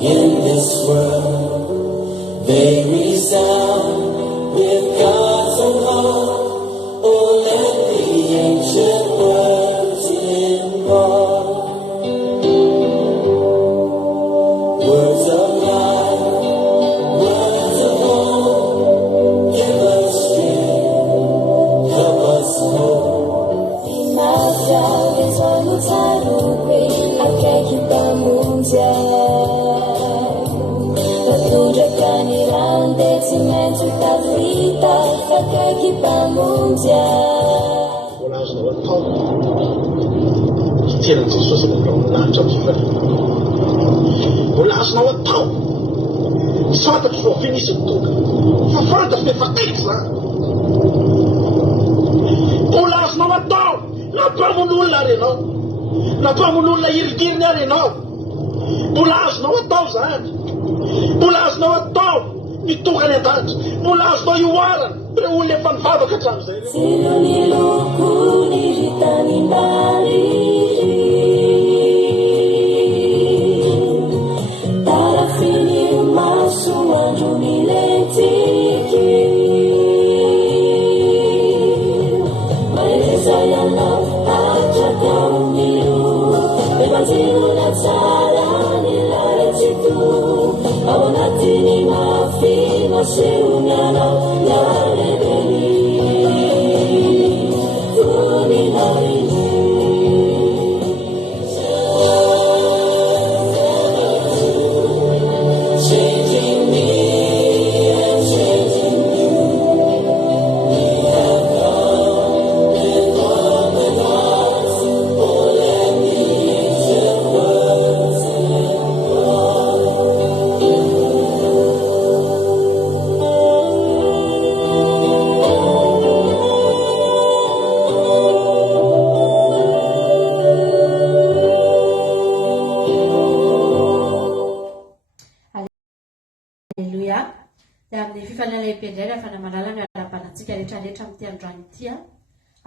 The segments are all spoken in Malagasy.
In this world, they resound with God's own heart. Oh, let the ancient words impart words of life, words of hope. Give us strength, help us hope. Imagine is one more time to pray. Até que tá我那时候套现在只说什么用那这部分我那时候套啥的说非你是多有法的没法对子我那时候套那把我弄来了那把我弄来一点来了我那时候套噻我那时候套你多看点他我那时候有娃了Olha fanfava que estamos aí. Siluni lukuni ritani mari Tarafini umasu anju miletiki Maeleza ya love acha kaumilu Bebanzilu na tsara nilalechitu Awonatini mafi maseunyano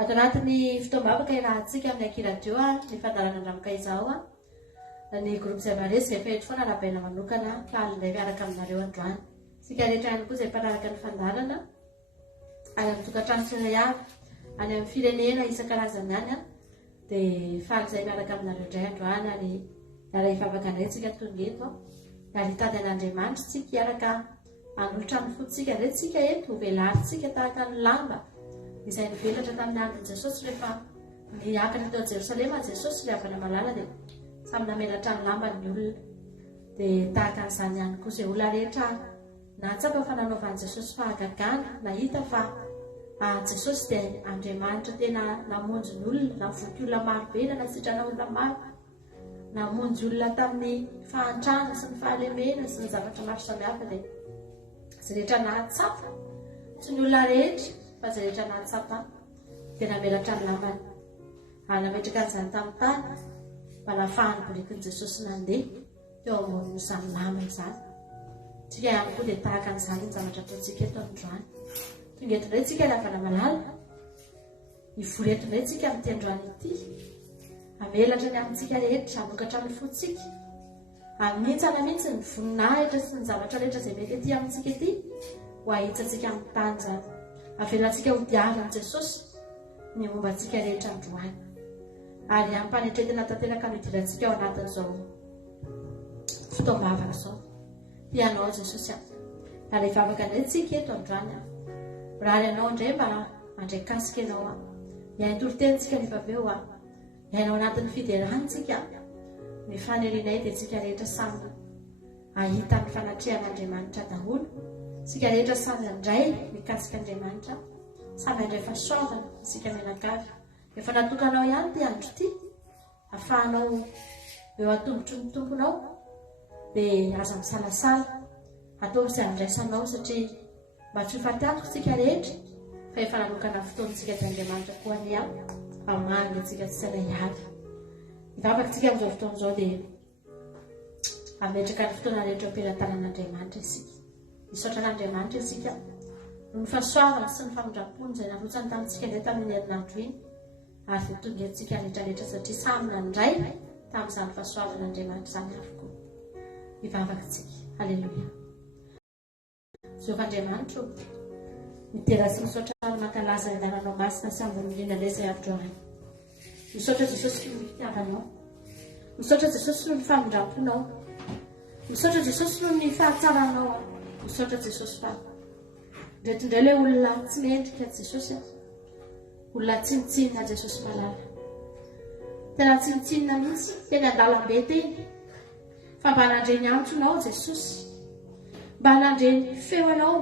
Atao anatin'ny fotoam-bavaka iarahantsika amin'ny akiradio ny fandarana andramoka izao ny groupe izay maresy izay fehitry foana rahabaina manokana fa alindray miaraka aminareo androany. Sika rehetra ihany koa izay mpanaraka ny fandarana any amin'ny tokantrano tsirairay avy any amin'ny firenena isan-karazany any dia faly izay miaraka aminareo indray androany ary miara hivavaka indray tsika tonga eto ary hitady an'Andriamanitra tsika hiaraka hanolotra ny fotsika indray tsika eto ho velarintsika tahaka ny lamba izay nivelatra tamin'ny andron'i Jesosy rehefa niakatra teo Jerosalema Jesosy ilay avana malala dia samy namelatra ny lambany ny olona dia tahaka an'izany ihany koa izay olona rehetra nahatsapa fa nanaovan'i Jesosy fahagagana nahita fa Jesosy dia Andriamanitra tena namonjy ny olona navoky olona maro be na nasitrana olona maro namonjy olona tamin'ny fahantrana sy ny fahalemena sy ny zavatra maro samihafa dia izay rehetra nahatsapa tsy ny olona rehetra fa izay rehetra nahatsapa dia namelatra ny lambany ary nametraka an'izany tamin'ny tany mba nahafahany borikin'i Jesosy nandeha teo ambonin'izany lamba izany. Tsika ihany koa dia tahaka an'izany ny zavatra ataontsika eto androany. Tonga eto indray tsika lavana malala hivoreto indray tsika amin'ity androany ity amelatra ny amintsika rehetra hanokatra ny fotsika amintsana mihitsy ny voninahitra sy ny zavatra rehetra izay mety ety amintsika ety ho ahitsantsika amin'ny tany zany avelantsika ho diavin'i Jesosy ny momba antsika rehetra androany ary ampanetretina tanteraka no hidirantsika ao anatin'izao fotoam-bavaka izao tianao Jesosy ary hivavaka indray tsika eto androany raha ianao indray mba andraikasika ianao hiaintoritentsika rehefa avy eo iainao anatin'ny fiderantsika ny fanerinay dia tsika rehetra samy ahita ny fanatrehan'Andriamanitra daholo tsika rehetra samy andray mikasika Andriamanitra samy andray fahasoavana isika menakavy efa natokanao ihany ty andro ty ahafahanao eo atombotry ny tomponao dia aza misalasala atao izay andraisanao satria mba tsy ho fatiatoko tsika rehetra fa efa nanokana fotoantsika ty Andriamanitra koa ny amarina tsika tsy salay avy hivavaka tsika amin'izao fotoana izao dia ametraka ny fotoana rehetra am-pelantanan'Andriamanitra isika misaotra an'Andriamanitra isika ny fahasoavana sy ny famondrampony izay narotsany tamintsika indray tamin'ny herinandro iny ary dia tonga antsika rehetrarehetra satria samy nandray tamin'izany fahasoavan'Andriamanitra izany avokoa. hivavakantsika. Halleloia. Jehovah-Andriamanitra, mitera sy misaotra ny mankalaza ny andaranao masina sy ambony indrindra indray izay avy droany. Misaotra Jesosy noho ny fitiavanao. Misaotra Jesosy noho ny famindramponao. Misaotra Jesosy noho ny fahatsaranao. Misaotra Jesosy fa ndretindray ilay olona tsy mendrika Jesosy, olona tsinitsinina Jesosy malala. Tena tsinitsinina mihitsy teny an-dalambe teny. Fa mba hanandreny antsonao Jesosy, mba hanandreny feonao,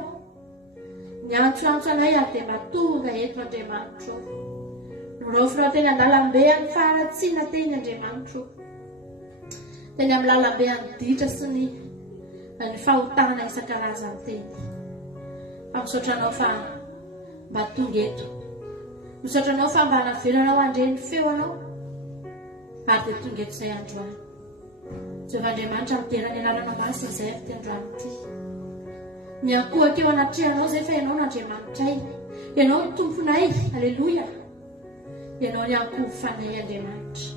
ny antsoantso anay ary dia matonga eto Andriamanitra. Niraofirao teny an-dalambe any faharatsiana teny Andriamanitra. Teny amin'ny lalambe anyditra sy ny fahotana isan-karazany teny. Fa misaotranao fa mba tonga eto. Misaotranao fa mba hanavelanao handreny feonao ary dia tonga eto izay androany. Jehovah-Andriamanitra, mitera ny anaranao masina izay avy ty androany ity. Miankohaka eo anatrehanao izay fa ianao n'Andriamanitray, ianao ny tomponay. Halleloia. Ianao ny ankoho fanay Andriamanitra.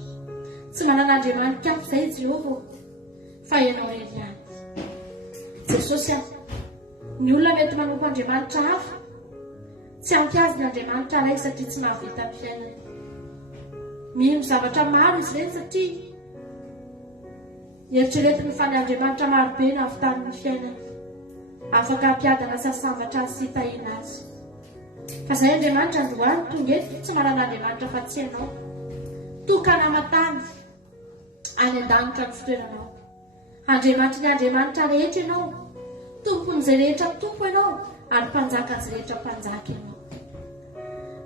Tsy manana Andriamanitra hafa izay Jehovah, fa ianao irery ihany. Jesosy, ny olona mety manompo Andriamanitra hafa, tsy ampy azy ny Andriamanitra alay satria tsy mahavita amin'ny fiainany. Mino zavatra maro izy ireny satria eritreretiny fa ny Andriamanitra marobe no ahavitany ny fiainany, afaka ampiadana sasambatra sy hitahina azy. Fa izay Andriamanitra androany tonga eto, tsy manana Andriamanitra fa tsy ianao. Tokana matany any an-danitra ny fitoeranao. Andriamanitra ny Andriamanitra rehetra ianao, tompon'izay rehetra tompo ianao ary mpanjakan'izay rehetra mpanjaka ianao.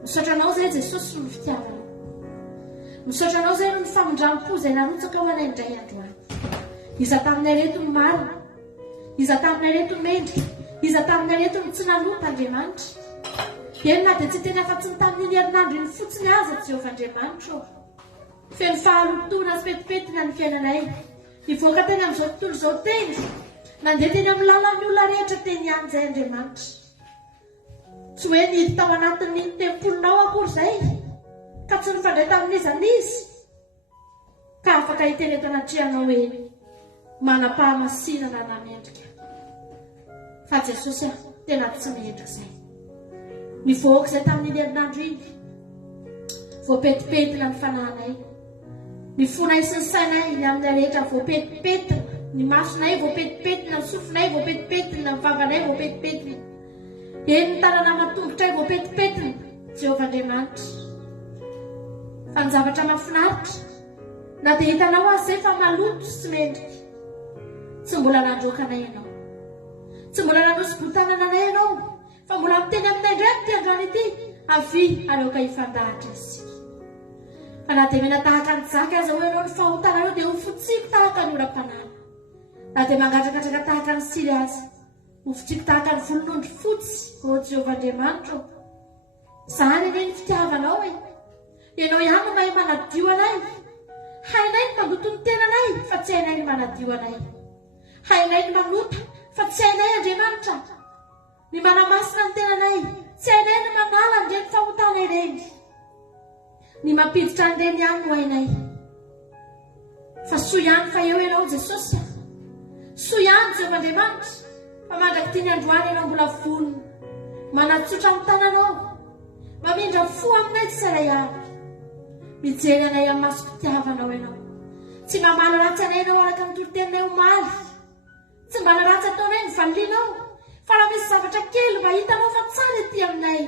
Misaotranao izay Jesosy no fitiavanao. Misaotranao izay no ny famindrampo izay narotsaka ho anay indray androany. Iza taminay reto ny marina, iza taminay reto ny mendrika, iza taminay reto ny tsy nanota Andriamanitra. Eny na dia tsy teny afa-tsy ny tamin'ny herinandro iny fotsiny aza Jehovah-Andriamanitra. Feno fahalotona sy petipetina ny fiainanay. Nivoaka teny amin'izao tontolo izao teny, nandeha teny amin'ny lalan'ny olona rehetra teny ihany izay Andriamanitra. Tsy hoe niditra tao anatin'ny tempolinao akory izay, ka tsy nifandray tamin'izanizy, ka afaka hiteny eto anatrehanao hoe manam-pahamasinana na mendrika. Fa Jesosy, tena tsy mendrika izay. Nivoaka izay tamin'ny herinandro iny, voapetipetina ny fanahinay, ny fonay sy ny sainay ny amin'ny rehetra voapetipetina, ny masonay voapetipetina, ny sofinay voapetipetina, ny vavanay voapetipetina, eny ny tanana matombotray voapetipetina. Jehovah-Andriamanitra, fa ny zavatra mahafinaritra, na dia hitanao azy izay fa maloto sy mendrika, tsy mbola nandroaka anay ianao, tsy mbola nanosy botanana anay ianao, fa mbola miteny aminay indray ty androany ity, avy aleoka hifandahatra isika. Fa na dia mena tahaka ny zaka aza ho ianao ny fahotananao dia ho fotsiko tahaka ny oram-panala. Na dia mangatrakatraka tahaka ny siry azy, ho fotsiko tahaka ny volon'ondry fotsy. O Jehovah-Andriamanitra, izany anie ny fitiavanao e. Ianao ihany no mahay manadio anay. Hainay ny mandoto ny tenanay, fa tsy hainay ny manadio anay. Hainay ny manota, fa tsy hainay Andriamanitra. Ny manamasina ny tenanay, tsy hainay ny manala ndreny fahotana ireny. Ny mampiditra an'ireny ihany no hainay. Fa soa ihany fa eo ianao Jesosy. Soa ihany Jehovah-Andriamanitra, fa mandraky ny androany ianao mbola vonona, manatsotra amin'ny tananao, mamindra fo aminay tsy saray avy. Mijery anay amin'ny masom-pitiavanao ianao. Tsy mba manaratsy anay ianao araka ny torotenanay omaly. Tsy mba naratsy ataonay ny valianao, fa raha misy zavatra kely mba hitanao fa tsara ety aminay,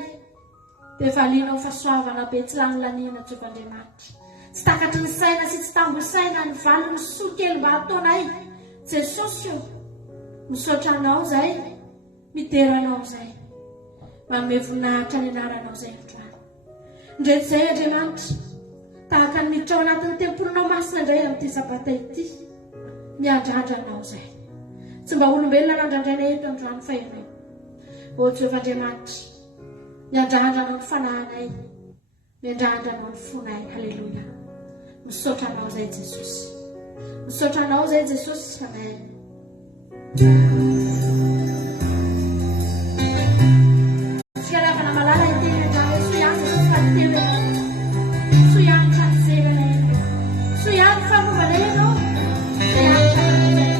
dia valianao fahasoavana be tsy lanilaniana Jehovah-Andriamanitra. Tsy takatry ny saina sy tsy tambo saina ny valiny soa kely mba ataonay. Jesosy, misaotra anao izay, miteranao izay, manome voninahitra ny anaranao izay androany. Ndreto izay Andriamanitra, tahaka ny miditra ao anatin'ny tempolinao masina indray amin'ity sabata ity, miandrandranao izay. Tsy mba olombelona nandrandrainay eto androany fa ianao. O Jehovah-Andriamanitra, miandrandranao ny fanahinay, miandrandranao ny fonay. Halleloia. Misaotra anao izay Jesosy. Misaotra anao izay Jesosy. Amen. Fialavana malala iteny andrany soa ihany Jesosy fa teo ianao. Soa ihany fahazeranay ianao. Soa ihany fanaovanay ianao. Soa ihany fahazeranay.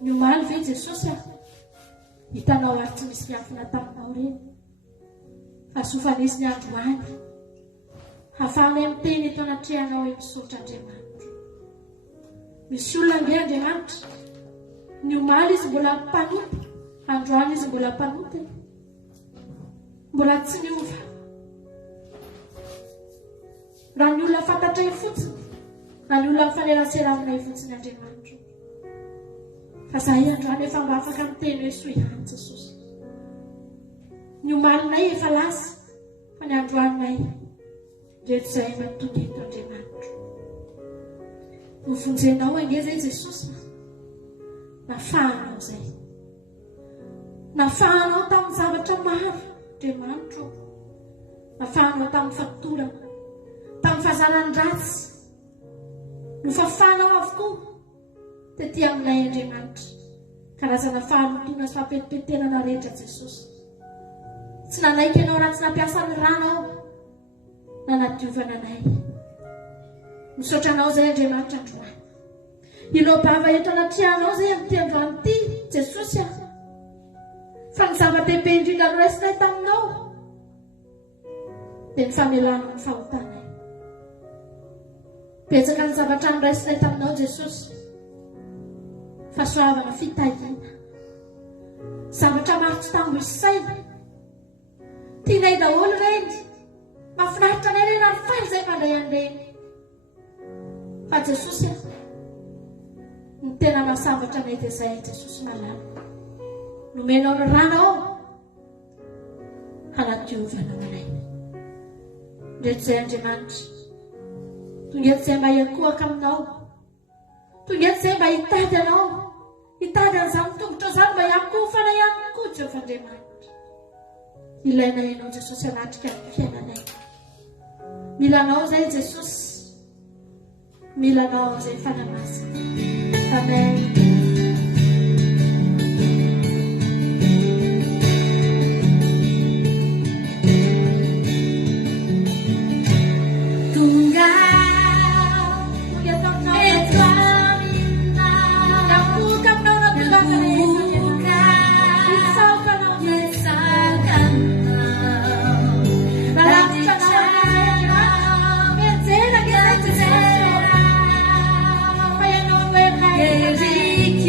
Ny omaly ve Jesosy hitanao ary tsy misy fiafina taminao reny fa sofanisy ny androany hafana miteny eto anatrehanao hoe misaotra Andriamanitra. Misy olona nge Andriamanitra ny omaly izy mbola mpanompo androany izy mbola mpanoty, mbola tsy niova. Raha ny olona fantatray fotsiny, raha ny olona mifanerasera aminay fotsiny Andriamanitra. Fa zahay androany efa mba afaka miteny hoe soa ihany Jesosy. Ny omalinay efa lasa, fa ny androanay rehetra izay matonga eto Andriamanitra. Novonjenao ange zay Jesosy, nafahanao zay. Nafahanao tamin'ny zavatra maro Andriamanitra. Nafahanao tamin'ny fatorana, tamin'ny fahazarany ratsy. Nofafanao avokoa tetỳ aminay Andriamanitra. Karazana fahamotona sy fampetipetenana rehetra Jesosy. Tsy nanaiky ianao raha tsy nampiasa ny ranao na nadiovana anay. Misaotranao zay Andriamanitra androany. Ilao bava eto anatrihanao zay amin'ny androany ity Jesosy a. Fa ny zava-dehibe indrindra no raisinay taminao dia ny famelana ny fahotanay. Betsaka ny zavatra ny raisinay taminao Jesosy. Fahasoavana, fitahiana, zavatra maro tsy tambo isaina. Tianay daholo reny, mahafinaritra anay reny ary faly izay mandray an'ireny. Fa Jesosy a, ny tena mahasambatra anay dia izay Jesosy malama. Nomenao ny ranao hanadiovana anay. Rehetra izay Andriamanitra, tonga eto izay mba hiankohaka aminao, tonga eto izay mba hitady anao, hitady an'izany tongotra izany mba hiankofana ihany koa Jehovah Andriamanitra. Ilaina ianao Jesosy anatrika amin'ny fiainanay. Milanao zay Jesosy, milanao zay fanamasina. Amen. Eric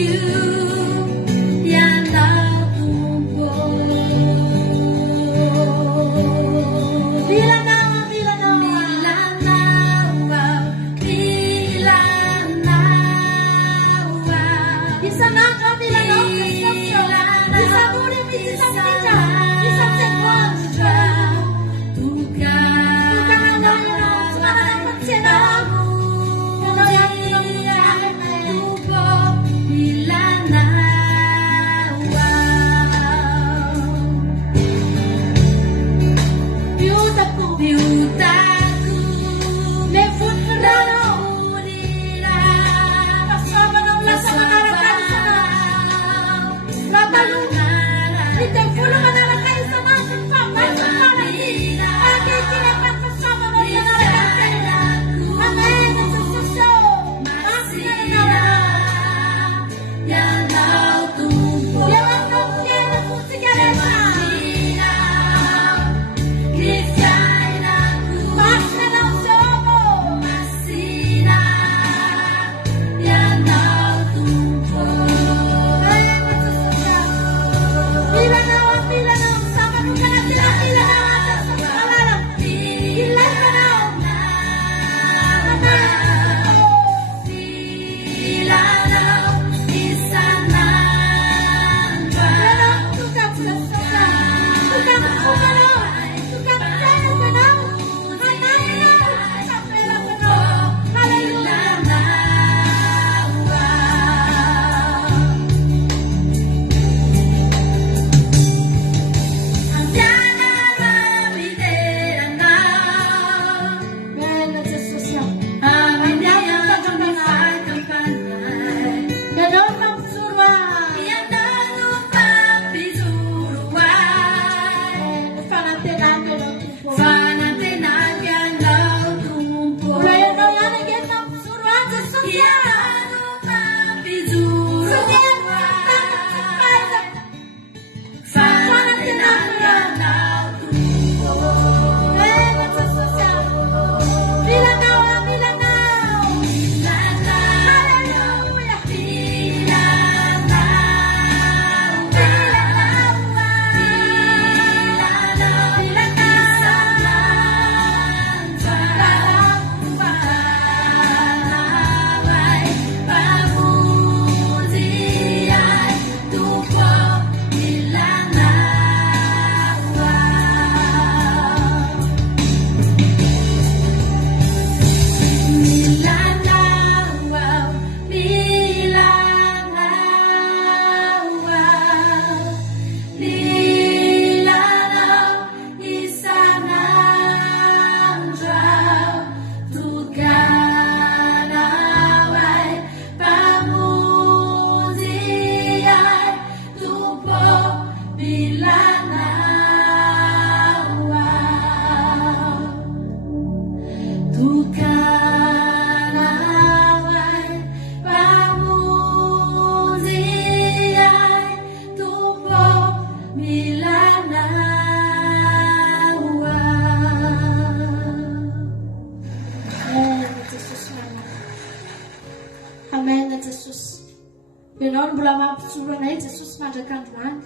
Ianao mbola mampitsoro anay Jesosy mandrak'androany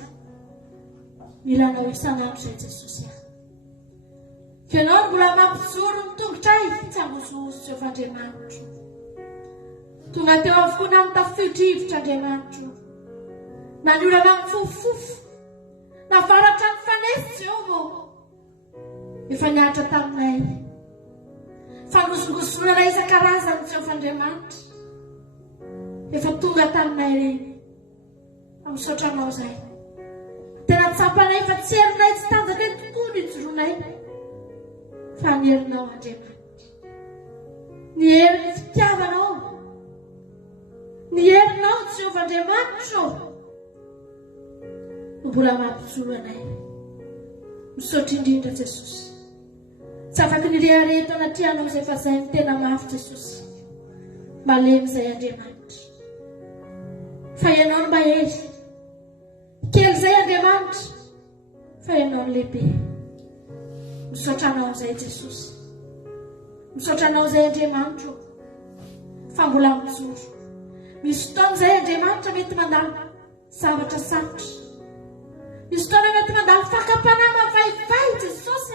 milanao isan'andro izay Jesosy Ianao mbola mampitsoro ny tongotray tsy hambozozo Jehovah-Andriamanitro tonga teo avokoa na mitafio-drivotra Andriamanitro na ny olana mifofofofo na varatra ny fanesy Jehovah efa niatra taminay fanozongozonana isan-karazany Jehovah-Andriamanitra efa tonga taminay reny amin'nisaotra anao izay tena tsapanay fa tsy herinay tsy tanjaka tokoa ny joroanay fa ny herinao Andriamanitra ny herin'ny fitiavanao ny herinao Jehovah-Andriamanitra no mbola mampijoro anay misaotra indrindra Jesosy tsy afaky ny rehareto anaty anao izay fa izay ny tena mafy Jesosy malemy izay Andriamanitra fa ianao no mahery kely izay Andriamanitra fa ianao no lehibe misaotra anao izay Jesosy misaotra anao izay Andriamanitra fa mbola mijoro misy fotoana izay Andriamanitra mety mandalo zavatra sarotra misy fotoana mety mandalo fakapana mavaivay Jesosy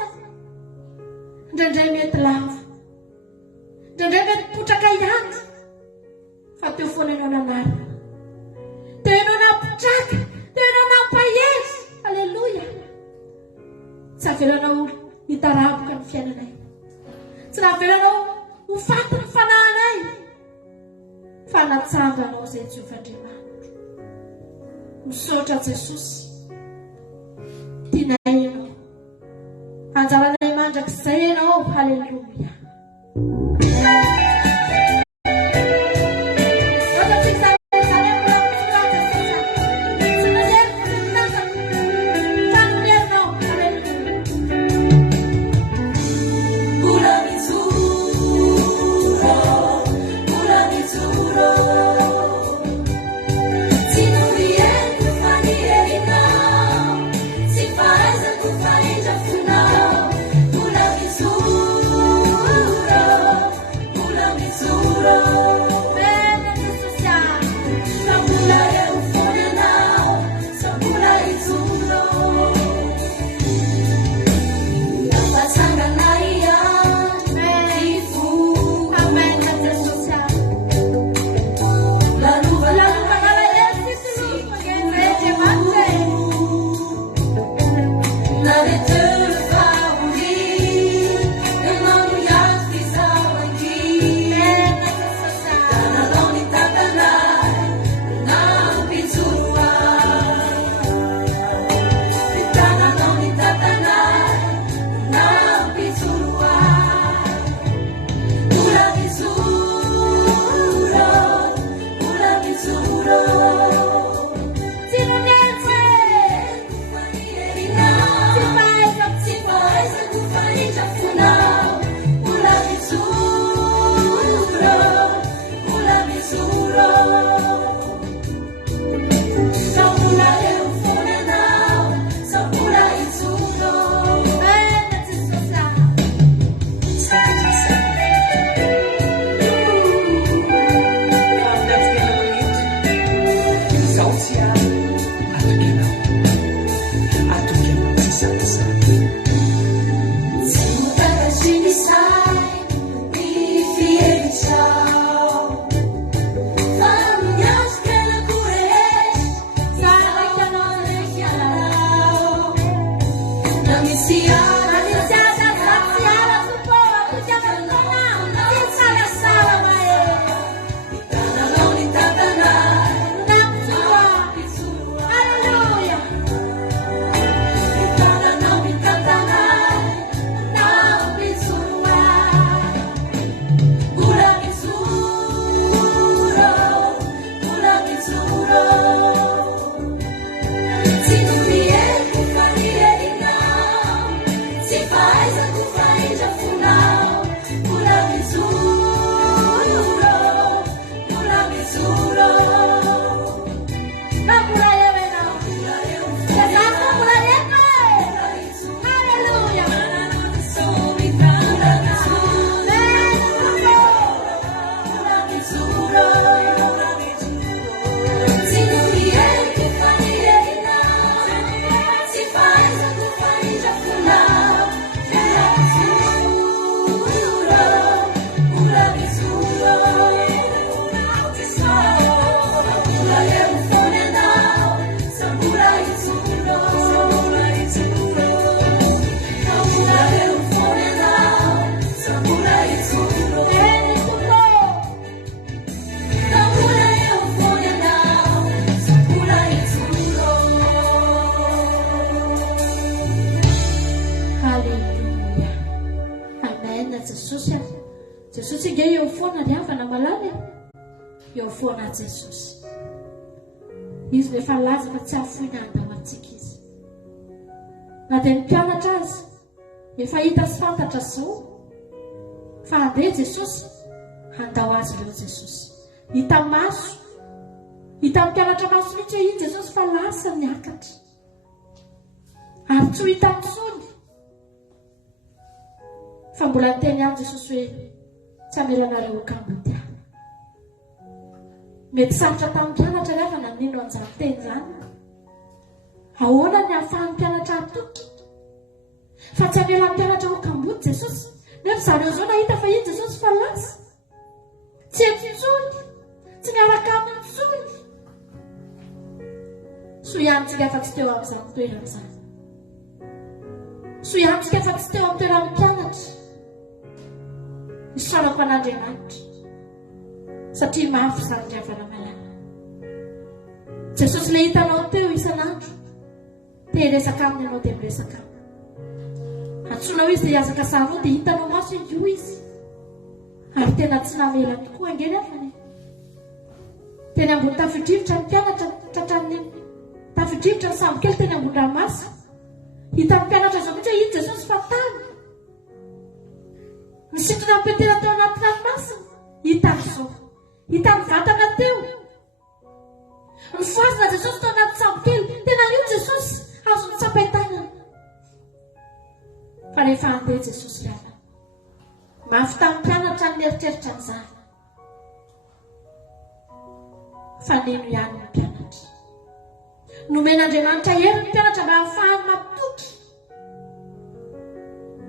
indraindray mety lava indraindray mety potraka ihany fa teo foana ianao nanarina teo ianao nampitraka teo ianao nampahery alleloia tsy avelanao hitaraboka ny fiainanay tsy navelanao ho faty ny fanahinay fa natsanganao izay Jehovah-Andriamanitra misaotra Jesosy tianay ianao anjaranay mandrakizay ianao halleluia See you. singa eo foana ry havana malala eo foana Jesosy. Izy rehefa laza fa tsy afoina andao antsika izy. Na dia ny mpianatra azy efa hita sy fantatra zao fa andeha Jesosy handao azy ireo Jesosy. Hita maso, hita mpianatra maso mihitsy hoe iny Jesosy fa lasa niakatra. Ary tsy ho hita mitsony. Fa mbola teny any Jesosy hoe tsy amelanareo kambodia. Mety sarotra tamin'ny mpianatra rehefa nanino an'izany teny izany. Ahoana ny ahafahan'ny mpianatra atoky? Fa tsy amelan'ny mpianatra ho kambody Jesosy. Nefa zareo zao nahita fa iny Jesosy fa lasa. Tsy etsitsony, tsy miaraka amin'ny tsony. So ihantsika fa tsy teo amin'izany toerana izany. So ihantsika fa tsy teo amin'ny toeran'ny mpianatra. Isaorako an'Andriamanitra. Satria mafy izany ry havana malala. Jesosy le hitanao teo isan'andro. Te resaka aminy ianao dia miresaka aminy. Antsoinao izy dia hiazaka saroa dia hitanao maso io izy. Ary tena tsy namela tokoa angeny afany. Teny ambony tafidrivotra ny mpianatra tratran'ny tafidrivotra ny sambo kely teny ambony ranomasina. Hita ny mpianatra izao mihitsy hoe iny Jesosy fa tany. Ny sitrana ny petera teo anaty ranomasina. Hita izao. Hita ny vatana teo. Ny foazina Jesosy teo anaty sambo kely. Tena io Jesosy azo ny tsapain-tanana. Fa rehefa andeha Jesosy ry havana. Mafy tamin'ny mpianatra ny eritreritra an'izany. Fa nino ihany ny mpianatra. Nomen'Andriamanitra hery ny mpianatra mba ahafahany matoky.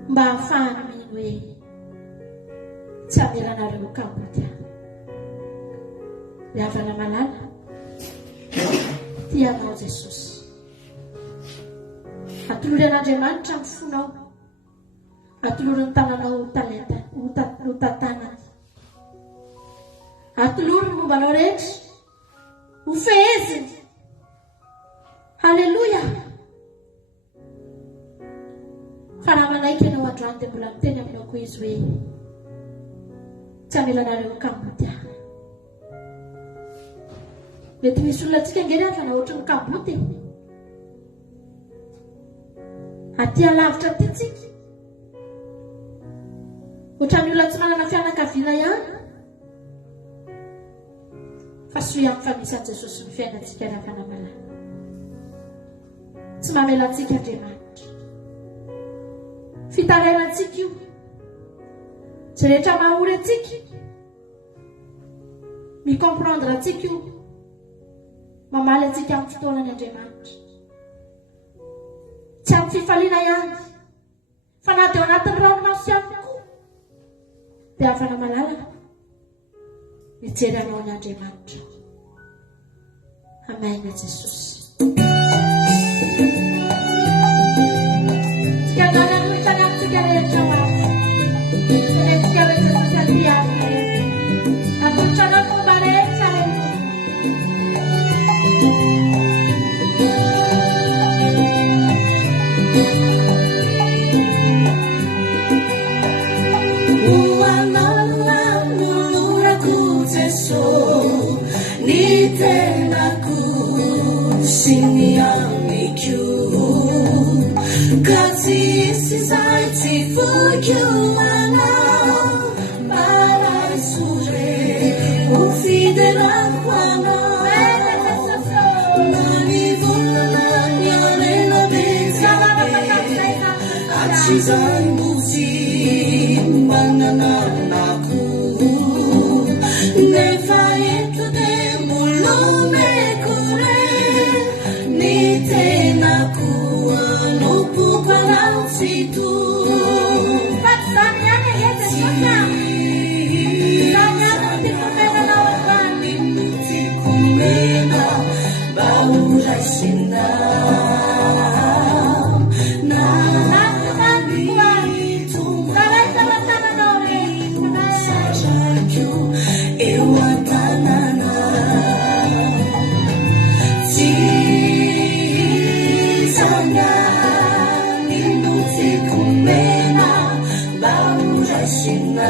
Mba ahafahany mino hoe tsy amelanareo kambodia. Ry havana malala, tianao Jesosy. Atolory an'Andriamanitra ny fonao. Atolory ny tananao ho talenta, ho tantanany. Atolory ny mombanao rehetra. Ho feheziny. Halleluja. Fa raha manaiky ianao androany dia mbola miteny aminao koa izy hoe tsy amelanareo kambodia. Mety misy olona antsika angeny fa na ohatry ny kambody. Aty alavitra aty tsika. Ohatran'ny olona tsy manana fianakaviana ihany. Fa soa ihany fa misy an'i Jesosy ny fiainantsika ry havana malala. Tsy mamelantsika Andriamanitra. Fitarainantsika io. Tsy rehetra mahory antsika. Micomprendre antsika io. Mamaly antsika amin'ny fotoanany Andriamanitra. Tsy amin'ny fifaliana ihany. Fa na dia ao anatin'ny ranomasy ihany koa. Dia havana malala. Mijery anao ny Andriamanitra. Amen Jesosy. Kumena, baura sina.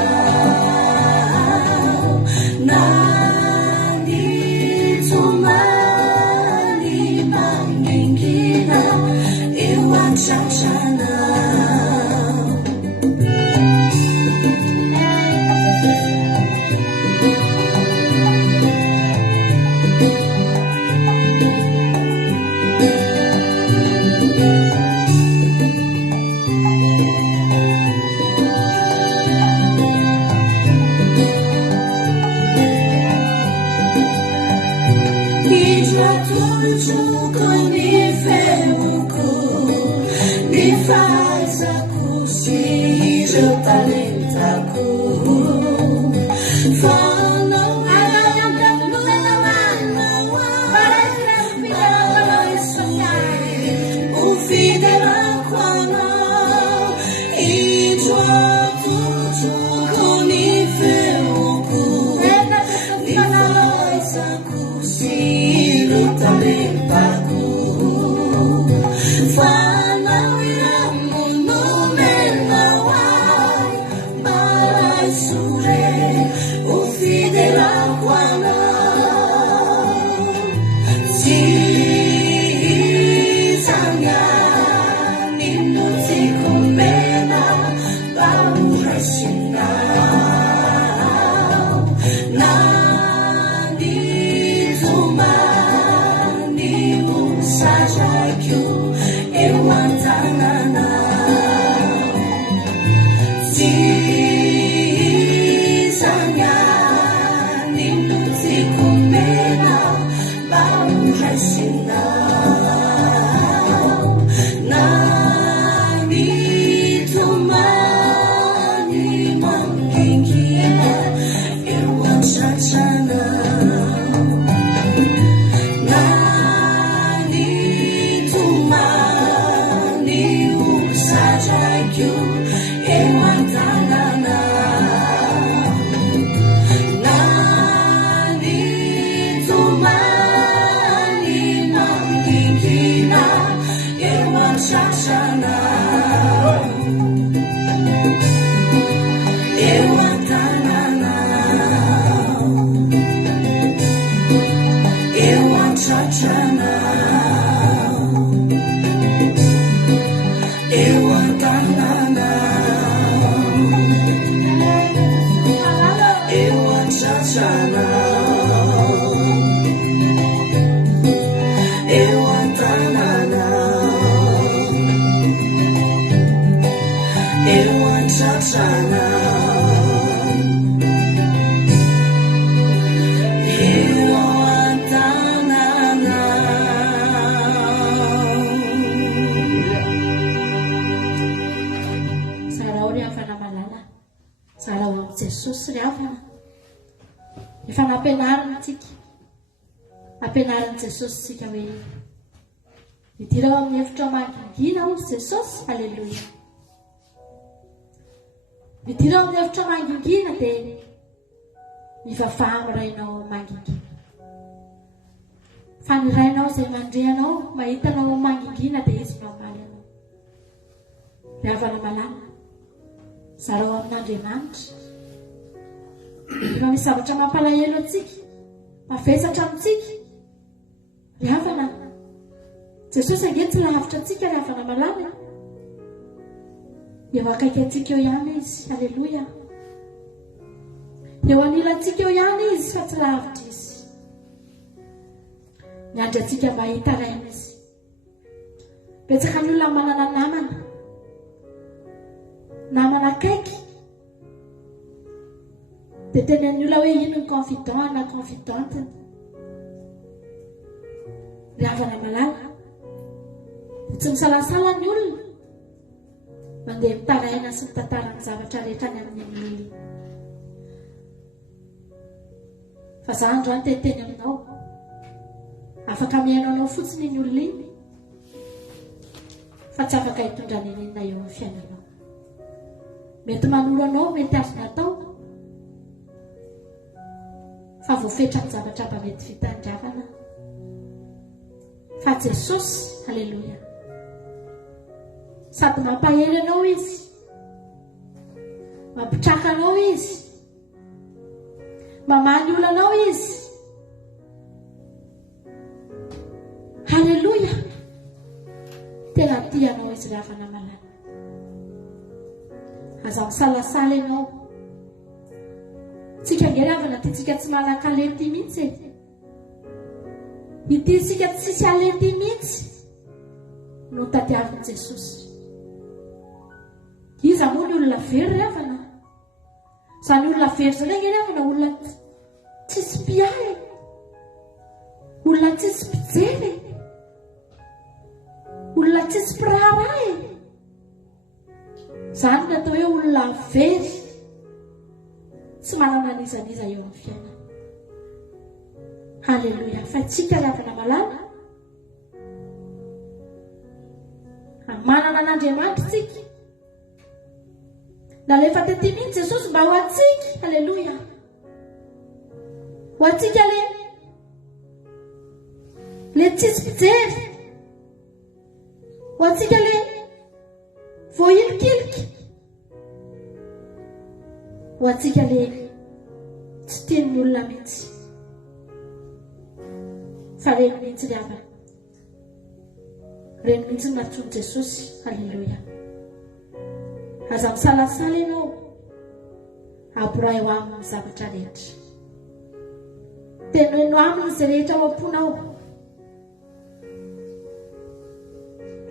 Jesosy sika hoe idirao amin'ny hevitra mangingina o Jesosy, halleloia. Idirao amin'ny hevitra mangingina dia mivavaha amirainao mangingina. Fa ny rainao izay mandrehanao mahitanao mangingina dia izy mamaly anao. Ry havana malama, zarao amin'Andriamanitra. Efa misy zavatra mampalahelo antsika, mavesatra amintsika. Ry havana, Jesosy ange tsy lavitra antsika, ry havana malama. Eo akaiky antsika eo ihany izy, halleloia. Eo anilantsika eo ihany izy, fa tsy lavitra izy. Miandry antsika mba hita raina izy. Betsaka ny olona manana namana akaiky, dia tenen'ny olona hoe ino ny confident na confidentiny. Ry havana malala, tsy misalasala ny olona mandeha mitaraina sy mitantara ny zavatra rehetra ny amin'ny olona. Fa za androany teteny aminao, afaka mihaino anao fotsiny ny olona iny, fa tsy afaka hitondra ny inona eo amin'ny fiainanao. Mety manolo anao, mety azo natao, fa voafetra ny zavatra mba mety vitandravana. Fa Jesosy, halleloia, sady mampahely anao izy, mampitraka anao izy, mamaly olanao izy, halleloia. Tena tia tianao izy ravana malala. Aza misalasala ianao. Tsika ngeravana ty tsika tsy malaka alety mihitsy. Ity tsika tsisy alety mihitsy no tadiavin'i Jesosy. Iza moa ny olona very ravana. Zany olona very zany ngeravana olona tsisy mpiay. Olona tsisy mpijery. Olona tsisy mpiraharay. Zany natao hoe olona very. Tsy manana nizaniza eo amin'ny fiainana. Halleluja. Fa tsika ravana malala. Manana n'Andriamanitra tsika. Nalefa tety mihitsy Jesosy mba ho atsika. Halleluja. Ho atsika le tsisy mpijery. Ho atsika le voahilikiliky. Ho atsika le tsy tian'ny olona mihitsy. Fa reny mihitsy ry havana. Reny mihitsy no natsoiny Jesosy. Halleluja. Aza misalasala ianao. Aboray ho amin'ny zavatra rehetra. Tenoino aminy izay rehetra ao am-ponao.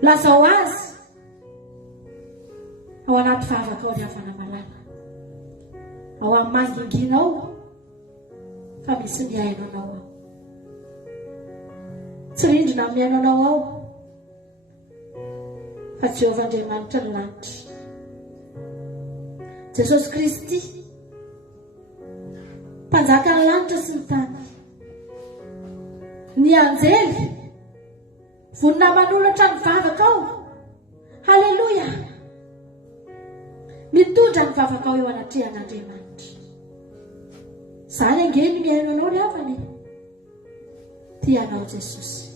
Lazao azy ao anaty vavaka ao ry havana malala. Ao amin'ny manginginao fa misy miaino anao ao. Tsy rindrina miaino anao ao fa Jehovah Andriamanitra ny lanitra. Jesosy Kristy mpanjaka ny lanitra sy ny tany. Ny anjely vonina manolotra ny vavaka ao. Halleluja. Mitondra ny vavaka ao eo anatrehan'Andriamanitra. Zany angely miaino anao ry havana. Tianao Jesosy.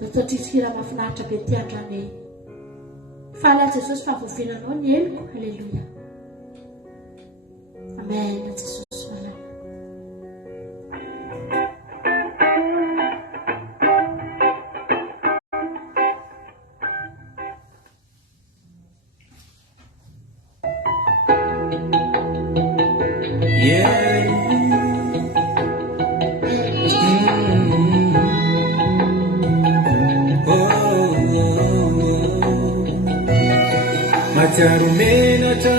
Dr. Trisikira mahafinaritra be ty androany. Fala Jesosy fa voavinanao ny eloko. Halleluja. Amen. Jesosy malala. Matsiaro menatra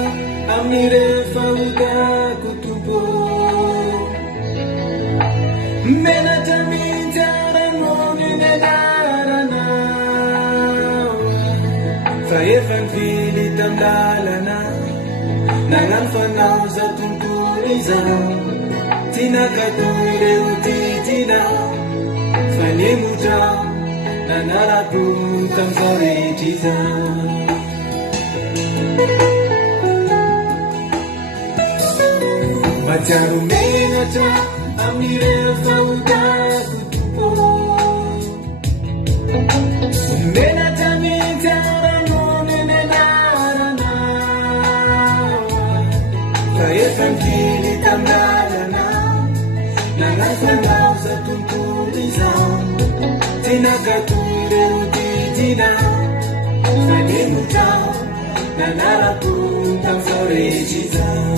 amin'ny rehefa hotako tompo. Menatra mihitsy ara-mony ny anarana. Fa efa nivily tam-lalana. Nagnano fanaoza tontolo izao. Tsy nakatoy ireo titina. Fa nemotra nanarako tam'izao rehetra izao. Matsiaro menatra amin'ny rehefa hotako tompo. Menatra mihitsy ara-mony ny anarana. Fa efa nivily tam-lalana. Nagnano fanaoza tontolo izao. Tsy nakatoy ireo titina. Fa nemotra nanarako tam'izao rehetra izao.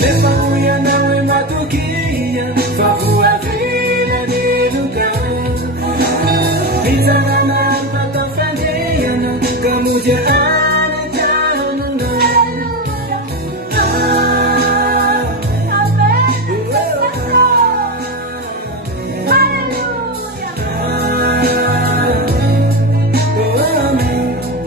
Lefa hoy anao hoe matokia fa voavila ny loka. Mizanana mpatafandriana ka moja any tanona. Amen.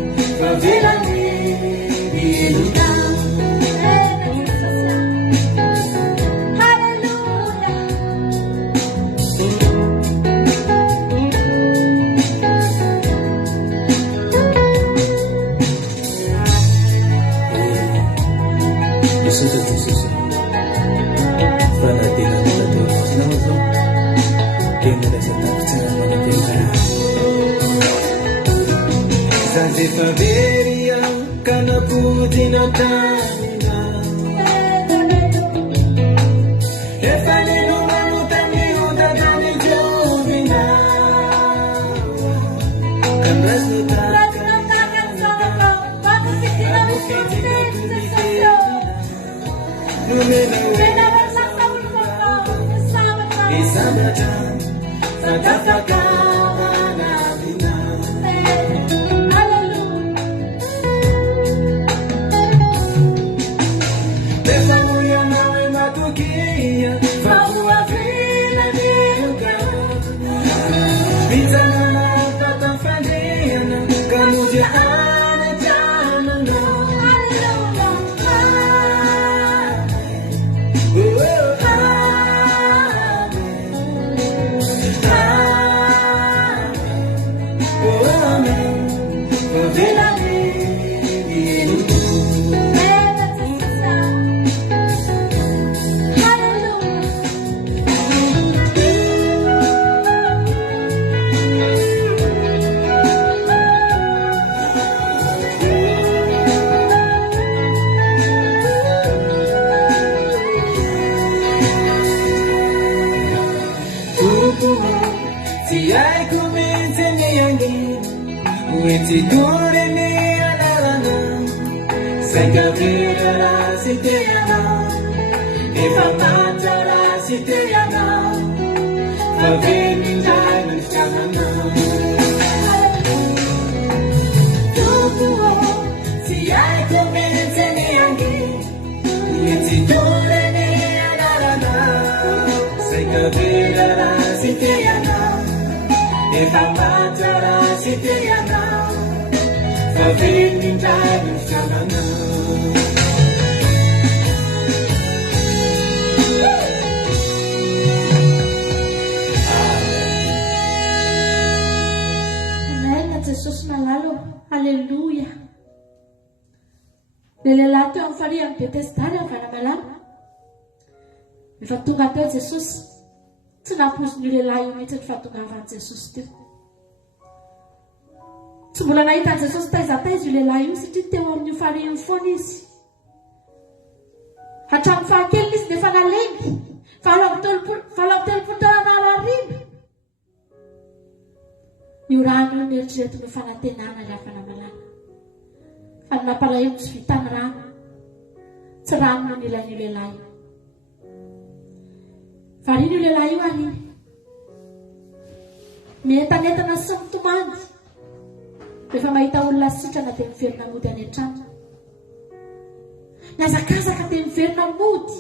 Jesosy nalalo, halleluja. Le lehilahy teo amin'ny farihy amin'ny Betesda ny Vanamalama. Efa tonga teo Jesosy, tsy nampoziny io lehilahy io mihitsy ny fahatongavan'i Jesosy teo. Tsy mbola nahitany Jesosy taizataiza io lehilahy io satria teo amin'io farihy foana izy. Hatramin'ny fahakeliny izy dia efa nalengy, valo telopolo taona arivo. Io rano io nieritreretiny fanantenana ilay Vanamalama. Fa ny nampalahelo tsy vitany rano, tsy rano no nilain'io lehilahy io. Variana io lehilahy io ary mientanentana sy mitomany. Rehefa mahita olona sitrana dia miverina mody any an-trano. Miazakazaka dia miverina mody,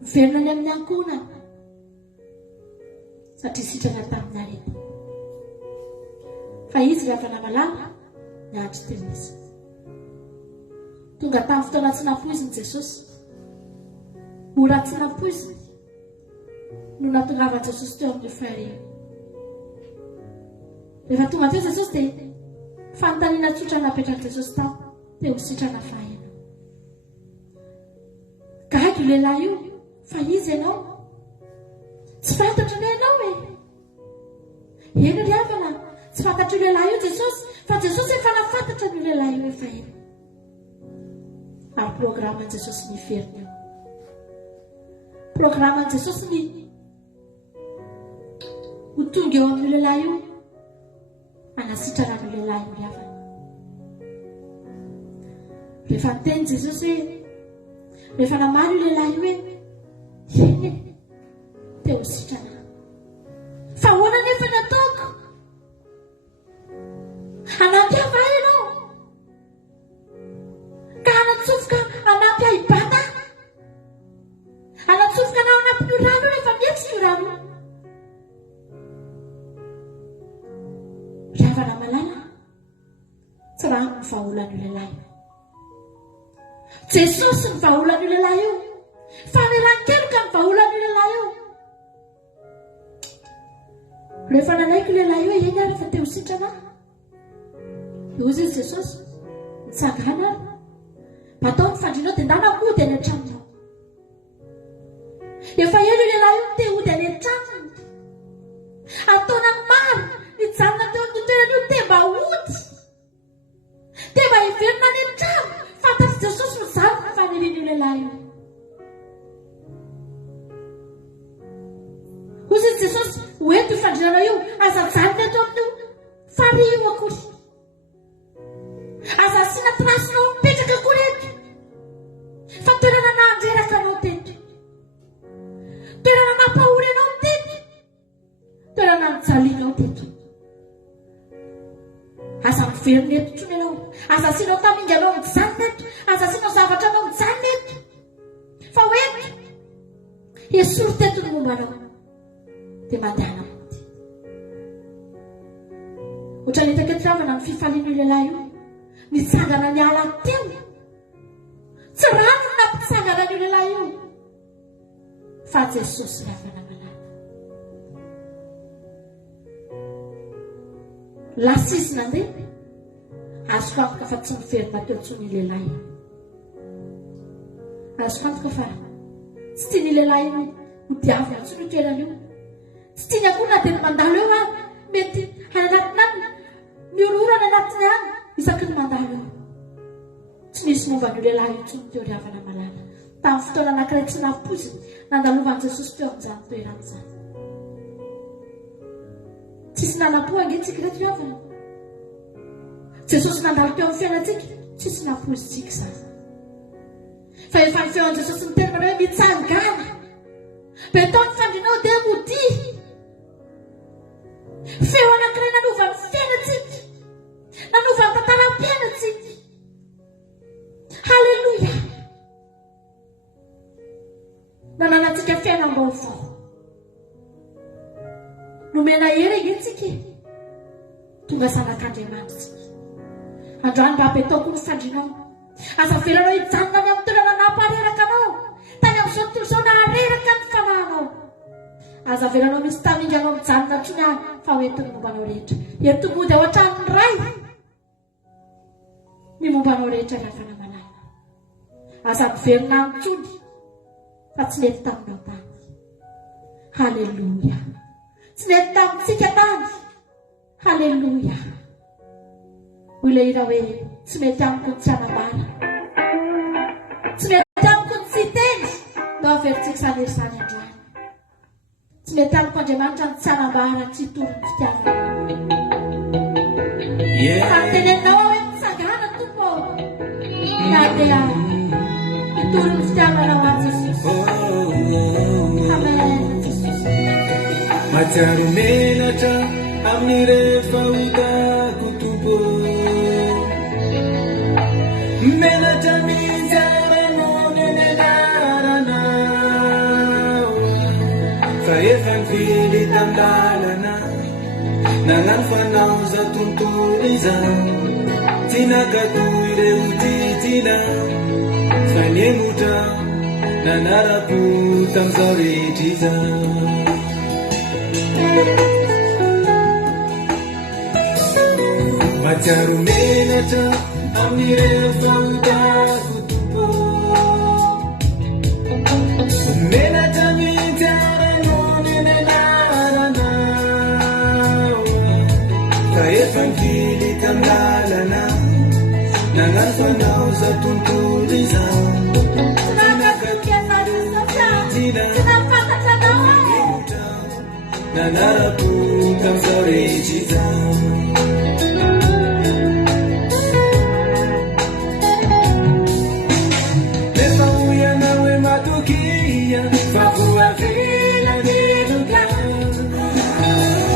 miverina any amin'ny ankonana satria sitrana tamin'ny arety. Fa izy ilay Vanamalama niandry teny izy. Tonga tamin'ny fotoana tsy nampoiziny Jesosy, ora tsy nampoiziny no nahatongavan'i Jesosy teo amin'ny farihy. Rehefa tonga teo Jesosy dia fanontaniana tsotra napetraka Jesosy teo sitrana fahaenina. Gaga io lehilahy io, fa izy ianao tsy fantatra ny ianao e. Eny ry havana, tsy fantatra io lehilahy io Jesosy, fa Jesosy efa nafantatra io lehilahy io efa eny. Ary programan'i Jesosy niverina eo. Programan'i Jesosy ny ho tonga eo amin'io lehilahy io, anasitrana io lehilahy io ry havana. Rehefa niteny Jesosy hoe, rehefa namary io lehilahy io hoe, eny teo sitrana. Fa hoana nefa nataoko? Anampy ava ianao ka anatsofoka anampy ahibata, anatsofoka anao anampy io rano rehefa mietsy io rano. Ry Vanamalama, tsy raha ny vahaolan'io lehilahy io. Jesosy ny vahaolan'io lehilahy io, faneran-keloka ny vahaolan'io lehilahy io. Rehefa nanaiko io lehilahy io eny ary efa teo sitrana. Ozy izy Jesosy nitsangana ary mba atao ny fandrinao dia ndana mody any an-tranonao. Efa elo io lehilahy io te hody any an-tranony, ataona ny maro nijanona teo amin'ny toerana io te mba hody, te mba hiverina any an-trano. Fantatry Jesosy mizary ny fanirian'io lehilahy io. Ozy izy Jesosy hoento io fandrinana io, aza janona eto amin'io fario akory aza asiana trasinao mipetraka akory eto fa toerana nandreraka anao teto, toerana nampahory anao teto, toerana nijalinao teto. Aza miverina eto tsony ianao, aza asianao taminga anao mijanona eto, aza asianao zavatra anao mijanona eto, fa hoeto esory teto ny momba anao dia mandana mody. Ohatra nitaka eto ravana amin'ny fifalian'io lehilahy io nitsangana ny ala teo, tsy rano no nampitsangana an'io lehilahy io fa Jesosy ravana malala. Lasa izy nandeha azo antoka fa tsy miverina teo ntsony lehilahy, azo antoka fa tsy tiany lehilahy io hodiavina ntsony io toerana io, tsy tiany akory na dia ny mandalo eo any mety any anatiny any mioroorana anatiny any isaky ny mandalo eo. Tsy nisy momban'io lehilahy io ntsony teo ravana malala. Tamin'ny fotoana anankiray tsy nampoziny nandalovan'i Jesosy teo amin'izany toerana izany. Tsisy nanam-po angentsika reto ravana. Jesosy nandalo teo amin'ny fiainantsika, tsisy nampozintsika izany. Fa efa ny feon'i Jesosy miteny manao hoe mitsangana, betao ny fandrinao dia mody. Feo anankiray nanova ny fiainantsika, nanova ny tantaram-piainantsika. Halleluja! Nananantsika fiainam-baovao. Nomena hery angentsika tonga zanak'Andriamanitra. Androany mba betao ny fandrinao. Aza velanao hijanona any amin'ny toerana napareraka anao, tany amin'izao tontolo izao nahareraka ny fanahinao. Aza velanao misy taminga anao mijanona ntsony any fa hoentiny mombanao rehetra. Eto mody ao an-tranony ray ny mombanao rehetra ravana malala. Aza miverina amintsony fa tsy nety taminao tany. Halleluja! Tsy nety tamintsika tany. Halleluja! Hoy ilay hira hoe tsy mety amiko ny tsy hanambara, tsy mety amiko ny tsy teny no averintsika izany ery izany androany. Tsy mety amiko Andriamanitra ny tsy hanambara tsy hitory ny fitiavana. Fa niteneninao hoe mitsangana tompo na dia hitory ny fitiavana ho an'i Jesosy. Amen. Matsiaro menatra amin'ny rehefa hitako tompo, menatra mijaranao ny anaranao, fa efa nivily tam-dalana nagnano fanaoza tontolo izany, tsy nakatoy ireo titina fa niemotra nanarako tamin'izao rehetra izany. Matsiaro menatra amin'ny rehefa hitako tompo, menatra mijaranao ny anaranao, fa efa nivily tam-dalana nagnano fanaoza tontolo izany, nanarako tamin'izao rehetra izany. Rehefa hoy ianao hoe matokia fa voavela ny loka,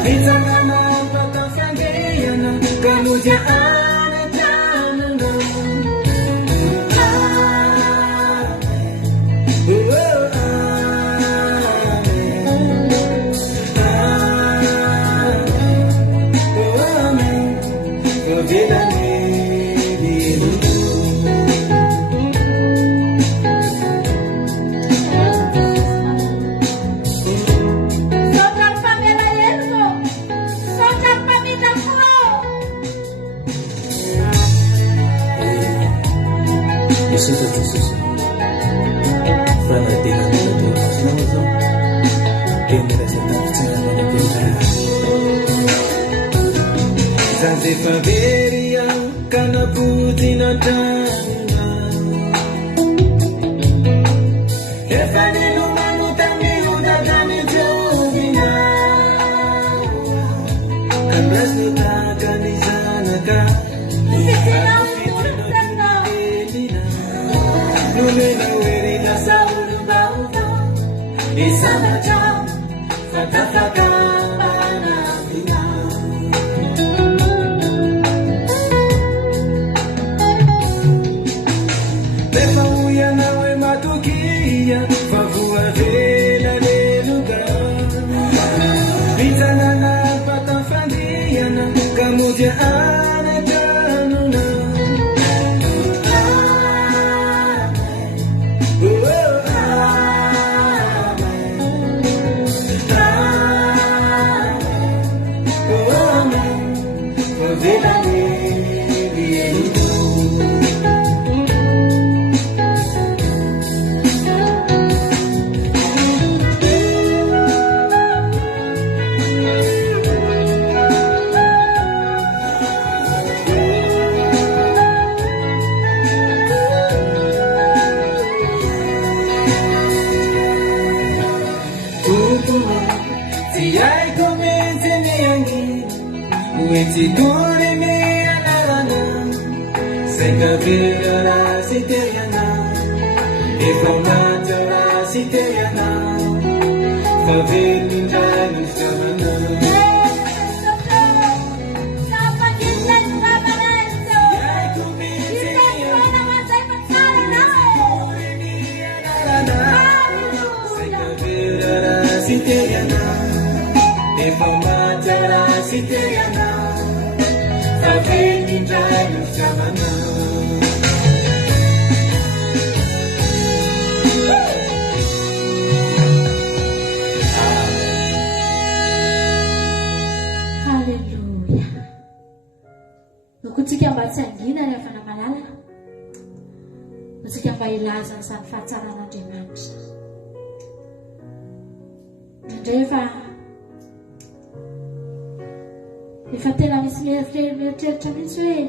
mitsangana ampatafangehana ka nodya any an-tananao. Santa Jesus, Fana de Deus, quem merece a Zanze faveria kana putina tanga, efa nilumanu tamiuda tani jovina, kablas nutaka zavatra fatafaka manapina rehefa hoy ianao hoe matokia fa voavela leloka vitanana vatafandriana ka modia anatranona Uetidore me alarana Senga vera siteriana Eformata siteriana Favela indano stamana Senga vera siteriana Eformata siteriana Favela indano stamana Nokotsika mba tsy angina ny afana malala notsika mba ilaza ny samy fahatsaran'Andriamanitra indray efa tena misy mieritreritra mihitsy hoe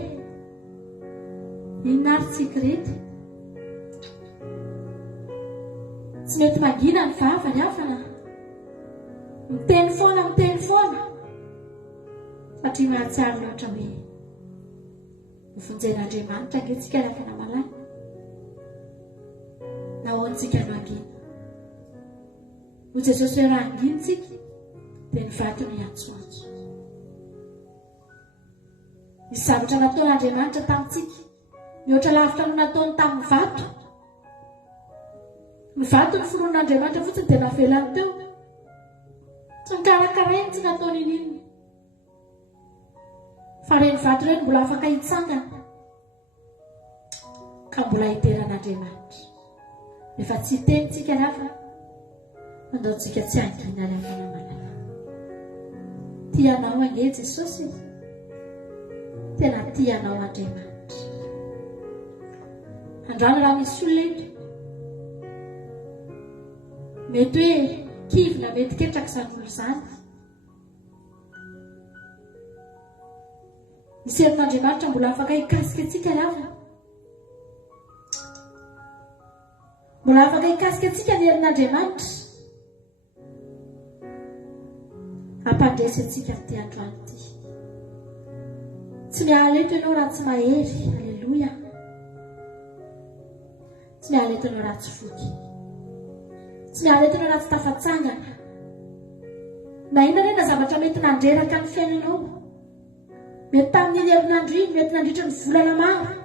inona ary tsika reto tsy mety mangina ny vava ny afana miteny foana satria mahatsiaro loatra hoe mifonjen'Andriamanitra angentsika ny afana malala nahoantsika no angina ho Jesosy hoe raha anginitsika dia ny vato no iantsoantso misy zavatra nataon'Andriamanitra tamintsika mihoatra lavitra no nataony tamin'ny vato ny vato ny foron'Andriamanitra fotsiny dia navelany teo tsy nikarakarainy tsy nataony ininona fa reny vato reny mbola afaka hitsangana ka mbola hiteran'Andriamanitra rehefa tsy hitenitsika ny hafa mandaontsika tsy angina ny afana malala tianao ange Jesosy tena tianao Andriamanitra andrano raha misy olona eto mety hoe kivy na mety ketraka izany olo izany misy herin'Andriamanitra mbola afaka hikasika antsika ny hafa mbola afaka hikasika antsika ny herin'Andriamanitra hampandresy antsika ny androany ity tsy miala eto ianao raha tsy mahery alleloia tsy miala eto ianao raha tsy foky tsy miala eto ianao raha tsy tafatsangana na inona rena zavatra mety nandreraka ny fiainanao mety tamin'iny herinandro iny mety nandritra ny volana maro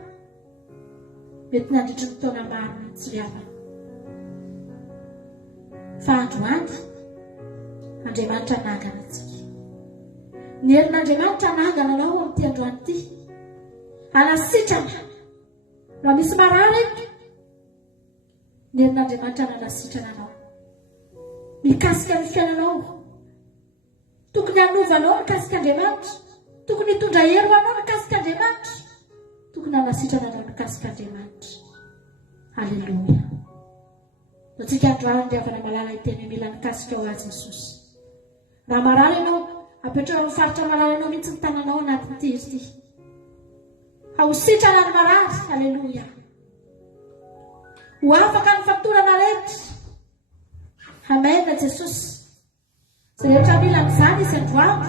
mety nandritra ny taona maro mihitsy ry havana fa androany Andriamanitra nangana antsika ny herin'Andriamanitra nangana anao amin'ity androany ity anasitrana raha misy marary eto ny herin'Andriamanitra nanasitrana anao mikasika ny fiainanao tokony hanovanao mikasika Andriamanitra tokony hitondra hery ho anao mikasika Andriamanitra tokony hanasitrana anao mikasika Andriamanitra alleloia notsika androany dia avana malala iteny mila mikasika ho azy Jesosy raha marary ianao apetrao amin'ny faritra marary ianao mihitsy ny tananao anaty ity ahositrana ny marary alleloia ho afaka ny fatorana rehetra amen Jesosy izay rehetra mila n'izany izy androany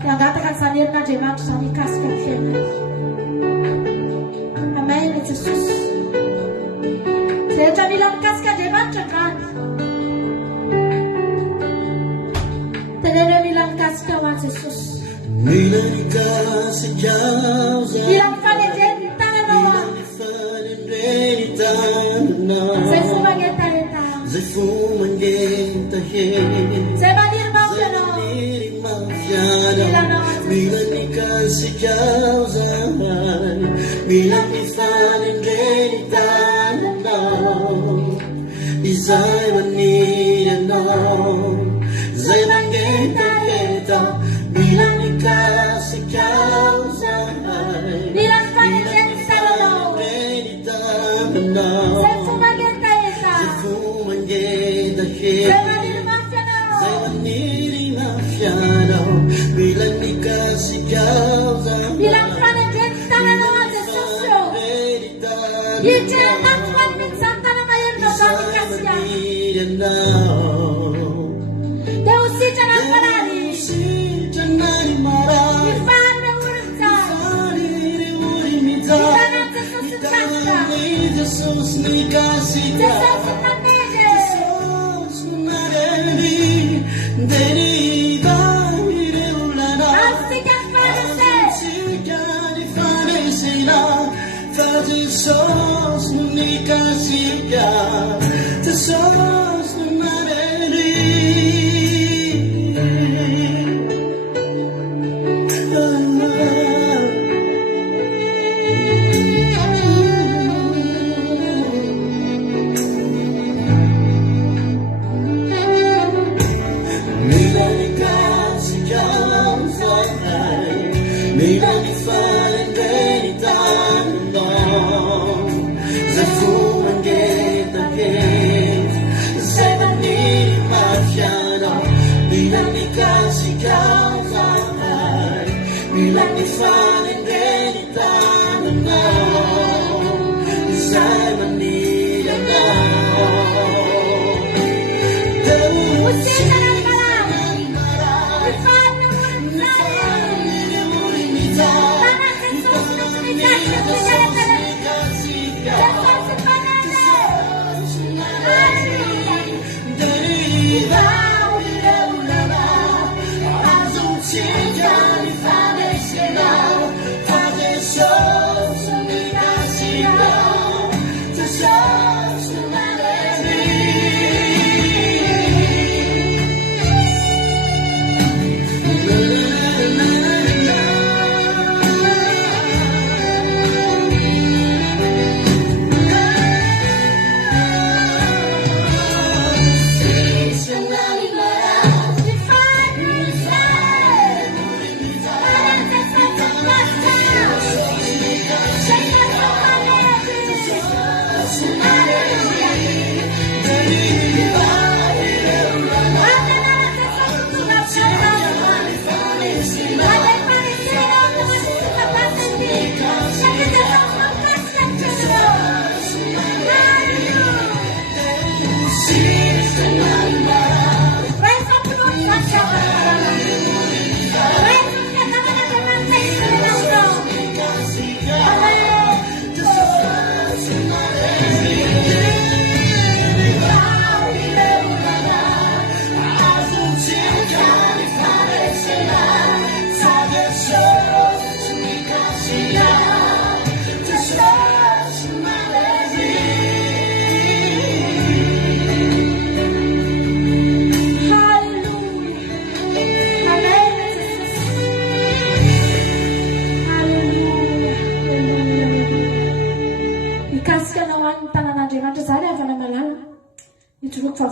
dia angataka n'izany herin'Andriamanitra izany hikasika ny fiainana amen Jesosy izay rehetra mila mikasika Andriamanitra androany mila mifanendreny ny tananao a zay fo magnetaheta zay fo mangetaheta zay maniry mafianao mila mikasikao zahay mila mifanendreny tananao izay maniry anao zay mangetaheta mila mikasikao zahay mila mifanendreny tananao zay fo magnetaheta zay maniry mafianao mila mikasikao zahay mila mifanendreny tananao a Jesosy o hitreny anaty mintsany tanana herinao za mikasika dia ho sitrana ny marary mifany re Jesosy nikasika Jesosy nanene asika nifanesena Jesus nikasika Jesus naneri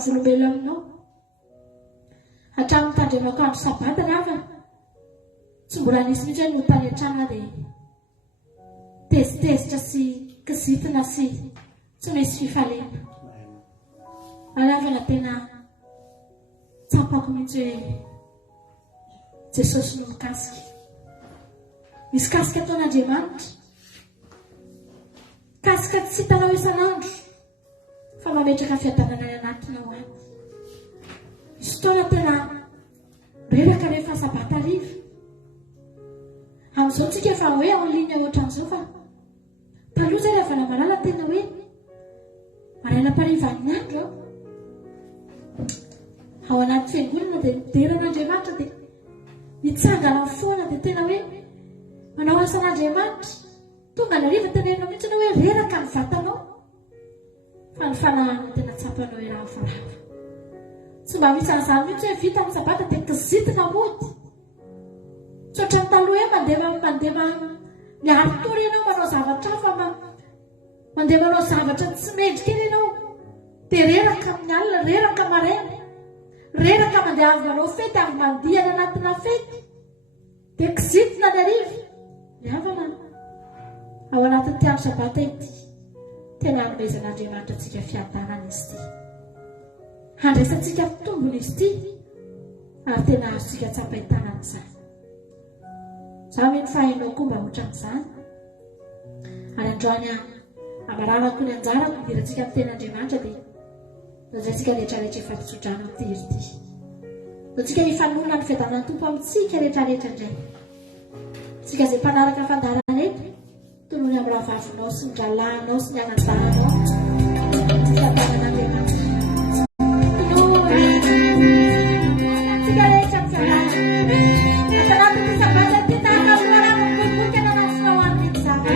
Volombelo aminao hatramin'ny tandremako andro sabatana afa tsy mbola nisy mihitsy hoe notany an-trana dia tezitezitra sy kizitina sy tsy misy fifalena alavana tena tsapako mihitsy hoe Jesosy no mikasika misy kasika ataon'Andriamanitra kasika tsy hitanao isan'andro fa mametraka fiadanana ny anatinao any misy fotoana tena reraka rehefa sabata ariva amin'izao tsika efa hoe en ligne ohatran'izao fa taloha zay rehefa namalala tena hoe maraina parivan'ny andro ao anaty fiangonana dia mideran'Andriamanitra dia mitsangana foana dia tena hoe manao asan'Andriamanitra tonga nariva tenenao mihitsy hoe reraka ny vatanao fa ny fanahana tena tsapanao raha farava tsy mba misy an'izany mihitsy hoe vita amin'ny sabata dia kizitina mody tsotra ny taloha mandeha miaritory ianao manao zavatra fa mandeha manao zavatra tsy mendrika eny ianao dia reraka amin'ny alina reraka maraina reraka mandeha avy manao fety avy mandihana anatina fety dia kizitina ny ariva miavana ao anatin'ny tiandro sabata ity tena hanomezan'Andriamanitra antsika fiadanana izy ity handresantsika tombony izy ity ary tena azontsika tsapahitanana izany za hoe ny fahainao koa mba ohatran'izany ary androany amararako ny anjarako midirantsika amin'ny ten'Andriamanitra dia zazaintsika rehetrarehetra efa pitsodrano amin'ity iry ity zatsika hifanona ny fiadanan'ny tompo amintsika rehetrarehetra indray tsika izay mpanaraka fandarana rehetra tolony amin'ny ravavinao sy ny dralahinao sy ny anadanao fiadanan'Andriamanitra tsika rehetra mifianarana atanatity sabata ty tahaka aminarano miboiboika na anaty fahoan'ity zava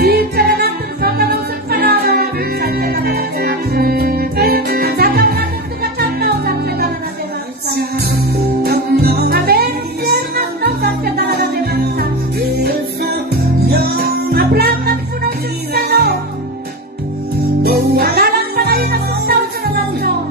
ditra ny anatin'ny vatanao sy ny fanarana izany fiadanan'Andriamanitra anjaka aminatiny tokantraminao zany fiadanan'Andriamanitra amen fierin'aminao zany fiadanan'Andriamanitra ampilamina ny fonao sy ny sainao anala ny fanahina sy ny tahotra na aminao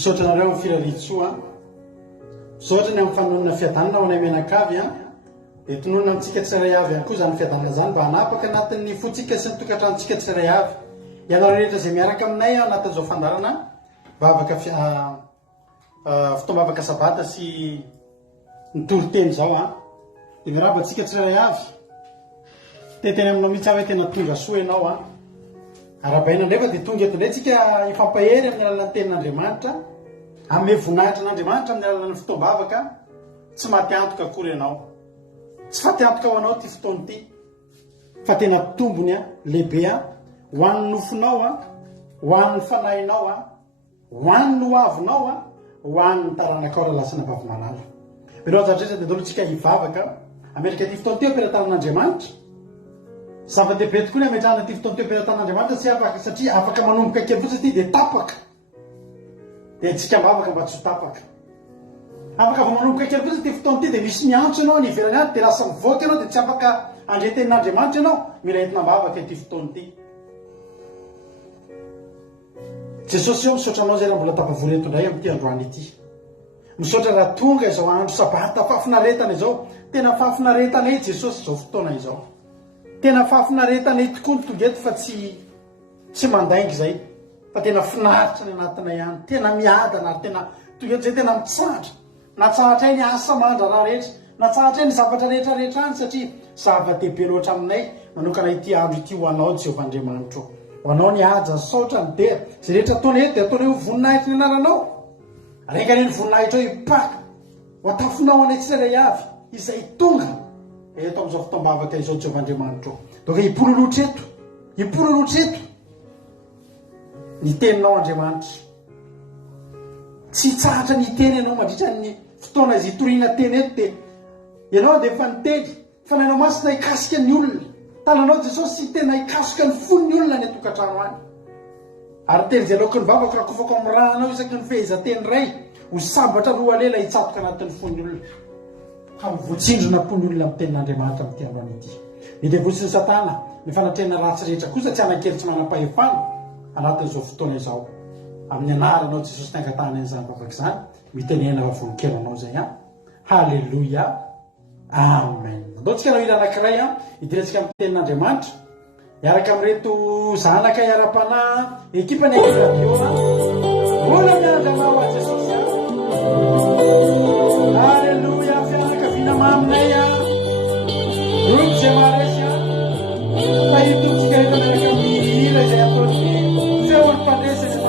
misaotra nareo amin'ny firalitsoa misaotra ny amin'ny fanonona fiadanana ho anay menakavy dia tononona amintsika tsiray avy ihany koa izany fiadanana izany mba hanapaka anatin'ny fotsika sy ny tokantranontsika tsiray avy ianao rehetra izay miaraka aminay anatin'izao fandarana bavaka fitombavaka sabata sy ny toriteny izao dia mirabantsika tsiray avy teteny aminao mihitsy hoe tena tonga soa ianao a arabaina nrefa dia tonga eto indray tsika ifampahery amin'ny alalan'ny tenin'Andriamanitra amin'ny voninahitra an'Andriamanitra amin'ny alalan'ny fotoam-bavaka tsy mahatiantoka akory ianao tsy fatiantoka ho anao ty fotoany ity fa tena tombony a lehibe a ho an'ny nofinao a ho an'ny fanahinao a ho an'ny hoavinao a ho an'ny taranakao raha lasana vavimalala ianao zatrrehetra dia dolotsika hivavaka amerika ty fotoany ty amperantan'Andriamanitra zava-dehibe tokoa ny ametrahana ty fotoany ty amperantan'Andriamanitra tsy afaka satria afaka manomboka kely fotsy ty dia tapaka dia tsika mbavaka mba tsy ho tapaka afaka fa manomboka kely fotsy ty fotoany ty dia misy miantso ianao ny ivelany any dia lasa mivoaka ianao dia tsy afaka andretenin'Andriamanitra ianao mila entina mbavaka ty fotoany ty Jesosy io misaotra anao zay raha mbola tapavory eto indray amin'ity androany ity misaotra raha tonga izao andro sabata fahafinaretana izao tena fahafinaretana Jesosy izao fotoana izao tena fahafinaretana tokoa ny tonga eto fa tsy mandaingy zay fa tena finaritra ny anatina ihany tena miadana ary tena tonga eto zay tena mitsahatra natsahatra ny asa mandra raha rehetra natsahatra ny zavatra rehetrarehetra any satria zava-dehibe loatra aminay manokana ity andro ity ho anao Jehovahandriamanitra ho anao ny aja saotra ny dera zay rehetra ataony eto dia ataony eo voninahitra ny anaranao rehefa ny voninahitra eo ipaka ho atafinao anay tsirairay avy izay tonga eto amin'izao fotoam-bavaka izao Jehovahandriamanitra donc hipololotra eto ny teninao Andriamanitra tsy tsahatra ny teny ianao mandritra ny fotoana izy hitoriana teny eto dia ianao dia efa niteny fa nainao masina hikasika ny olona talanao Jesosy tena hikasika ny fony ny olona ny atokantrano any ary teny izay laoky ny vavaka rakofako amin'ny rahanao isaky ny fehezanteny ray ho sambatra roa lela hitsatoka anatin'ny fony olona ka mivoatsindrona pony olona amin'ny tenin'Andriamanitra amin'ny androany ity hidevotsy ny Satana ny fanatrehana ratsy rehetra kosa tsy anankely tsy manam-pahefana anatin'izao fotoana izao amin'ny anaranao Jesosy niangatahana an'izany vavaka izany mitenena vavonikely anao zay a halleloia amen andaontsika anao ila anankiray a hidirantsika amin'ny tenin'Andriamanitra miaraka amin'reto zanaka iara-panahy ekipany radio mbola miandra anao a Jesosy halleloia fianakaviana maminay a groupe zay maresy a fahitotsika eto miaraka amin'ny hira izay ataony feony mpandresy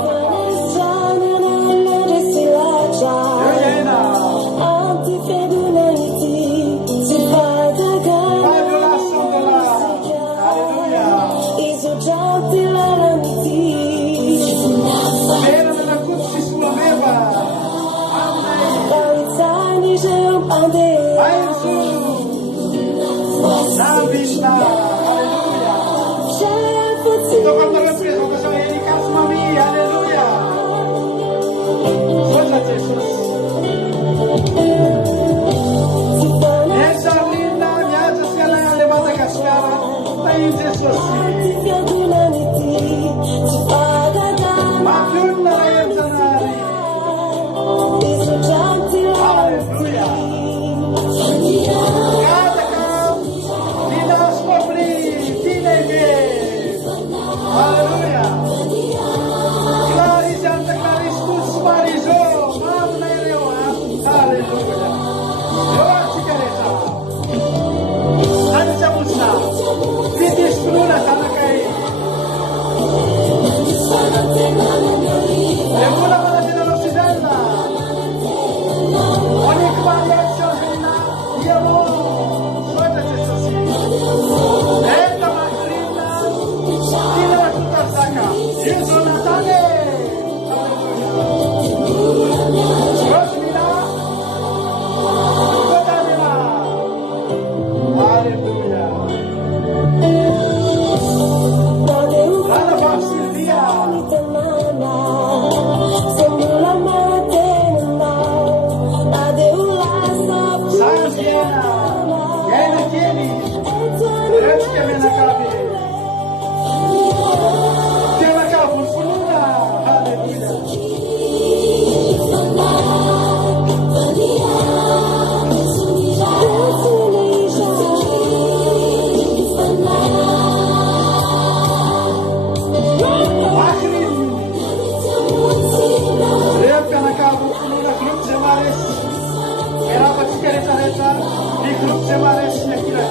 Di grup Jemaah Resmi Kira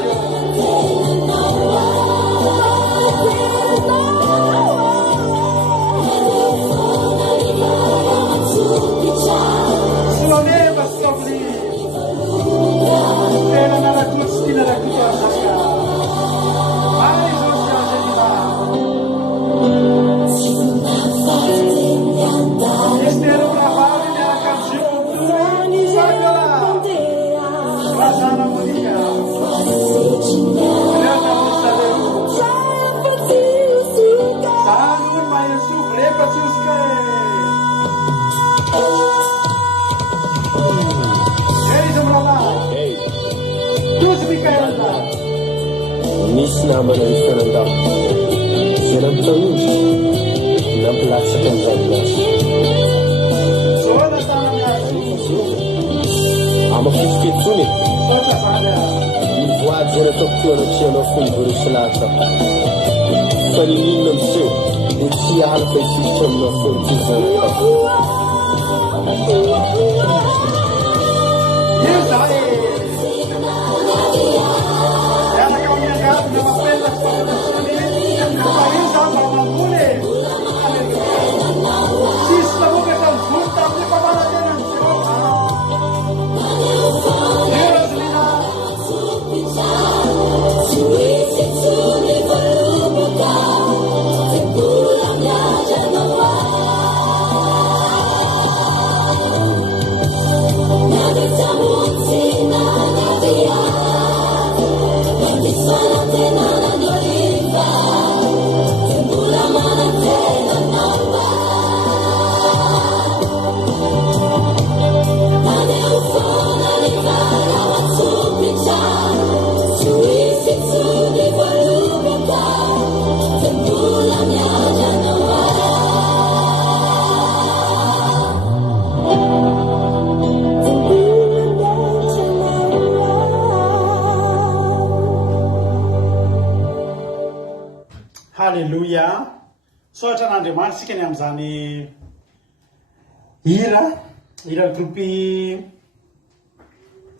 namana ny fianandao zay nampitahody nampilatsaka an'izany amafifiketsony mivoady zay nataoko teo anatrianao fonivoresilata fa ninona miseho dia tsy alaka ifilitra aminao fontizany Halleluja. Soatra n'Andriamanitra sika ny amin'izany hira groupe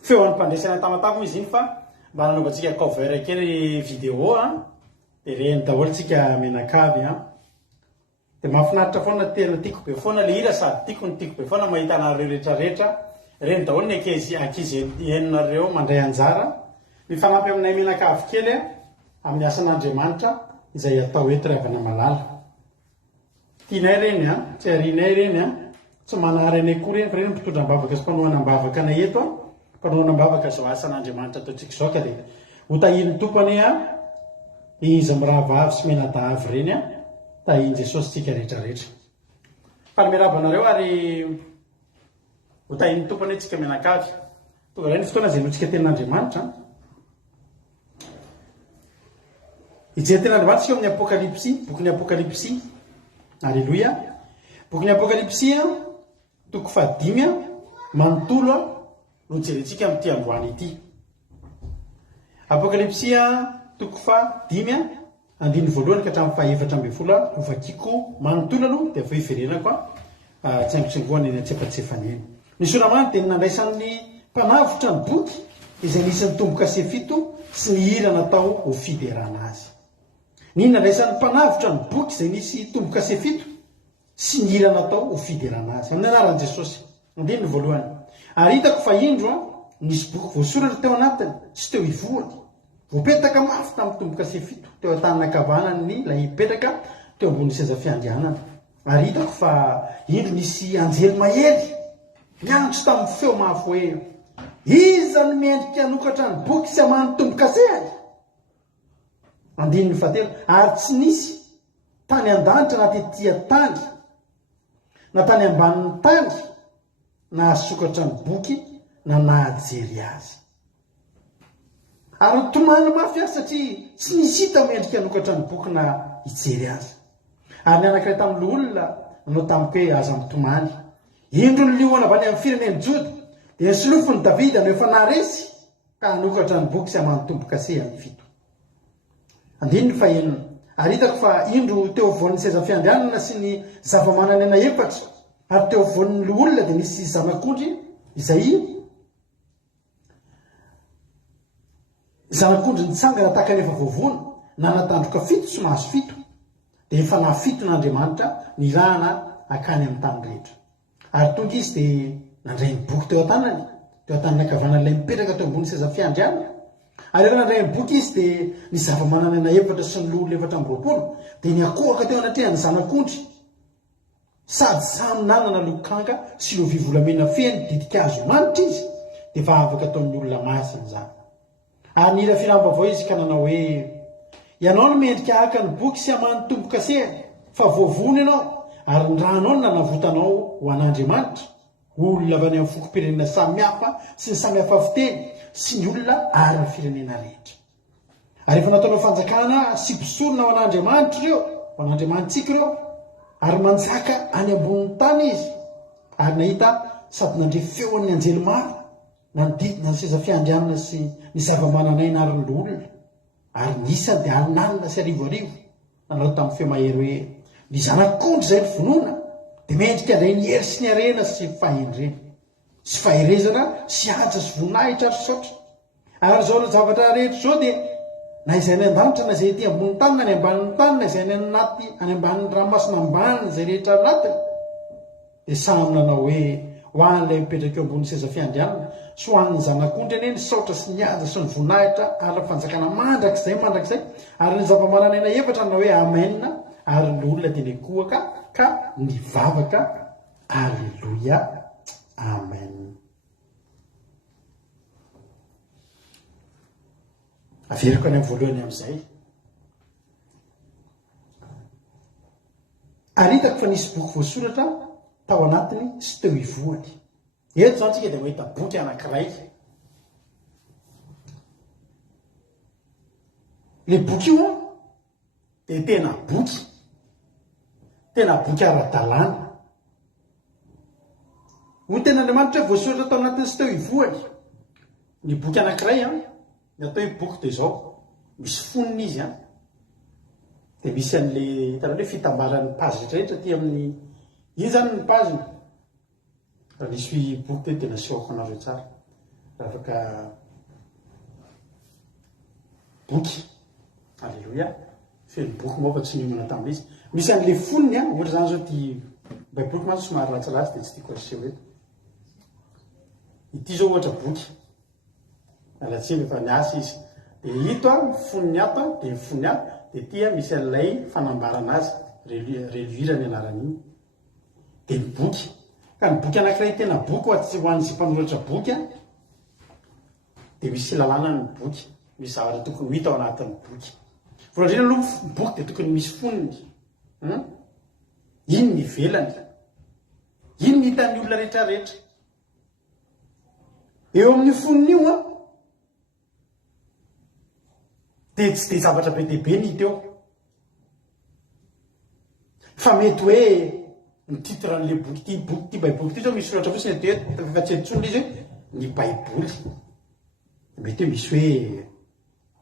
feon'ny mpandraisana tamatamo izy iny fa mba nanaovantsika cover kely vidéo dia reny daholo tsika menakavy dia mahafinaritra foana tena tiako be foana le hira sady tiako ny tiako be foana mahita anareo rehetrarehetra reny daholo ny ankizy eninareo mandray anjara mifanampy aminay menakavy kely amin'ny asan'Andriamanitra izay atao eto ravana malala tianay reny tsy arianay reny tsy manary anay koa reny fa reny mpitondra ambavaka sy mpanohana ambavaka anay eto mpanohana ambavaka zao asan'Andriamanitra ataontsika zao ka dia hotahiny tompany izy mirahavavy sy menadavy reny tahiny Jesosy tsika rehetrarehetra falomerabanareo ary hotahiny tompany tsika menakavy tonga reny fotoana zay notsika tenin'Andriamanitra ijery ten'Andriamanitra sika amin'ny apokalypsy boky ny apokalypsy alleluia boky ny apokalypsy toko 5 manontolo no jerentsika amin'ity androany ity apokalypsy toko 5 andiny voalohany ka hatramin'ny 7 ho vakiko manontolo aloha dia vao iverenako tsy ambitsingoana eny antsepatsefany eny ny soramany dia nandraisan'ny mpanavotra ny boky izay nisan'ny tombo-kase 7 sy ny hira natao ho fiderana azy ny nandraisan'ny mpanavotra ny boky izay nisy tombo-kase 7 sy ny hira natao ho fiderana azy amin'ny anaran'i Jesosy andiny ny voalohany ary hitako fa indro nisy boky voasoratra teo anatiny sy teo ivorony voapetaka mafy tamin'ny tombo-kase 7 teo an-tanana ankavanany ilay mipetraka teo ambony seza fiandianana ary hitako fa indro nisy anjely mahery mianatro tamin'ny feo mafy hoe iza ny mendrika hanokatra ny boky sy hamany tombo-kase ay andiny ny fahatelo ary tsy nisy tany an-danitra na tetỳ tany na tany ambanin'ny tany na asokatra ny boky na nahajery azy ary tomany mafy azy satria tsy nisy hita mendrika hanokatra ny boky na hijery azy ary ny anankiray tamin'ny olona nanao tamiko hoe aza mitomany indro ny lioana avy any amin'ny fireneny Joda dia nisolofony Davida no efa naresy ka hanokatra ny boky sy hamany tombo-kase amin'ny 7 andiny ny fahenina ary hitako fa indro teo voan'ny seza fiandianana sy ny zava-manan'aina efatra ary teo voan'ny olona dia nisy zanak'ondry izay zanak'ondry nitsangana tahaka nefa voavoana nanatandroka 7 sy mahazo 7 dia efa nahafito n'Andriamanitra ny rahana akany amin'ny tany rehetra ary tonga izy dia nandray ny boky teo an-tanany ankavanan'ilay mipetraka teo ambony seza fiandrianana ary efa nandray ny boky izy dia ny zava-manan'aina efatra sy ny lolo efatra amby 20 dia niakohaka teo anatrehany zanak'ondry sady samy nanana lokanga sy lovivolamena feny didika azo manitra izy dia fa afaka ataon'ny olona masina zany ary nira firamba avao izy ka nanao hoe ianao no mendrika haka ny boky sy hamany tombo-kase fa voavony ianao ary ny ranao no nanavotanao ho an'Andriamanitra olona avy any amin'ny fokom-pirenena samihafa sy ny samihafa fiteny sy ny olona ary ny firenena rehetra ary efa nataonao fanjakana sy mpisorona ho an'Andriamanitra ireo, ho an'Andriamanitsika ireo, ary manjaka any ambonin'ny tany izy, ary nahita sady nandre feon'ny anjely maro nanodidina ny seza fiandrianana sy ny zava-mananaina arin'ny olona, ary nisany dia alinalina sy arivoarivo nanao tamin'ny feo mahery hoe ny zanak'ondry izay ny vonoana dia mendrika indray ny hery sy ny arena sy fahendrena sy faherezana sy aja sy voninahitra ary saotra. Ary zao ny zavatra rehetra zao dia na izay ny an-danitra na izay ety ambony tany na ny ambanin'ny tany na izay ny anaty any ambanin'ny ranomasina ambany izay rehetra anatiny dia samy nanao hoe ho an'ilay mipetraka eo ambony seza fiandrianana sy ho an'ny zanak'ondry anie ny saotra sy ny aja sy ny voninahitra ary ny fanjakana mandrakizay ary ny zava-mananaina efatra nanao hoe amena, ary ny olona dia nikohaka ka nivavaka. Alleluia, amen. Averiko any amin'ny voalohany amin'izay, ary hitako fa nisy boky voasoratra tao anatiny sy teo ivoany. Eto zany tsika dia mahita boky anankiray. Le boky io dia tena boky ara-dalàna. Hoy ten'Andriamanitra voasoratra tao anatiny sy teo ivoany. Ny boky anankiray ny atao hoe boky dia zao, misy fonony izy dia misy an'le hitanao hoe fitambaran'ny pazy rehetrarehetra ty amin'ny iny zany ny paziny. Raha nisy boky teo tena sehoako anareo tsara, raha afaka boky. Alleluia, feno boky moa fa tsy niomana tamin'izy. Misy an'le fonony ohatra zany zao ty baiboky mantsy somary latsalatsa dia tsy tiako aseho eto. Ity zao ohatra boky alatsiny efa niasa izy dia hito fonony ato dia fonony ato dia tia misy an'ilay fanambarana azy reluire ny anaran'iny dia ny boky. Ka ny boky anankiray tena boky ho an'izay mpanoratra boky dia misy lalàna ny boky, misy zavatra tokony ho hita ao anatin'ny boky. Voalohany aloha ny boky dia tokony misy fonony. Iny ny velany, iny ny hitan'ny olona rehetrarehetra. Eo amin'ny fonony io dia tsy dia zavatra be dia be ny hita eo. Fa mety hoe ny titran'le boky ty baiboky ty zao misy soratra fotsiny eto efa tsy etsonona izy hoe ny baiboly. Mety hoe misy hoe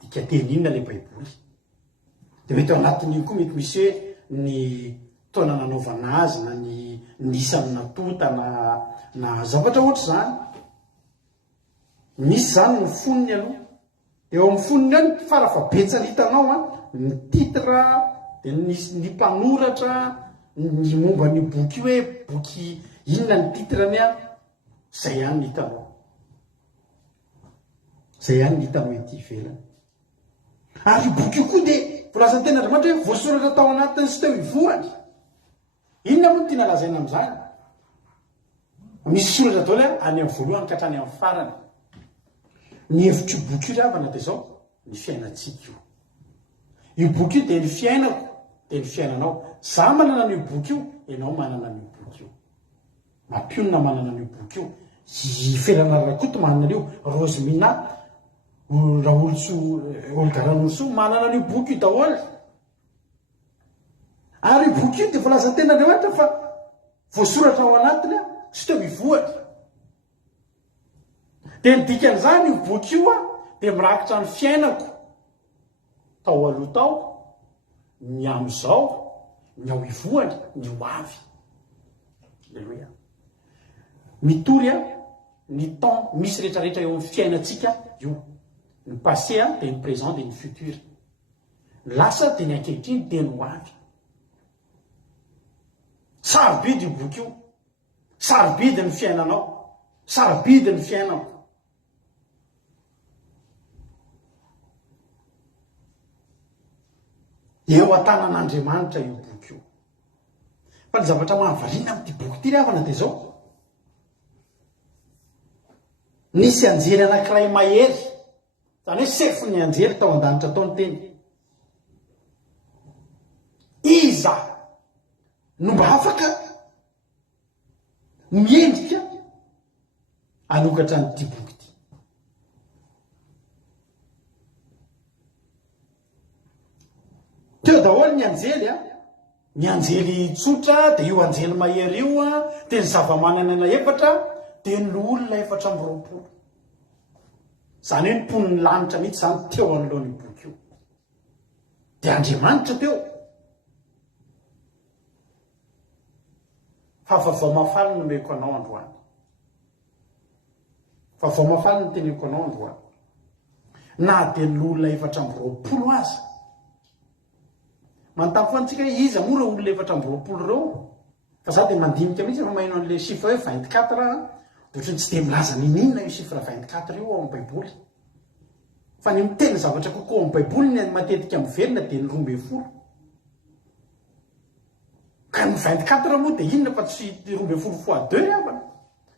dikateny inona le baiboly. Dia mety ao anatin'io koa mety misy hoe ny taona nanaovana azy na ny isany natota na zavatra ohatr' zany. Misy zany ny fonony aloha. Eo amin'ny fonony any farafabetsany hitanao ny titra dia ny mpanoratra ny momba ny boky hoe boky inona ny titrany zay ihany ny hitanao. Zay ihany ny hitanao ety ivelany. Ary io boky io koa dia volazan'ny ten'Andriamanitra hoe voasoratra tao anatiny sy teo ivoany. Inona moa no tiana lazaina amin'izany? Misy soratra daholo any amin'ny voalohany ka hatrany amin'ny farany. Ny hevitry boky io ravana dia zao ny fiainantsika io. Io boky io dia ny fiainako dia ny fiainanao. Zaho manana an'io boky io, ianao manana an'io boky io. Mampionona manana an'io boky io. Ifelana Rakoto manana an'io, Rosemina, Olgaran'Olso manana an'io boky io daholo. Ary io boky io dia volazan'ny ten'Andriamanitra fa voasoratra ao anatiny sy teo ivoany. Dia ny dikan'izany io boky io dia mirakitra ny fiainako tao aloha tao, ny amin'izao, ny ao ivoany, ny ho avy. Alleluia. Mitory ny temps misy rehetrarehetra eo amin'ny fiainantsika io. Ny passé dia ny présent dia ny futur. Ny lasa dia ny ankehitriny dia ny ho avy. Sarobidy io boky io. Sarobidy ny fiainanao. Sarobidy ny fiainanao. Eo an-tanan'Andriamanitra io boky io. Fa ny zavatra mahavariana amin'ity boky ity ravana dia zao. Nisy anjely anankiray mahery, zany hoe sefon'ny anjely tao an-danitra tao ny teny. Iza no mba afaka miendrika hanokatra n'ity boky ity. daholo ny anjely a, ny anjely tsotra dia io anjely mahery io a dia ny zava-mananana efatra dia ny olona 420. Zany hoe ny mponiny lanitra mihitsy zany teo anolohan'ny boky io. Dia Andriamanitra teo. Fa vao mafaly no meko anao androany. Fa vao mafaly no teneko anao androany. Na dia ny olona 420 aza. Manontany foana antsika hoe iza moa ireo olona 420 ireo? Fa za dia mandinika mihitsy fa maheno an'ilay chiffre hoe 24 ohatrany tsy dia milaza ninona io chiffre 24 io ao amin'ny Baiboly. Fa ny miteny zavatra kokoa amin'ny Baiboly ny matetika miverina dia ny 12. Ka ny 24 moa dia inona fa tsy 12 fois 2 avana.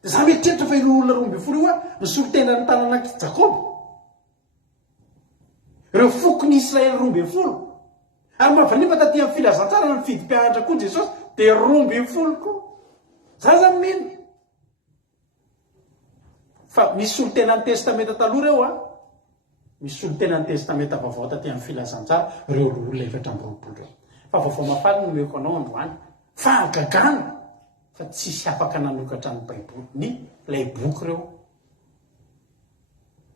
Dia za mieritreritra fa ireo olona 12 io a nisolo tena ny tanana Jakoba. Ireo fokony Israely 12. Ary mavanifa taty amin'ny filazantsara na mifidy mpianatra koa Jesosy dia 12 koa. Za zany mino. Fa misy olo tena ny testamenta taloha reo a. Misy olo tena ny testamenta vaovao taty amin'ny filazantsara ireo olona 420 reo. Fa vaovao mafaly no meko anao androany. Fa agagana fa tsisy afaka nanokatra ny Baiboly ny ilay boky reo.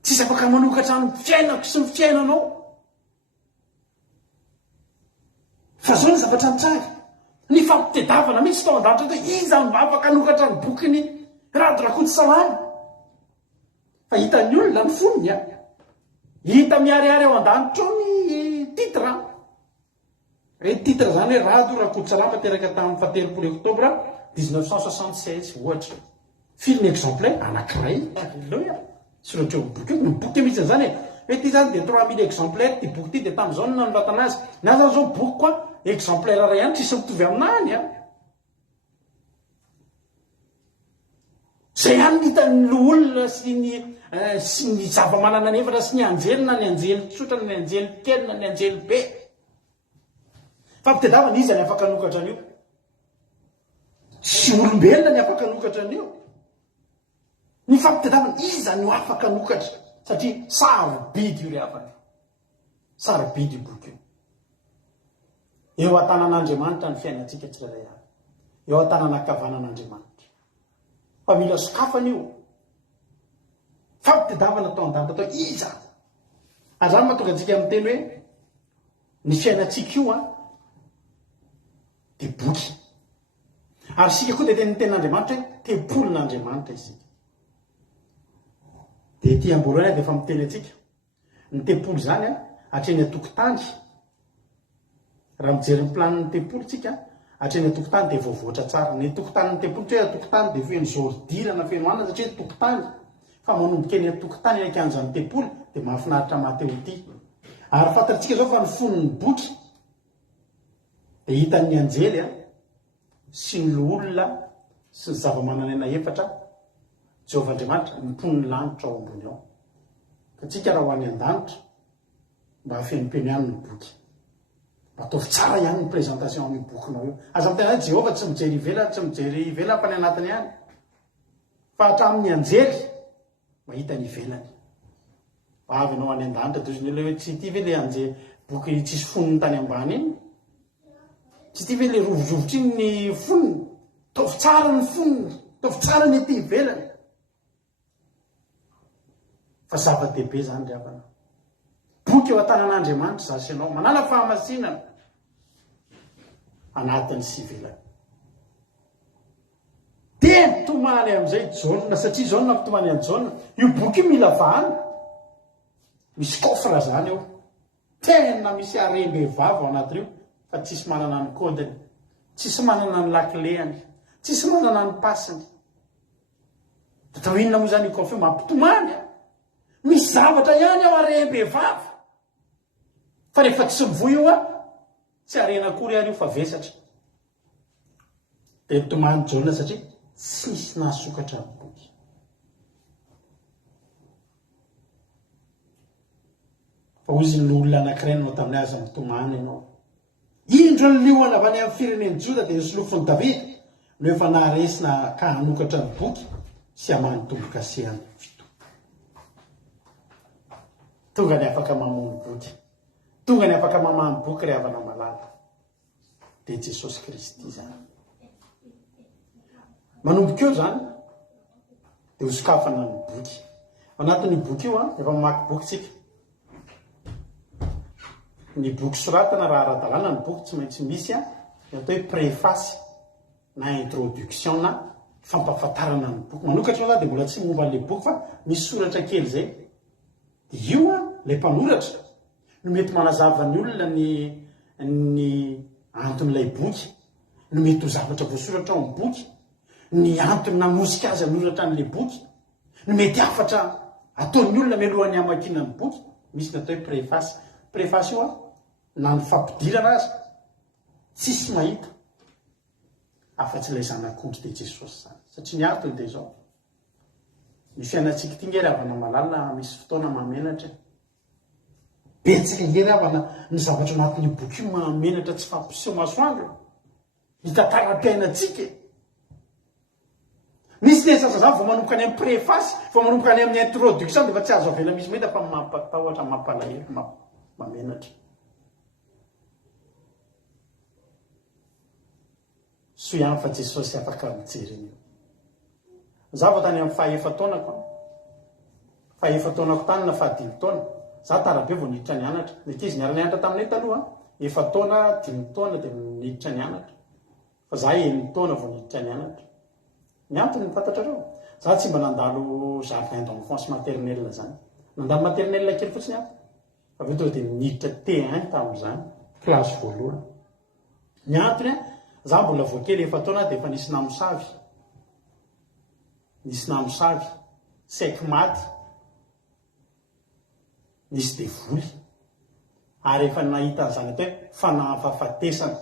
Tsisy afaka manokatra ny fiainako sy ny fiainanao. Fa zao ny zavatra nitsanga. Ny fampitedavana mihitsy tao an-danitra hoe iza no afaka hanokatra ny bokiny Rado Rakotosalany. Fa hitan'ny olona ny foniny a. Hita miariary ao an-danitra ao ny titra. Hoe titra zany hoe Rado Rakotosalany teraka tamin'ny 17 oktobra 1976 ohatra. Filmy exemplaire anankiray. Alleluia. Soratra eo boky io. Ny boky mihitsy zany hoe ty zany dia 3000 exemplaire ty boky ty dia tamin'izao no nanoratana azy. Na zany zao boky koa exemplaire ray ihany tsisy mitovy aminany a. Zay ihany hitan'ny olona sy ny zava-manana ny efatra sy ny anjely na ny anjely tsotra na ny anjely kely na ny anjely be. Fampitedavana iza ny afaka hanokatra an'io? Sy olombelona ny afaka hanokatra an'io. Ny fampitedavana iza no afaka hanokatra? Satria sarobidy io rehavana. Sarobidy io boky io. Eo an-tanan'Andriamanitra ny fiainantsika tsirairay avy. Eo an-tanan'ankavanan'Andriamanitra. Fa mila sokafana io. Fampitedavana tao an-danitra tao iza. Ary zany mahatonga antsika amin'ny teny hoe ny fiainantsika io a dia boky. Ary sika koa dia teny ny tenin'Andriamanitra hoe tempolin'Andriamanitra isika. Dia ety ambolohany dia efa miteny antsika. Ny tempoly zany a hatreny atokotany. Raha mijery ny planin'ny tempoly tsika hatreny atokotany dia voavoatra tsara. Ny tokotanin'ny tempoly tsy hoe atokotany dia feno zordirana feno anana satria tokotany. Fa manomboka eny atokotany eny akanjany tempoly dia mahafinaritra mateo ity. Ary fantatsika zao fa ny fonon'ny boky dia hitan'ny anjely a sy ny olona sy ny zava-mananena efatra Jehovah Andriamanitra mimpon'ny lanitra ao ambony ao. Fa tsika raha ho any an-danitra mba hafenipeny ihany ny boky. Ataovy tsara ihany ny présentation amin'ny bokinao io. Aza mitena hoe Jehovah tsy mijery ivela, tsy mijery ivela fa ny anatiny ihany. Fa hatramin'ny anjely mahita ny ivelany. Avy anao any an-danitra toy ny hoe tsy ity ve le anjely boky tsisy foniny tany ambany iny? Tsy ity ve le rovotrovotry iny ny foniny? Taovy tsara ny foniny, taovy tsara ny ety ivelany. Fa zava-dehibe zany ry havana. Boky eo an-tanan'Andriamanitra zasy ianao manana fahamasinana anatiny sy ivelany. Dia mitomany amin'izay jaune satria jaune mampitomany amin'ny jaune. Io boky io mila vahana. Misy coffre zany eo. Tena misy arem-behivavy ao anatin'io fa tsisy manana ny kodiny, tsisy manana ny lakileny, tsisy manana ny pasiny. Atao inona moa zany io coffre io mampitomany a. Misy zavatra ihany ao arem-behivavy. Fa rehefa tsy mivoy io a tsy arena akory ary io fa vesatra. Dia tomany jaune satria tsisy nahasokatra ny boky. Fa ozy ny olona anankiray no tamin'ny azy mitomany ianao. Indro ny liona avy any amin'ny firenen'i Joda dia ny solofony Davida no efa naharesina ka hanokatra ny boky sy hamany tombo-kasehany. Tonga ny afaka mamono boky. tonga ny afaka mamamy boky ry havana malala dia Jesosy Kristy zany. Manomboka eo zany dia hosokafana ny boky. Anatin'ny boky io efa mamaky boky tsika. Ny boky soratana raha ara-dalàna ny boky tsy maintsy misy ny atao hoe préface na introduction na fampahafantarana ny boky. Manokatra za dia mbola tsy momba an'ilay boky fa misy soratra kely zay. Dia io ilay mpanoratra no mety manazava ny olona ny anton'ilay boky, no mety ho zavatra voasoratra ao amin'ny boky, ny antony namosika azy anoratra an'ilay boky, no mety afatra ataon'ny olona mialohan'ny hamakiana ny boky. Misy ny atao hoe préface. Préface io na ny fampidirana azy tsisy mahita afa-tsy ilay zanak'ondry dia Jesosy zany. Satria ny antony dia zao, ny fiainantsika ity ngery havana malala misy fotoana mamenatra. Betsaka ngery havana ny zavatra anatin'io boky io mamenatra tsy fampiseho masoandro, ny tantaram-piainantsika. Misy le sasazany vao manomboka any amin'ny préface, vao manomboka any amin'ny introduction dia fa tsy azo avela misy mehita fa mampatahotra, mampalahelo, mamenatra. So ihany fa Jesosy afaka mijereny io. Zaho tany amin'ny faha-efataonako tany na faha-dimy taona, za tarabe vao niditra nianatra. Ny ankizy niara nianatra taminay taloha, 7 taona, 5 taona dia niditra nianatra. Fa za 9 taona vao niditra nianatra. Ny antony fantatrareo, za tsy mba nandalo jardin d'enfance maternelle zany. Nandalo maternelle kely fotsiny aho. Fa avy eo dia niditra T1 tamin'izany, classe voalohany. Ny antony za mbola vao kely 7 taona dia efa nisy namosavy. Nisy namosavy, saiko maty, nisy devoly. Ary efa nahita an'izany atao hoe fanahafahafatesana.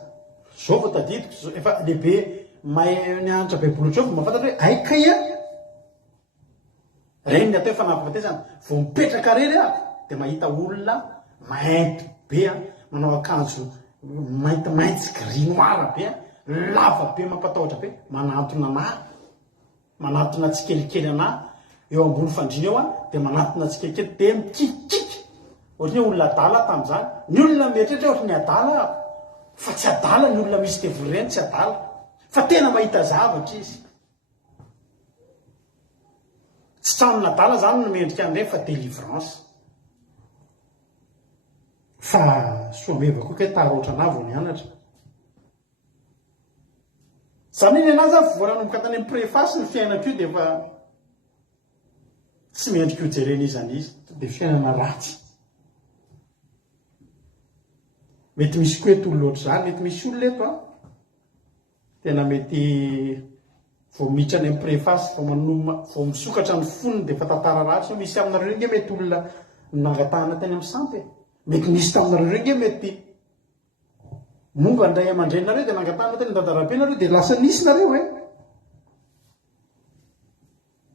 Zao vao tadidiko, efa lehibe mahay nianatra baiboly ohatrao vao mahafantatra hoe aika ia. Reny ny atao hoe fanahafafatesana. Vao mipetraka rery aho dia mahita olona mainty be, manao akanjo maintimainty grinoire be, lava be, mampatahotra be, manantona anahy, manantona tsikelikely anahy eo ambony fandriana eo dia manantona tsikelikely dia mikikikika. Ohatry ny olona adala tamin'izany. Ny olona mieritreritra ohatry ny adala, fa tsy adala ny olona misy devoly ireny, tsy adala. Fa tena mahita zavatra izy. Tsy tranona adala zany no mendrika an'ireny fa délivrance. Fa soameva koa hoe tarotra anah vao nianatra. Zany iny anazy aho vao nanomboka tany amin'ny préface ny fiainako io dia efa tsy mendrika ho jerena izany izy. Dia fiainana ratsy. Mety misy koa eto olona ohatr' izany, mety misy olona eto tena mety vao miditra any amin'ny préface, vao misokatra ny fonony dia efa tantara ratsy. Misy aminareo nge mety olona nangatahana tany amin'ny sampy. Mety misy taminareo nge mety momba ndray aman-drenareo dia nangatahana tany an-dadarabena dia lasa nisy nareo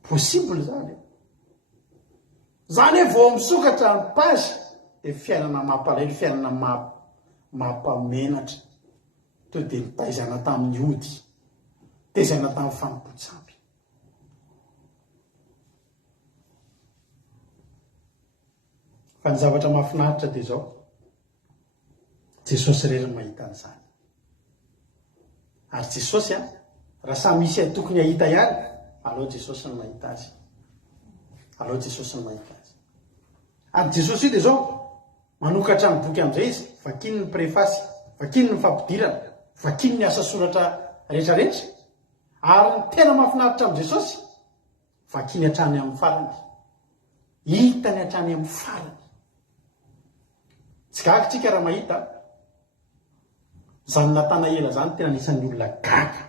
possible zany. Zany hoe vao misokatra ny page dia fiainana mampalahelo, fiainana mampamenatra. To dia nitaizana tamin'ny ody, taizana tamin'ny fanompotsapy. Fa ny zavatra mahafinaritra dia zao, Jesosy rery mahita an'izany. Ary Jesosy raha samy misy tokony hahita ihany, aleo Jesosy no mahita azy. Aleo Jesosy no mahita azy. Ary Jesosy io dia zao manokatra ny boky amin'izay izy, vakiny ny préface, vakiny ny fampidirana, vakiny ny asa soratra rehetrarehetra. Ary ny tena mahafinaritra amin'i Jesosy, vakiny hatrany amin'ny farany. Hitany hatrany amin'ny farany. Tsy gaga tsika raha mahita zany Natanaela zany, tena anisan'ny olona gaga.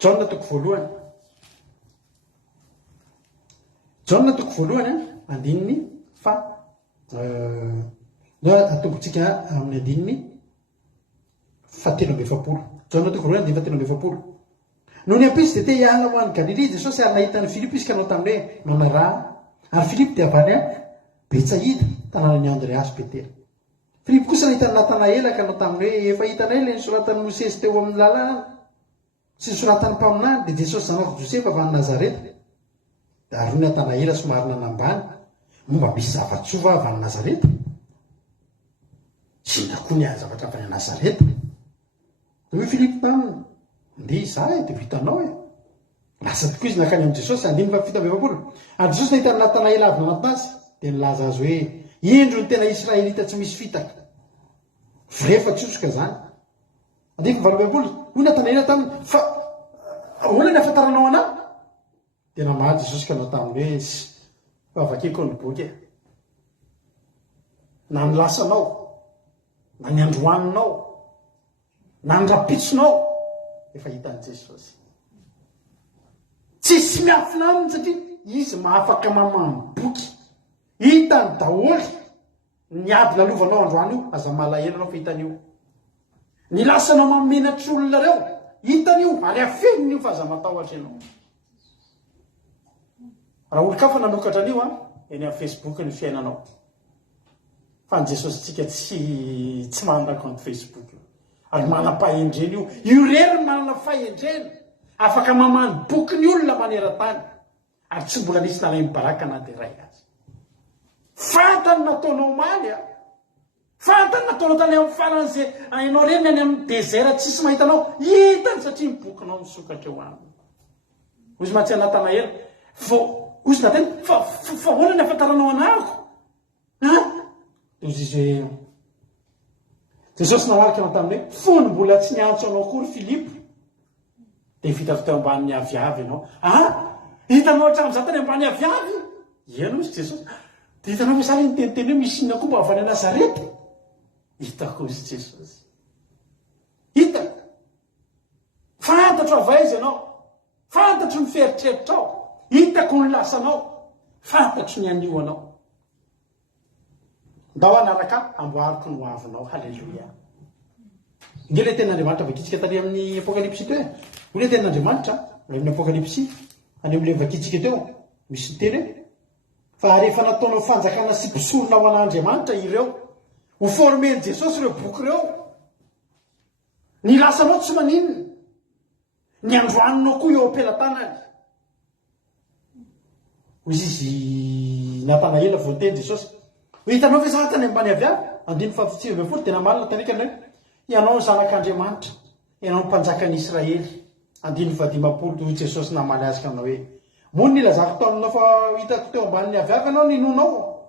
Jaona toko voalohany. Jaona toko voalohany andininy fa atombotsika amin'ny andininy fahatelo amby efapolo. Jaona toko voalohany andininy fahatelo amby efapolo. Noho ny ampisy dia te hiala ho any Galilea Jesosy ary nahitany Filipo izy ka anao tamin'ilay manarà. Ary Filipo dia avy any Betsaida, tanànan'i Andrea sy Petera. Filipo kosa nahitany Natanaela ka anao tamin'ilay efa hitanay ilay nisoratan'ny Mosesy teo amin'ny lalàna sy nisoratan'ny mpaminany dia Jesosy zanak'i Josefa avy any Nazareta. Dia ary Natanaela somary nanambany, momba misy zava-tsova avy any Nazareta. dina koa ny zavatra avy any Nazareta. Hoe Filipo taminy ndeha izahay dia vitanao e. Lasa tokoa izy nakany amin'i Jesosy andiny fa fito amby efapolo. Ary Jesosy nahita ny Natanaela avy nanantona azy dia nilaza azy hoe indro ny tena Israelita tsy misy fitaka. Vrefa tsosoka zany. Andiny valo amby efapolo. Hoy Natanaela taminy fa ahoana ny ahafantaranao anahy? Tena maty Jesosy ka nao taminy hoe fa avakeko ny boky e. Na ny lasanao, na ny androaninao, na ny rapitsonao efa hitan'i Jesosy. Tsisy miafina aminy satria izy mahafaka mamamy boky. Hitany daholy ny ady lalovanao androany io, aza malahelo anao fa hitan'io. Ny lasanao mamenatry olona reo, hitan'io, ary afeniny io fa aza matahotra ianao. Raha olo-kafa nanokatra an'io eny amin'ny Facebook ny fiainanao. Fa ny Jesosy tsika tsy manana compte Facebook io. Ary manam-pahendreny io. Io rery manana fahendreny. Afaka mamany boky ny olona maneran-tany. Ary tsy mbola nisy nalainy baraka na dia ray azy. Fantany nataonao maly a. Fantany nataonao tany amin'ny farany izay ainao reny any amin'ny désert tsisy mahitanao. Hitany satria ny bokinao misokatra eo aminy. Ozy mahatsy Natanaela. Ozy nateny fa hoana ny afantaranao anako? Ozy izy hoe Jesosy namarika anao taminy hoe fony mbola tsy niantso anao kory Filipo. Dia vita teo ambany aviavy ianao. Hitanao hatramin'izao tany ambany aviavy? Iano izy Jesosy. Dia hitanao hoe sary niteniteny hoe misy inona koa mba avy any Nazareta? Hitako izy Jesosy. Hitako. Fantatro avaiza ianao. Fantatro ny fieritreritranao. Hitako ny lasanao. Fantatro ny anio anao. Ndao anaraka amboariko ny hoavinao. Halleluia. Nge le ten'Andriamanitra vakitsika tany amin'ny Apokalipsy teo. Hoy le ten'Andriamanitra amin'ny Apokalipsy any amin'ilay vakitsika teo. Misy teny hoe fa rehefa nataonao fanjakana sy mpisorona ho an'Andriamanitra ireo, ho formen Jesosy ireo boky ireo, ny lasanao tsy maninona, ny androaninao koa eo ampelantanany. Hoy izy Natanaela voateny Jesosy. Hitanao ve za tany ambany aviavy? Andiny fahavitsy amby folo tena marina tanekana hoe ianao ny zanak'Andriamanitra, ianao ny mpanjakan'i Israely. Andiny fahadimapolo toy Jesosy namaly azy kanao hoe moa nilazako tao aminao fa hitako teo ambany aviavy anao ninonao.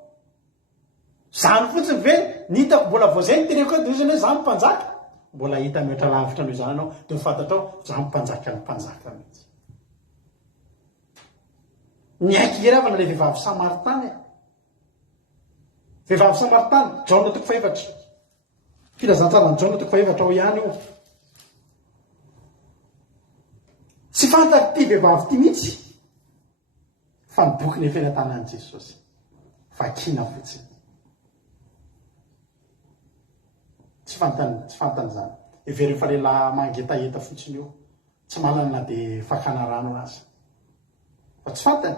Zany fotsiny ve nitako mbola voazay teneko hoe dozany hoe zany mpanjaka. Mbola hita mihoatra lavitra noho izany anao dia fatatrao zany mpanjaka ny mpanjaka mihitsy. Ny aiky geravana ilay vehivavy Samaritany. Vehivavy Samaritany, Jaona toko faefatra. Filazantsarany Jaona toko faefatra ao ihany io. Tsy fantako ty vehivavy ty mihitsy fa ny boky ny fenantanan'i Jesosy. Vakina fotsiny. Tsy fantany zany. Every fa lehilahy mangetaheta fotsiny io. Tsy manana na dia fakana rano azy. Fa tsy fantany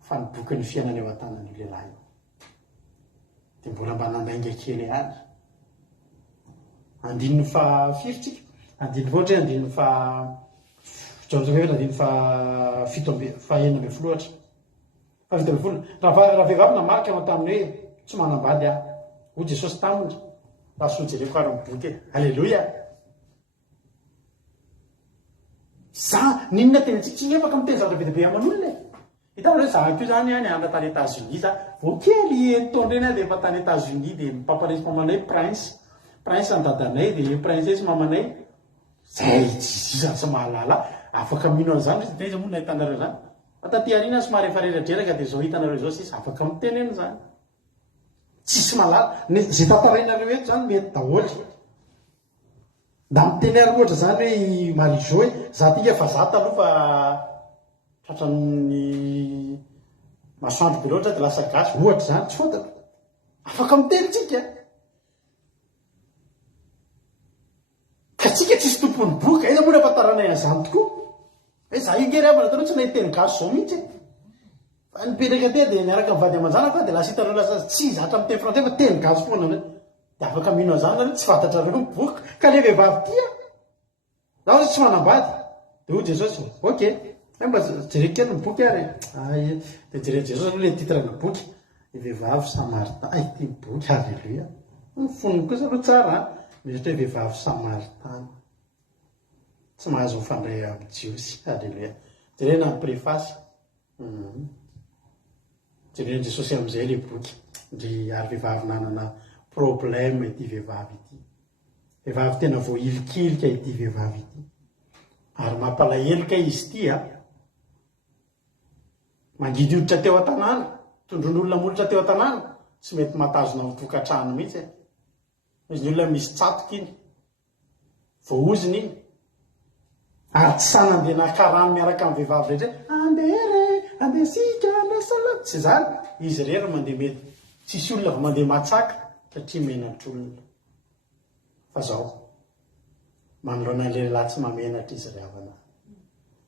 fa ny boky ny fiainana eo an-tanan'io lehilahy io. Dia mbola mba nandainga kely ihany. Andininy fa firy tsika? Andininy voatra hoe andininy fa andininy fa fito fa enina amby folo ohatra. Fa fito amby folo. Raha vehivavy namarika anao taminy hoe tsy manambady aho. Hoy Jesosy taminy. Raha soa jereko ary ny boky. Halleluia. Za ninona tenantsika tsy afaka miteny zavatra be dia be aman'olona. Hitanao hoe zahako io zany any anda tany États-Unis za. Vao kely entaondrana dia efa tany États-Unis dia mipamparesy mamanay prince. Prince an-dadanay dia princesse mamanay. Zay zany tsy mahalala. Afaka mino an'izany izy dia moa nahitanareo zany. Fa taty ariana somary efa reradreraka dia zao hitanareo zao sisa afaka mitenena zany. Tsisy malala. Zay tantarainareo eto zany mety daholy. Da mitenera loatra zany hoe Marizô hoe za tika fa za taloha fa tratran'ny masoandro be loatra dia lasa gasy ohatra zany tsy fantako. Afaka miteny tsika. Ka tsika tsisy tompony boky. Aiza moa ahafantaranay an'izany tokoa. Hoe za io ngery avana taloha tsy nahiteny gasy zao mihitsy. Fa nipetraka teo dia niaraka mivady aman-janaka dia lasa hitanareo lasa tsy zatra miteny frantsay fa teny gasy foana. Dia afaka mino an'izany zany tsy fantatrareo ny boky. Ka le vehivavy tia zaho tsy manambady. Dia hoy Jesosy ok. Mba jereko kely ny boky ary. Dia jereko Jesosy aloha le titre ny boky. Ny vehivavy Samaritany. Ay ty boky. Halleluia. ny fonony kosa aloha tsara misaotra hoe vehivavy samaritana tsy mahazo mifandray amin'ny jiosy. Alleluia. Jerena ny préface jerena Jesosy amin'izay le boky ndry ary vehivavy nanana problème ity vehivavy ity, vehivavy tena voailikilika ity vehivavy ity, ary mampalahelika izy ity mangidy hoditra teo an-tanàna, tondron'olona molotra teo an-tanàna, tsy mety matazona amin'ny tokantrano mihitsy izy ny olona misy tsatoka iny voaoziny iny ary tsy sanandeha nakarano miaraka amin'ny vehivavy rehetra andeha re andeha sika nasala tsy zany izy rery mandeha mety tsisy olona va mandeha matsaka satria menatr'olona fa zao manoloana le lehilahy tsy mamenatra izy ry havana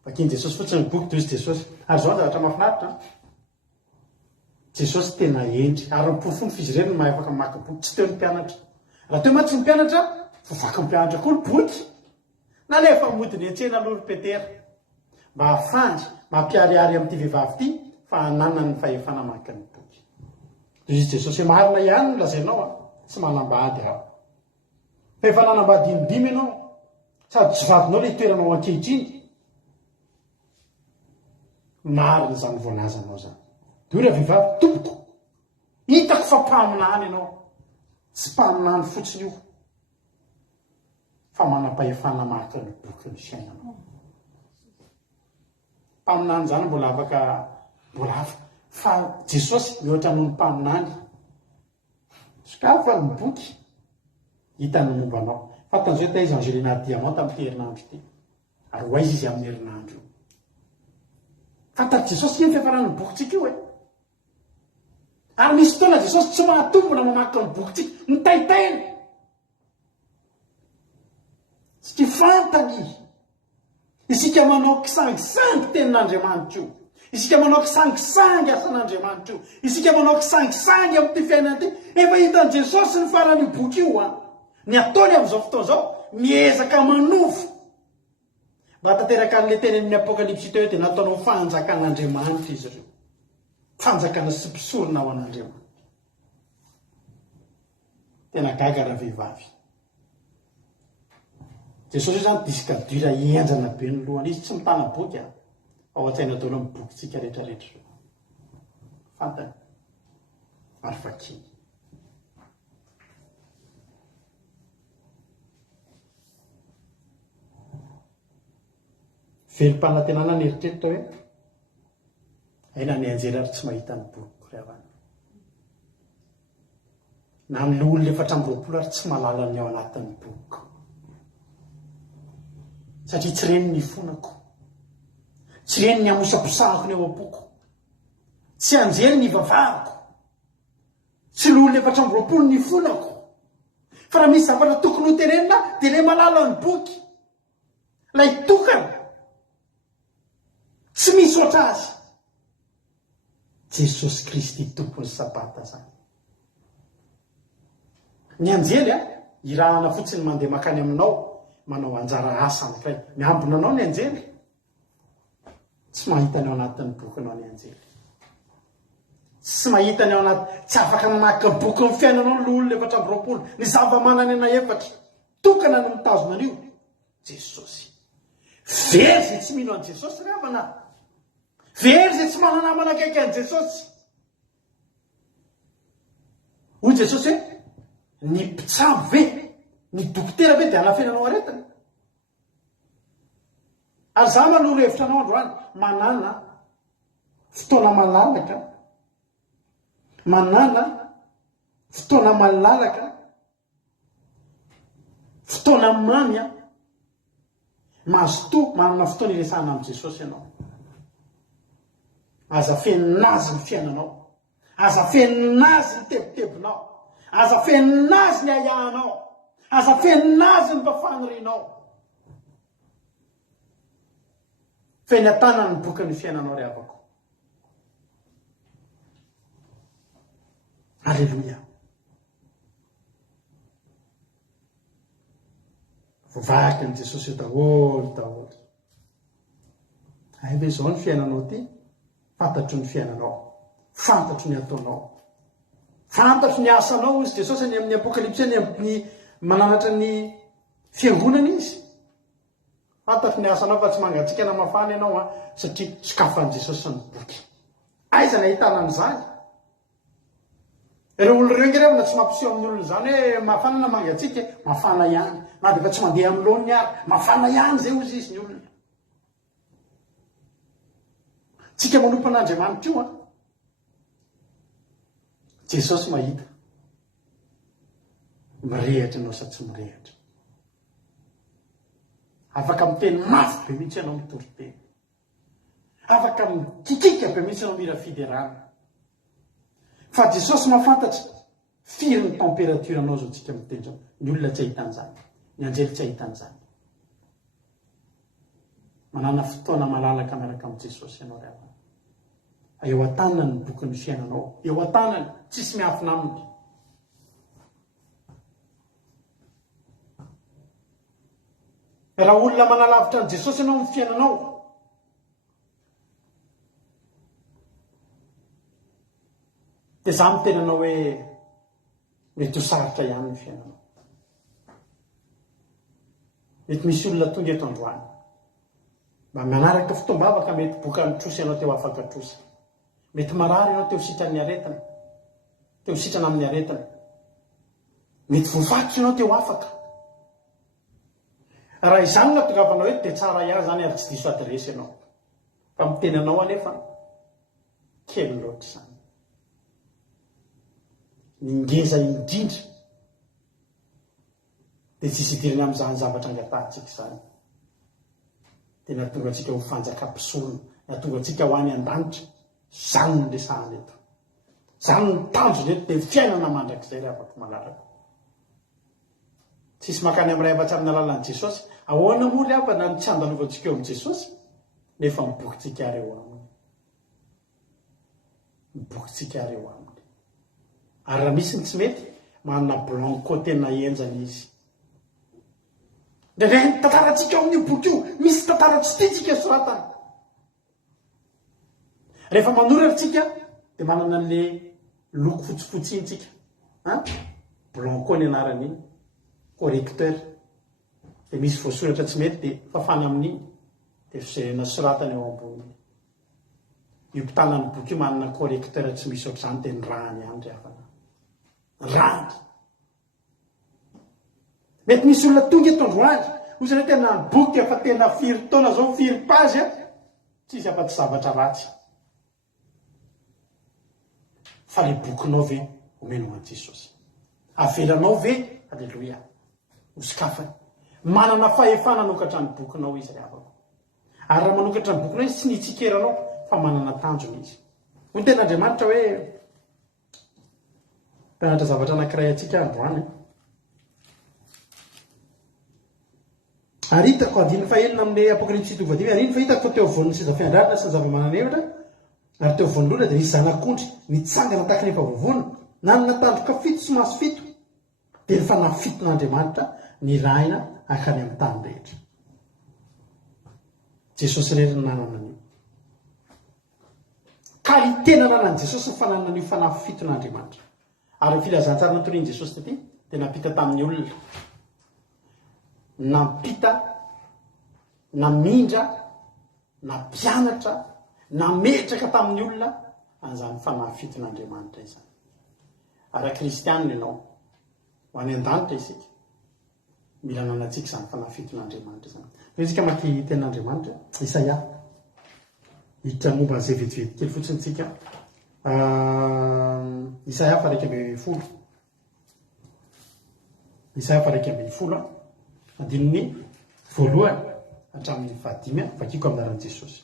vakiny Jesosy fotsiny boky toy izy Jesosy ary zao zavatra mahafinaritra Jesosy tena endry ary nypofony fizireny mahay afaka mamaky boky tsy teo ny mpianatra raha teo matsy ny mpianatra vovaky ny mpianatra koa ny boky nalefa modiny entsena aloha ny Petera mba hafangy mampiariary amin'ity vehivavy ity fa hanana ny fahefana maky ny boky. Izy Jesosy marina ihany no lazainao tsy manambady aho fa efa nanambady indimy ianao sady tsy vadinao le toeranao ankehitriny marina zany voalazanao zany. Dora vehivavy tompoko hitako fa mpaminany ianao tsy mpaminany fotsiny io fa manam-pahefana maka ny boky ny fiainanao. Mpaminany zany mbola afaka fa Jesosy mihoatra noho ny mpaminany sokafa ny boky hitany mombanao. Fantan'izao ta izy Angelina Diamant tamin'ity herinandro ity ary ho aiza izy amin'ny herinandro io fantatry Jesosy ny fiafarany boky tsika io ary misy fotoana Jesosy tsy mahatombona mamaky ny boky tsika ny taitainy tsy fantany isika manao kisangisangy tenin'Andriamanitra io, isika manao kisangisangy asan'Andriamanitra io, isika manao kisangisangy amin'ity fiainana ity efa hitan'i Jesosy ny farany boky io ny ataony amin'izao fotoana izao miezaka manofo mba tanteraka an'le teny amin'ny apokalipsy teo dia nataonao fanjakan'Andriamanitra izy ireo, fanjakana sy mpisorona ao an'Andriamanitra. Tena gaga raha vehivavy. Jesosy zany disika dira enjana be ny lohany izy tsy mitana boky ao an-tsaina daholo amin'ny bokintsika rehetrarehetra fantany ary vakiny. Velom-panantenana ny eritreto hoe aina ny anjely ary tsy mahita ny boky ry havana na ny olona 420 ary tsy malala ny ao anatin'ny boky satria tsy reny ny fonako, tsy reny ny amosaposahako ny ao am-poko, tsy anjely ny vavahako, tsy lolona 420 ny fonako fa raha misy zavatra tokony ho terenina dia le malala ny boky lay tokana tsy misy oatra azy Jesosy Kristy tompony sabata zany. Ny anjely irahana fotsiny mandeha makany aminao manao anjara asa ankiray miambina anao ny anjely tsy mahita ny ao anatin'ny bokinao ny anjely tsy mahita ny ao anaty tsy afaka mamaky ny boky ny fiainanao ny olona 420 ny zava-manana ana efatra tokana ny mitazona an'io Jesosy. Very zay tsy mino an' Jesosy ry havana, very zay tsy manana manakaiky an' Jesosy. Hoy Jesosy hoe ny mpitsabo ve ny dokotera ve dia hanafenanao aretiny ary za manoro hevitra anao androany manana fotoana malalaka, manana fotoana malalaka, fotoana mamy mazoto manana fotoana iresahana amin'i Jesosy ianao. Aza feninazy ny fiainanao, aza feninazy ny tebotebonao, aza feninazy ny ayahanao, aza feninazy ny mpafanorianao. Feny atana ny boky ny fiainanao ry havako. Alleluia. Vovaky ny Jesosy io daholo. Ay ve zao ny fiainanao ty? Fantatro ny fiainanao, fantatro ny ataonao. fantatry ny asanao izy Jesosy any amin'ny apokalypsy any amin'ny mananatra ny fiangonana izy. Fantatry ny asanao fa tsy mangatsika na mafana ianao satria sokafan'i Jesosy ny boky. Aiza ny ahitana an'izany? Ireo olo reny rehefa tsy mampiseho amin'ny olona zany hoe mafana na mangatsika, mafana ihany. Na dia fa tsy mandeha amin'ny lohany ary, mafana ihany zay ozy izy ny olona. Tsika manompon'Andriamanitra io Jesosy mahita. Mirehatra ianao sa tsy mirehatra. Afaka miteny mafy be mihitsy ianao mitory-teny. Afaka mikikika be mihitsy ianao mira fiderana. Fa Jesosy mahafantatra firy ny température anao zao tsika miteny zao. Ny olona tsy ahitan'izany. Ny anjely tsy ahitan'izany. Manana fotoana malalaka miaraka amin'ny Jesosy ianao rehefa. Eo an-tanany ny bokin'ny fiainanao. Eo an-tanany tsisy miafina aminy. Raha olona manalavitra ny Jesosy ianao amin'ny fiainanao, dia za miteny anao hoe mety ho sarotra ihany ny fiainanao. Mety misy olona tonga eto androany mba manaraka fotoam-bavaka mety bokany trosa ianao teo afaka trosa. Mety marary ianao teo sitrany aretina, teo sitrana amin'ny aretina. Mety voafatsy ianao teo afaka. Raha izany no atongavanao hoe dia tsara ihany zany ary tsy diso adresy ianao. Fa miteny anao anefa kely loatra izany. Ny ngeza indrindra dia tsisy idirany amin'izany zavatra angatantsika izany. Dia nahatonga antsika ho fanjakam-pisorona, nahatonga antsika ho any an-danitra. Zany ny resahana eto. Zany ny tanjona eto dia fiainana mandrakizay rehefa afaka malalaka. Tsisy makany amin'ny ray afa-tsy amin'ny alalan'i Jesosy. Ahoana moa ry hapa na tsy andalovantsika eo amin'ny Jesosy nefa mibokintsika ary eo aminy. Mibokintsika ary eo aminy. Ary raha misy ny tsy mety, manana blanco tena enjana izy. Dia ny tantarantsika eo amin'ny boky io, misy tantara tsy tiantsika soratana. Rehefa manoratra tsika dia manana an'ilay loko fotsifotsy iny tsika. Blanco ny anarany iny, correcteur. Dia misy voasoratra tsy mety dia fafana amin'iny dia fijerena soratana eo amboniny. Io mpitanany boky io manana correcteur tsy misy ohatr'izany dia ny rahany ihany rehefa rany. Mety misy olona tonga eto androany, ozy hoe tena ny boky efa tena firy taona zao, firy pazy tsisy afa-tsy zavatra ratsy. Fa le bokinao ve omenao an'i Jesosy. Avelanao ve, alleloia, ho sokafany. Manana fahefana manokatra ny bokinao izy rehefa. Ary raha manokatra ny bokinao izy tsy nitsikeranao fa manana tanjona izy. Ho ten'Andriamanitra hoe mpianatra zavatra anankiray atsika androany. Ary hitako andininy fahelina amin'ny apokalypsy tovadimy, ary iny fa hitako teo voan'ny seza fiandrarana sy ny zava-mananevitra, ary teo voan'ny lona dia nisy zanak'ondry nitsangana tahaka ny efa vovony, na ny natandroka fito sy maso fito, dia rehefa nafiton'Andriamanitra ny rahina akany amin'ny tany rehetra. Jesosy rery ny nanana an'io. Kalite nananan'i Jesosy ny fananana an'io fanafiton'Andriamanitra. Ary ny filazantsara natorian'i Jesosy taty dia nampita tamin'ny olona. Nampita, namindra, nampianatra, nametraka tamin'ny olona an'izany fanafiton'Andriamanitra izany. Ary kristianina ianao, ho any an-danitra isika, mila nanantsika izany fanafiton'Andriamanitra izany. Fa isika maki ten'Andriamanitra, Isaia, hiditra momba an'izay vetivety kely fotsiny tsika. Isaia 1:10. Isaia 1:10. Andininy voalohany hatramin'ny 5 vakiko amin'ny anaran'i Jesosy.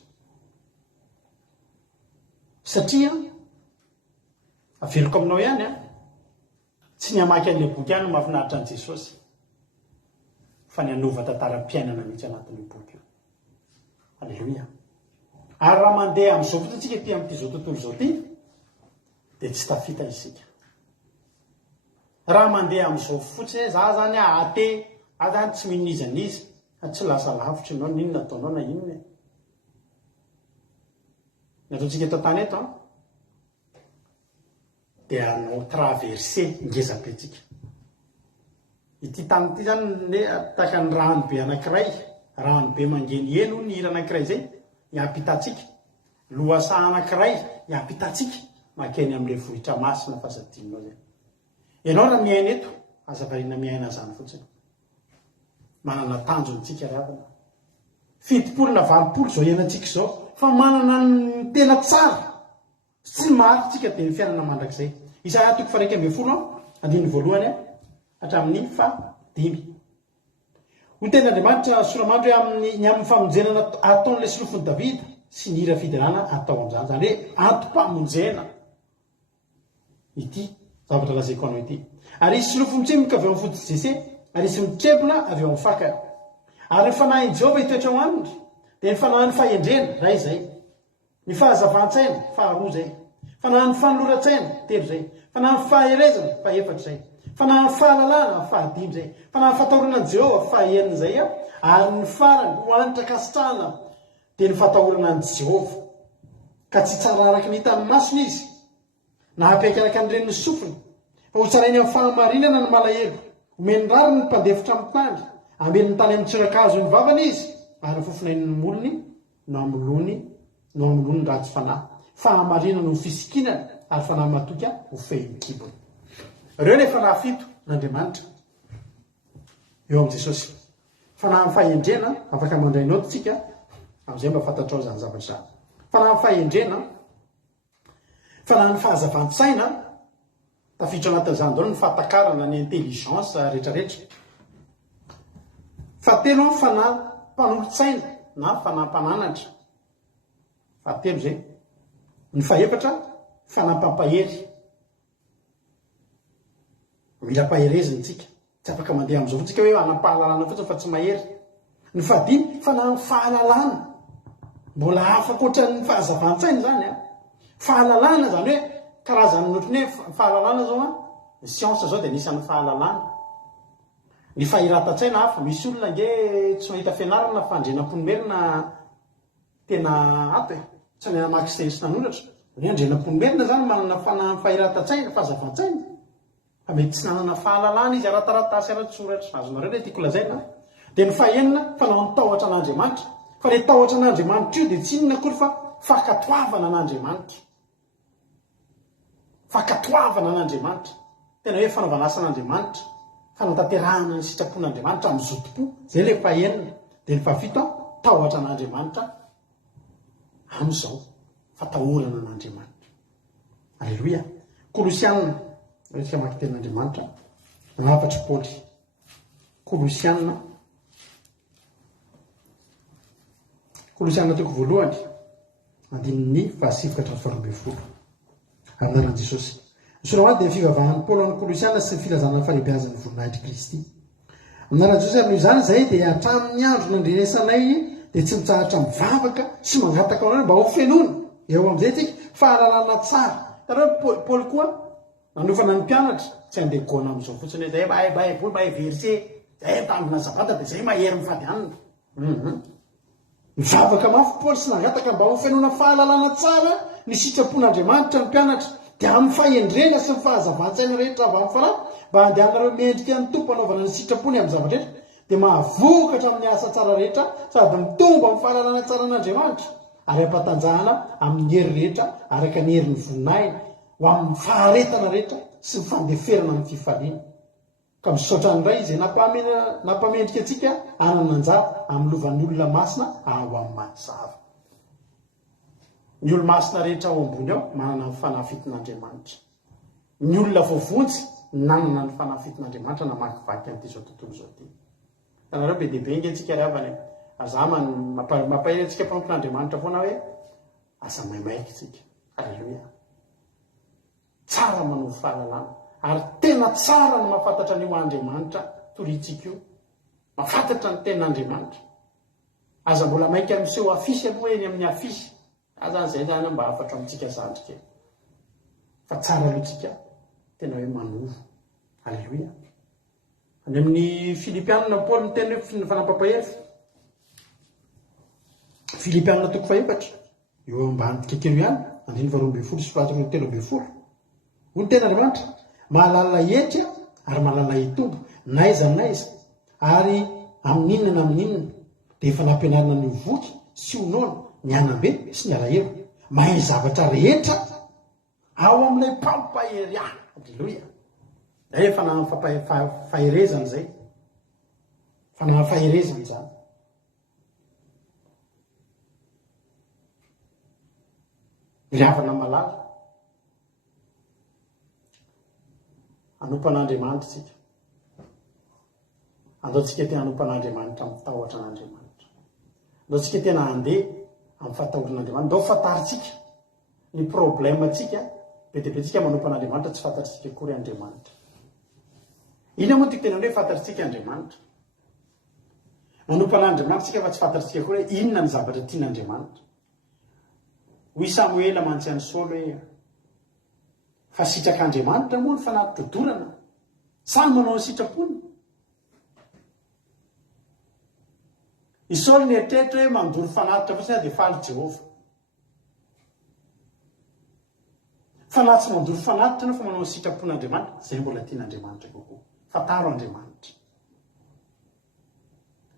Satria aveloko aminao ihany tsy ny hamaky an'ilay boky ihany no mahafinaritra an'i Jesosy, fa ny hanova tantaram-piainana mihitsy anatin'io boky io. Alleluia. Ary raha mandeha amin'izao fotsiny tsika ty amin'ity zao tontolo zao ty dia tsy tafita isika. Raha mandeha amin'izao fotsiny za zany ate zany tsy minizanizy, tsy lasa lavitra ianao, ninona ataonao na inona. Ny ataontsika eto tany eto dia anao traverse ngezabe tsika. Ity tany ity zany ne taka ny ranobe anankiray, ranobe mangenieno ny hira anankiray zay hiampitatsika, lohasa anankiray hiampitatsika makeny amin'ilay vohitra masina fasadinao zay. Ianao raha miaina eto, azavarina miaina zany fotsiny. Manana tanjontsika ravana. 70 na 20 zao iainantsika zao, fa manana ny tena tsara sy maritsika dia ny fiainana mandrakizay. Isaia 1:40 andiny voalohany hatramin'ny 5. Ho ten'Andriamanitra soramandry ny amin'ny famonjenana ataon'ilay solofony Davida sy ny hira fidirana atao amin'izany, zany hoe antom-pamonjena ity zavatra lazaiko anao ity. Ary isy solofo mitsimoka avy amin'ny fody Jese, ary isy mitrebona avy amin'ny fakany. Ary ny fanahin'i Jehova hitoetra ho aminy dia ny fanahin'ny fahendrena ray zay, ny fahazavan-tsaina faharoa zay, fanahin'ny fanoloran-tsaina telo zay, fanahin'ny faherezana faefatra zay, fanahin'ny fahalalana fahadimy zay, fanahin'ny fatahoranan'i Jehova fahaenina zay, ary ny farany ho anitra kasitrahana dia ny fatahoranan'i Jehova, ka tsy tsara araka ny hita amin'ny masony izy na hampiakaraka ny reniny sofiny, fa ho tsarainy amin'ny fahamarinana ny malahelo, omeny rary ny mpandefitra amin'ny tany, ameny ny tany amin'ny tsorakazo ny vavany izy, ary fofinainy ny molony no amolony ny ratsy fanahy, fahamarinana no fisikinana, ary fanahy matoka ho fehikibony. Ireo ilay fanahy 7 n'Andriamanitra eo amin'i Jesosy. Fanahy fahendrena afaka mandray noty tsika amin'izay mba fantatrao zany zavatra zany. Fanahy fahendrena, fanahy fahazavan-tsaina, tafiditra anatin'izany daholo ny fahatakarana, ny intelligence rehetrarehetra. Fahatelo fanahy mpanolotsaina na fanahy mpananatra. Fahatelo zay. Ny fahaefatra fanahy mpampahery. Mila paherezina tsika, tsy afaka mandeha amin'izao fotsika hoe anampahalalana fotsiny fa tsy mahery. Ny fahadimy fanahy fahalalana, mbola hafa koatra ny fahazavan-tsaina zany a. Fahalalana zany hoe karazany ohatry hoe fahalalana zao ny siansa zao dia anisan'ny fahalalana. Ny fahiratan-tsaina hafa, misy olona nge tsy mahita fianarana fandrenam-ponimerina tena ato tsy ny mamaky sensy nanoratra. Ny andrenam-ponimerina zany manana fanahy fahiratan-tsaina, fahazavan-tsaina. Fa mety tsy nanana fahalalana izy arataratasy ara-tsoratra. Azonareo ilay tiako lazaina. Dia ny fahaenina fanao ny tahotra an'Andriamanitra. Fa ilay tahotra an'Andriamanitra io dia tsy inona akory fa fakatoavana an'Andriamanitra. Fakatoavana an'Andriamanitra. Tena hoe fanaovana asan'Andriamanitra, fanatanterahana ny sitrapon'Andriamanitra amin'ny zotom-po. Zay ilay fahaenina. Dia ny fahafito tahotra an'Andriamanitra amin'izao fatahorana an'Andriamanitra. Alleloia. Kolosianina. Rehetra maky ten'Andriamanitra manapatra Paoly. Kolosianina. Kolosianina toko voalohany andininy 7:12 amin'anaran'i Jesosy. Sorahoany dia fivavahan'ny Paoly amin'ny Kolosianina sy ny filazana ny falebiazan'ny voninahitry Kristy. Amin'anaran'i Jesosy ary izany zay dia hatramin'ny andro nandrenesanay dia tsy mitsahatra mivavaka sy mangataka ao mba ho fenona. Eo amin'izay tsika fahalalana tsara. Tareo Paoly koa nanofana ny mpianatra tsy andeha gona amin'izao fotsiny hoe zay baiboly mahay verse zay tambina zavatra dia zay mahery mifady anina. Mivavaka mafy Paoly sy nangataka mba ho fenona fahalalana tsara ny sitrapon'Andriamanitra ny mpianatra dia amin'ny fahendrena sy ny fahazavan-tsaina rehetra avy amin'ny farany mba handehanareo miendrika ny tompo anaovana ny sitrapony amin'ny zavatra rehetra dia mahavokatra amin'ny asa tsara rehetra sady mitombo amin'ny fahalalana tsara an'Andriamanitra ary ampatanjahana amin'ny hery rehetra araka ny herin'ny voninahiny ho amin'ny faharetana rehetra sy ny fandeferana amin'ny fifaliana. Ka misaotra an'iray izy nampamendrika antsika hanana anjara amin'ny lovan'ny olona masina ao amin'ny mazava. Ny olona masina rehetra ao ambony ao manana ny fanafitin'Andriamanitra. Ny olona voavonjy nanana ny fanafitin'Andriamanitra namakivaky amin'ity zao tontolo zao ity. Tanareo be dia be inge antsika ry havany azamany mampahery antsika mpampon'Andriamanitra foana hoe asa maimaika tsika. Alleluia. Tsara manao fahalalana ary tena tsara ny mahafantatra ny ho Andriamanitra toritsika io, mahafantatra ny ten'Andriamanitra. Aza mbola maika miseho afisy aloha eny amin'ny afisy, azany zay zany mba hafatra amintsika zandrika. Fa tsara aloha tsika tena hoe manovo. Alleluia. Any amin'ny Filipianina Paoly miteny hoe fanampampahery. Filipianina toko 4 eo ambany kekelo ihany 2:12 sy 4:13. ho ny ten'andriamanitra mahalala hetra ary mahalala hitombo naiza naiza ary amin'inona na amin'inona dia efa nampianarina ny voky sy honoana ny anambe sy ny alahelo mahay zavatra rehetra ao amin'ilay mpampahery alleloia efa na faherezana zay fa na faherezana zany ry havana malala anompan'andriamanitra tsika andaotsika tena anompan'andriamanitra amin'ny tahotra an'andriamanitra andaotsika tena handeha amin'ny fahatahoran'andriamanitra ndao fantaritsika ny problème tsika be dia be tsika manompan'andriamanitra tsy fantatritsika kory andriamanitra ina moa tiako tena hoe fantatritsika andriamanitra manompan'andriamanitra tsika fa tsy fantatritsika kory hoe inona ny zavatra tian'andriamanitra hoy Samuela mantsy any Saoly hoe fa sitrak'andriamanitra moa ny fanatodorana samy manao ny sitrapony i Saoly ny eritreritra hoe mandory fanatitra fotsiny dia faly Jehova fa na tsy mandory fanatitra anao fa manao ny sitrapon'andriamanitra zay mbola tian'andriamanitra kokoa fataro andriamanitra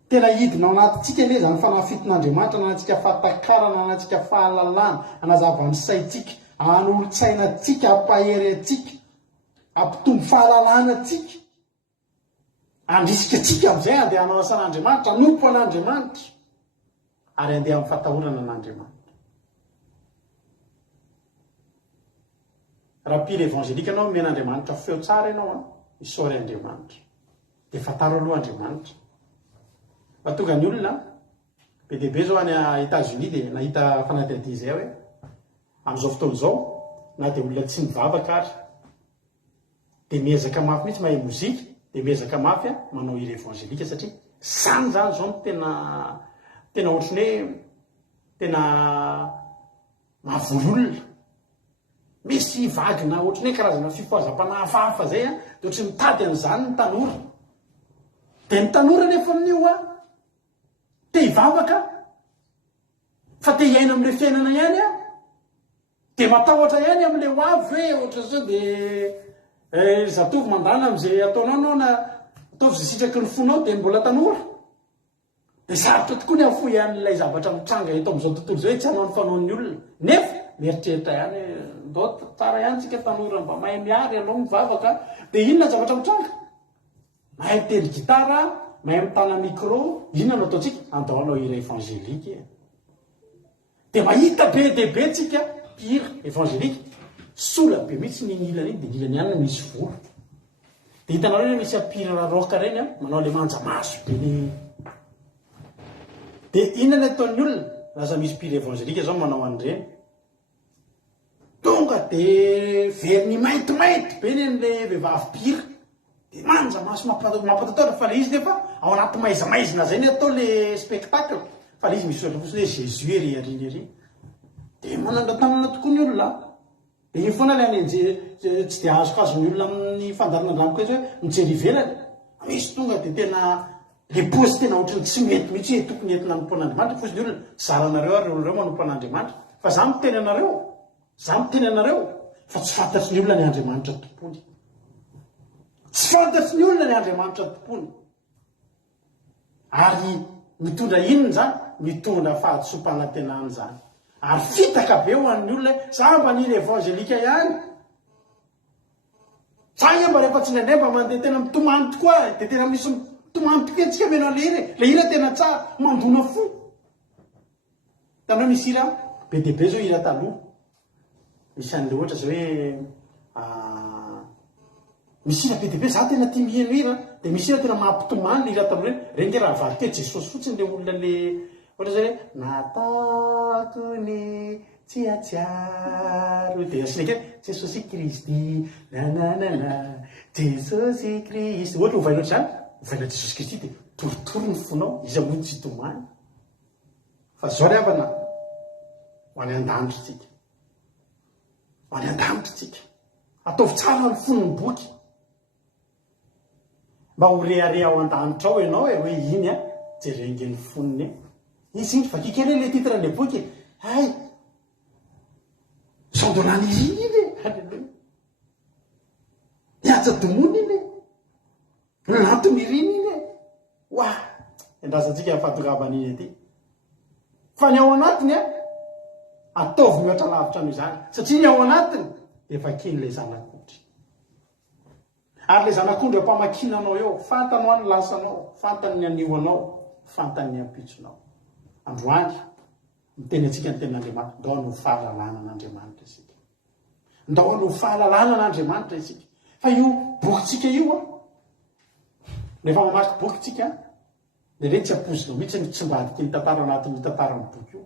tena hidinao anatintsika ane zany fanafiton'andriamanitra anatsika fahatakarana anatsika fahalalana anazava ny saitsika anolo-tsainatsika ampahery atsika ampitombo fahalalana atsika andrisika tsika amin'izay andeha hanao asan'andriamanitra anompo an'andriamanitra ary andeha amin'ny fatahorana an'andriamanitra raha mpily evangelika anao men'andriamanitra feo tsara ianao misaory andriamanitra dia fataro aloha andriamanitra fa tonga ny olona be dia be zao any États-Unis dia nahita fanadihadiana izay hoe amin'izao fotoana izao na dia olona tsy mivavaka ary dia miezaka mafy mihitsy mahay mozika dia miezaka mafy manao hira evangelika satria zany zao no tena ohatrany hoe tena mahavory olona misy vagina ohatrany hoe karazana fifoazam-panahy hafahafa zay dia ohatry mitady an'izany ny tanora dia ny tanora nefa amin'io te hivavaka fa te hiaina amin'ilay fiainana ihany dia matahotra ihany amin'ilay hoavy hoe ohatra zao dia zatovy mandana amin'izay ataonao anao na ataovy zay sitraky ny fonao dia mbola tanora dia sarotra tokoa ny afoy an'ilay zavatra mitranga eto amin'izao tontolo zao hoe tsy hanao ny fanaon'ny olona nefa mieritreritra ihany ndao tsara ihany tsika tanora mba mahay miary aloha mivavaka dia inona ny zavatra mitranga mahay mitendry gitara mahay mitana micro inona no ataotsika andao anao hira evangelika dia mahita be dia be tsika mpihira evangelika sola be mihitsy ny ilany iny dia ilany ihany no misy volo dia hitanareo hoe misy ampihira raroka reny manao le manja maso be ny dia inona ny ataon'ny olona lasa misy mpihira evangelika zao manao an'ireny tonga dia very ny maintimainty be ny an'ilay vehivavy mpihira dia manja maso mampatatora fa le izy nefa ao anaty maizamaizina zay ny atao le spectacle fa le izy misy ohatra fotsiny hoe Jésus ery ariny ery dia manandratanana tokoa ny olona dia iny foana le any tsy dia azokazony olona amin'ny fandarana andramiko izy hoe mijery ivelany misy tonga dia tena le posy tena ohatrany tsy mety mihitsy hoe tokony entina anompon'andriamanitra fosiny olona zaranareo ary olonareo manompon'andriamanitra fa za miteny anareo fa tsy fantatry ny olona ny andriamanitra tompony tsy fantatry ny olona ny andriamanitra tompony ary mitondra inony zany mitondra fahadisom-panantenany zany ary fitaka be ho an'ny olona za mba niry evangelika ihany za ia mba rehefa tsy indraindray mba mandeha tena mitomany tokoa dia tena misy mitomany tokoa antsika menao le hira tena tsara mandona fo tanao misy hira be dia be zao hira taloha misy an'le ohatra zao hoe misy hira be dia be za tena tia miheno hira dia misy hira tena mampitomany le hira taloha reny dia raha vary teo Jesosy fotsiny le olona le ohatra zao hoe nataoko ny tsiatsiaro dia asinake Jesosy Kristy nananana Jesosy Kristy ohatra ovaina ohatr' zany ovaina Jesosy Kristy dia torotoro ny fonao izy amony tsy tomany fa zao ry havana ho any an-danitra tsika ho any an-danitra tsika ataovy tsara ny fonony boky mba ho reare ao an-danitra ao ianao hoe iny jerenge ny fonony izy iny vakikely le titre le boky ay Jean de l'année iny halleluia latsa-domony iny lato-miriny iny oa endrazantsika fahatogavany aty fa ny ao anatiny ataovy mihoatra lavitra noho izany satria ny ao anatiny efa kin'ilay zanak'ondry ary le zanak'ondry ampamakinanao eo fantany any lasanao fantany ny anioanao fantany ny ampitsonao androany miteny atsika ny tenin'Andriamanitra ndao no fahalalana an'Andriamanitra isika ndao no fahalalana an'Andriamanitra isika fa io bokytsika io rehefa mamaky bokytsika dia tsy ampozinao mihitsy ny tsy mbadiky ny tantara anatin'ny tantarany boky io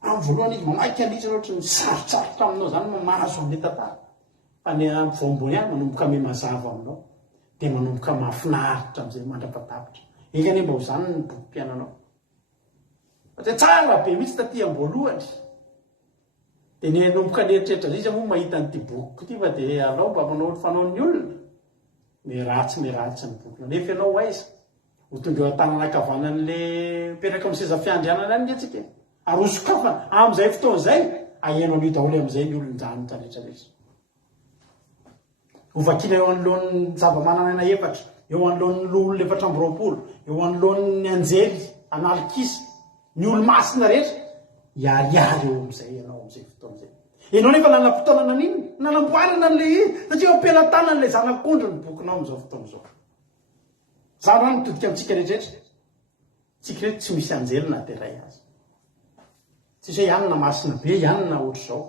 amin'ny voalohany izy mamaky alisana ohatry ny sarotsarotra aminao zany mahazo amin'ny tantara fa ny voambony ihany manomboka ame mazava aminao dia manomboka mahafinaritra amin'izay mandrapatavitra engany mba ho zany ny boky mpiananao satria tsara be mihitsy taty am-boalohany dia ny anomboka ny eritreritra azy izy moa mahita nyity boky ty fa dia alao mba manao fanaon'ny olona miratsy ny boky nefa ianao aiza ho tonga eo an-tanana akavanan'le mipetraka amin'ny seza fiandrianana any ntsika arosokafa amin'izay fotoan'izay aheno an'io daholo amin'izay ny olon-janitra rehetrarehetra hovakina eo anoloan'ny zava-mananana efatra eo anoloan'ny olona efatra amby roapolo eo anoloan'ny anjely analikisa ny olo-masina rehetra iariary eo amin'izay ianao amin'izay fotoan'izay ianao nefa nanam-potoanana n'iny nanamboarana n'le satria ampela-tanana n'lay zanak'ondry ny bokinao amin'izao fotoan'izao za rano mitodika amintsika rehetrarehetra tsika rehetra tsy misy anjelina teray azy tsy hoe ihanina masina be ihanina ohatr'izao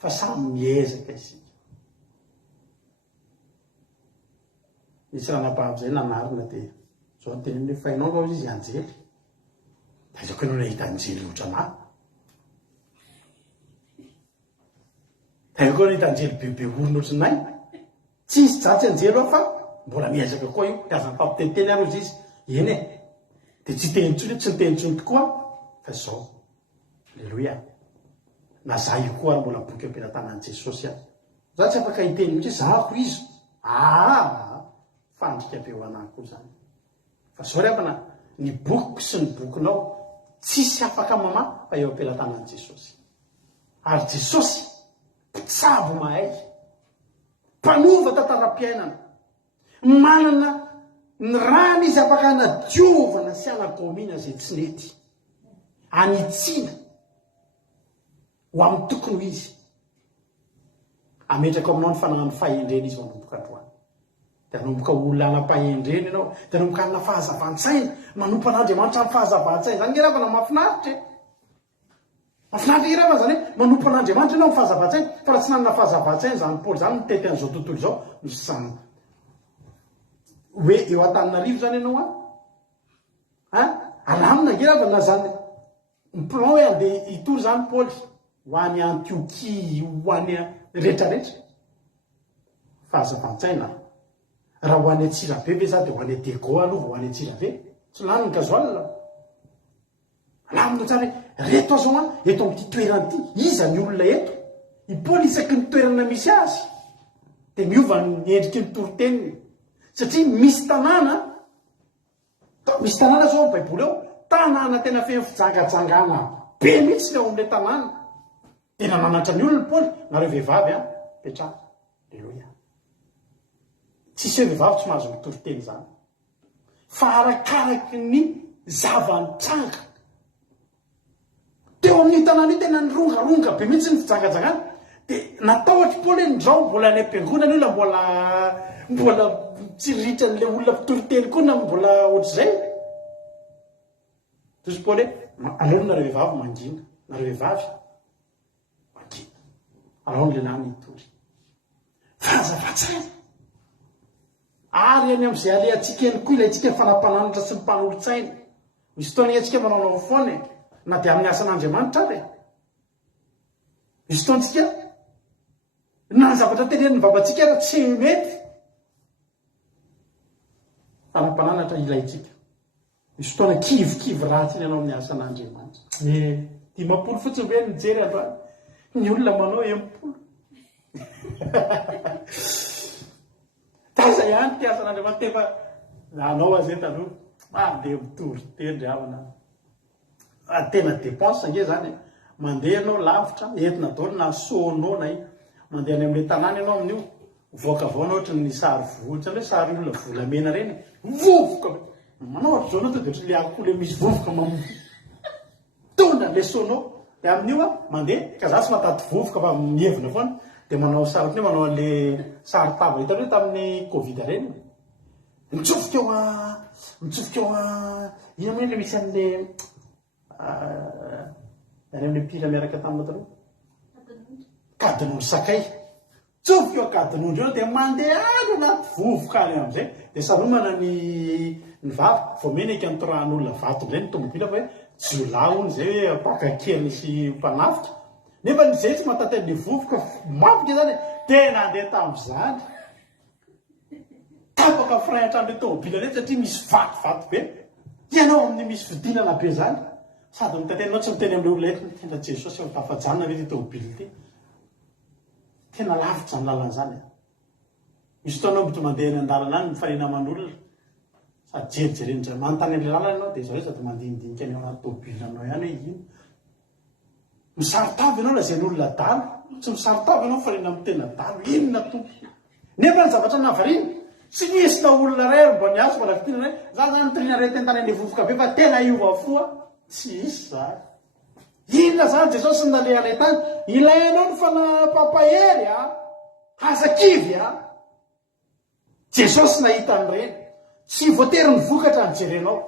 fa samy miezaka isika misy ranabavy zay nanarina dia zao nyteniny hoe fainao aloha izy anjely da izako ianao nahita anjely ohatrana da izako nahita anjely bebe orona ohatranay tsy isy jatsy anjely ao fa mbola miezaka koa io azany fampiteniteny any izy eny dia tsy tenitsony tsy nitenitsony tokoa fa zao alleloia na za io koa ary mbola boky ampelantanan'i Jesosy ahy za tsy afaka hiteny mihitsy zako izy fandrika be ho anahy koa zany fa zao rehefa ny boky sy ny bokinao tsisy afaka mama fa eo ampelantanan'i Jesosy ary Jesosy mpitsabo mahay mpanova tantaram-piainana manana ny rany izy afaka hanadiovana sy hanakomina zay tsy nety anitsina ho amin'ny tokony izy ametraka aminao ny fananany fahendreny izy manomboka androany dia anomboka olona anampahendreny ianao dia anomboka hanana fahazavan-tsaina manompo an'Andriamanitra amin'ny fahazavan-tsaina zany ngeravana mahafinaritra mahafinaritra ngeravana zany hoe manompo an'Andriamanitra ianao amin'ny fahazavan-tsaina fa raha tsy nanana fahazavan-tsaina zany Paoly zany mitety an'izao tontolo izao misy hoe eo an-Antananarivo zany ianao alamina ngeravana zany plan hoe andeha hitory zany Paoly ho any Antiokia ho any rehetrarehetra fahazavan-tsaina raha ho any Antsirabe ve za dia ho any Dego aloha ho any Antsirabe tsy lany ny gazoalina alamina tsara hoe reto azao eto amin'ity toerana ity iza ny olona eto i Paoly isaky ny toerana misy azy dia miova ny endriky ny toroteniny satria misy tanàna zao amin'ny baiboly eo tanàna tena feno fijangajangana be mihitsy leo amin'ilay tanàna dia nananatra ny olona Paoly nareo vehivavy petraka alleloia tsisy hoe vehivavy tsy mahazo mitoriteny zany fa arakaraky ny zava-nitsanga teo amin'ny tanàna io tena nirongaronga be mihitsy ny fijangajangana dia natao ohatra Paoly hoe ndrao mbola any am-piangonana io mbola tsy ritra n'ilay olona mpitoriteny koa na mbola ohatr'izay tosy Paoly hoe aleo nareo vehivavy mangina nareo vehivavy mangina alao ny lehilahy mitory fahazavan-tsaina ary any amin'izay alehantsika eny koa ilay antsika ny fanampananitra sy ny mpanolotsaina misy fotoana antsika manao foana na dia amin'ny asan'Andriamanitra ary misy fotoantsika na ny zavatra teneniny vabantsika ary tsy mety fanampananatra ilayntsika misy fotoana kivokivy ratsy iny ianao amin'ny asan'Andriamanitra dimapolo fotsiny hoe mijery androany ny olona manao empolo taza ihany ty asan'Andriamanitra tefa anao azay taloha mandeha mitoritendry avana tena dépense nge zany mandeha anao lavitra entina daholo na sonao na mandeha any amin'ilay tanàna ianao amin'io voaka avao na ohatra ny sary vohitra hoe sary olona volamena reny vovoka manao ohatra zao anao to de ohatra le akoho le misy vovoka tondra le sonao de amin'io a mandeha ka za tsy mahataty vovoka fa mievina foana de manao sary ohatra hoe manao an'le sary tava hita hoe tamin'ny covid reny mitsofoka eo ina moa le misy an'le any amin'le pila miaraka tamin'ny taloha kadinondro sakay tsofoka eo kadinondro eo de mandeha any anaty vovoka any am'izay de sanomana ny vava vao meneka ny toran'olona vato am'izay ny tomobila fa hoe jiola ony zay hoe apaka kely sy mpanafika nefa zay tsy mahataty an'le vovoka mafika zany tena andeha tam'izany tapaka frein hatrany tomobila rehetra satria misy vato be ianao amin'ny misy fidinana be zany sady mitatenanao tsy miteny am'le olona eto tena jesosy eo tafajanona ve ty tomobily ty tena lavitra zany lalan'izany misy fotoanao mbotra mandeha ny andalana any mifanena aman'olona sady jerijerendra manontany an'le lalana ianao de zao hoe sady mandinidinika any anaty tomobilinanao ihany hoe ino misaritavy ianao lazay n'olona dalo tsy misaritavy ianao mifanena amin'ny tena dalo inona tompo nefa ny zavatra navariny tsy nisy na olona ray mba niazo mba rafitina hoe za zany trina rety antany an'le vovoka be fa tena iova foa tsy isy zany inona zany jesosy sy nalehanay tany ilainao ny fanapapahery hazakivy jesosy nahita an'ireny tsy voatery ny vokatra nijerenao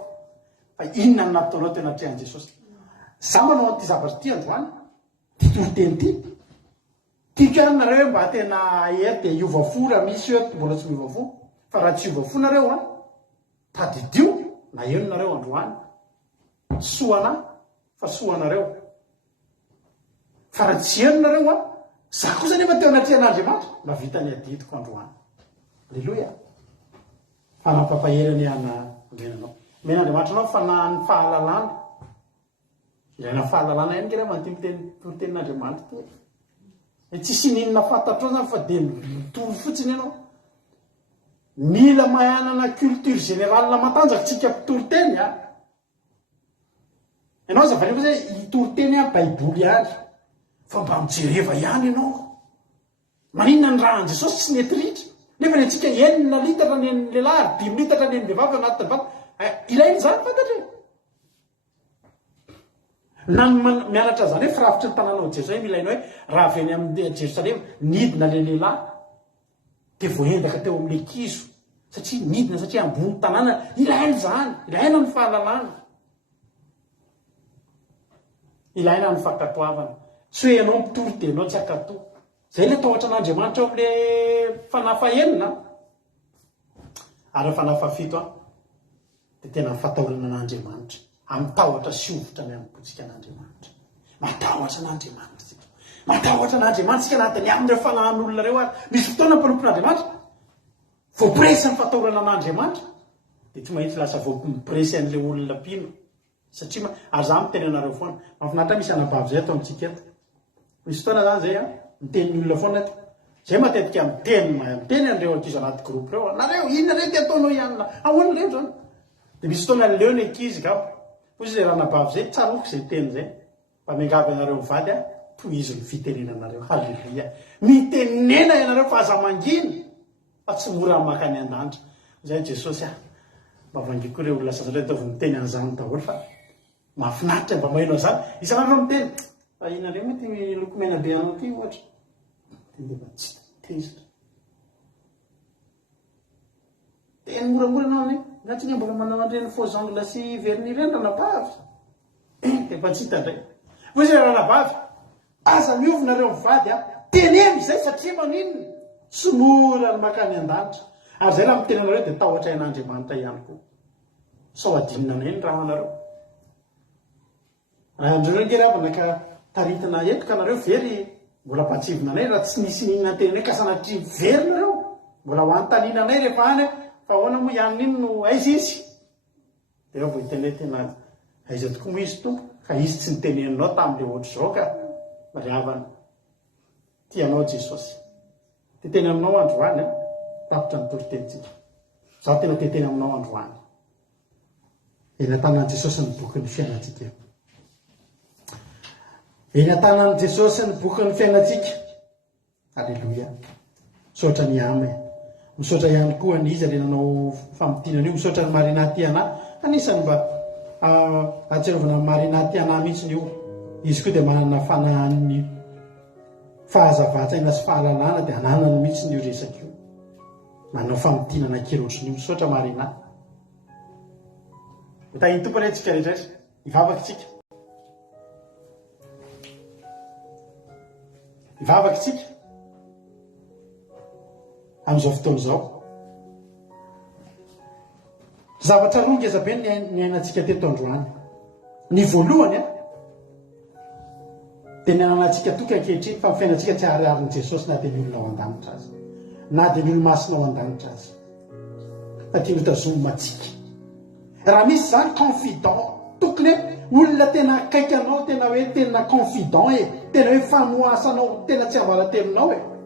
fa inona ny nataonao tena trehan jesosy za manao an'ity zavatra ty androany ty toriteny ty tiako ihany nareo hoe mba tena hery de iova fo raha misy hoe mbola tsy miova fo fa raha tsy iova fo nareo tadidio na eno nareo androany soana fa soanareo fa raha tsy eno nareo za kosa nefa teo anatrehan'Andriamanitra mba vita ny aditiko androany alleloia fanapapaherany ana menanao men'Andriamanitra anao fanahany fahalalana ilaina fahalalana ihany kira manoteny toriteny ty tsisy ninona fantatrao zany fa de mitovy fotsiny ianao mila mahanana culture générale matanjakantsika mpitoriteny ianao zavany koa zay hitoriteny baiboly ihany fa mba mijereva ihany ianao maninona ny rahan jesosy tsy netiritra nefa ny atsika enina litatra ny an'ny lehilahy 5 litatra ny an'ny vehivavy anatin'ny vata ilainy zany fantatra mianatra zany hoe firafitry ny tanànao jesosy milaina hoe raha avy any amin'ny Jerosalema nidina le lehilahy de voendaka teo amin'ny kizo satria nidina satria ambony tanàna ilaina zany ilaina ny fahalalana ilaina ny fankatoavana tsy hoe ianao mitory de anao tsy akato zay le tohatra an'Andriamanitra eo am'le fanafahenina ary fanafafito de tena fataorana an'Andriamanitra amin'ny tahotra sy ovitra ny ampotsika an'Andriamanitra matahotra an'Andriamanitra matahotra an'Andriamanitra sika anatiny amin'ireo fanahan'olona reo ary misy fotoana mpanompon'Andriamanitra voapresy ny fataorana an'Andriamanitra de tsy mahitsy lasa voapresy an'le olona pino satria ary za miteny anareo foana mahafinaritra misy anabavy zay atao amintsika eto misy fotoana zany zay mitenin'ny olona foana eto zay matetika miteny an'ireo ankizy anaty groupe reo nareo inona rety ataonao ihany ahoana reo zany de misy fotoana leo ny ankizy ka hozy zay ranabavy zay tsaroko zay teny zay mba miangavy anareo mivady toy izy ny fitenenanareo halleloia mitenena ianareo fa aza manginy fa tsy mora maka ny an-danitra zay jesosy mba vangy koa le olona sasatra ataovy miteny an'izany daholo fa mahafinaritra mba mahainao zany isanandro miteny fa ina le moa ty lokomena be anao ty ohatra de tsy tezitra teny moramora anao any natsika mbola manao andreny faux angle sy verni reny ranabavy de fa tsy hita ndray hoy zay ranabavy aza miovonareo mivady tenemy zay satria maninona tsy mora ny makany an-danitra ary zay raha miteny anareo de tahotra ain'Andriamanitra ihany koa sao adinina eny raha anareo andreo nge raha naka taritina etoka anareo very mbola mpatsivona anay raha tsy nisy ninona tenenay ka sanatry very nareo mbola ho antanina anay rehefa any fa ahoana moa ihany iny no aiza izy de eo vo hitene tena aiza tokoa moa izy tompo ka izy tsy niteneninao tamin'le ohatra zao ka mariavana tianao jesosy te teny aminao androany tapitra ny toritentsika za tena te teny aminao androany eny an-tanan' jesosy ny boky ny fiainatsika eny an-tanan' jesosy ny boky ny fiainatsika alleloia misaotra ny amy misaotra ihany koa ny izy le nanao fampitinana io misaotra ny marinaty anahy anisany mba atserovana marinaty anahy mihitsy io izy koa dia manana fanahan'ny fahazavatsaina sy fahalalana dia ananany mihitsy ny io resaka io manao fampitinana kirotriny io misaotra marina tahiny tompo re tsika rehetraretra ivavaka tsika amin'izao fotoana izao zavatra roa ngeza be ny ainantsika teto androany ny voalohany dia ny ananantsika toky ankehitriny fa mifiainantsika tsy ahariarin'i Jesosy na dia ny olona ao an-danitra azy na dia ny olo-masina ao an-danitra azy fa tia notazomantsika raha misy zany confident tokony hoe olona tena akaiky anao tena hoe tena confident tena hoe fanoasanao tena tsy avalatelonao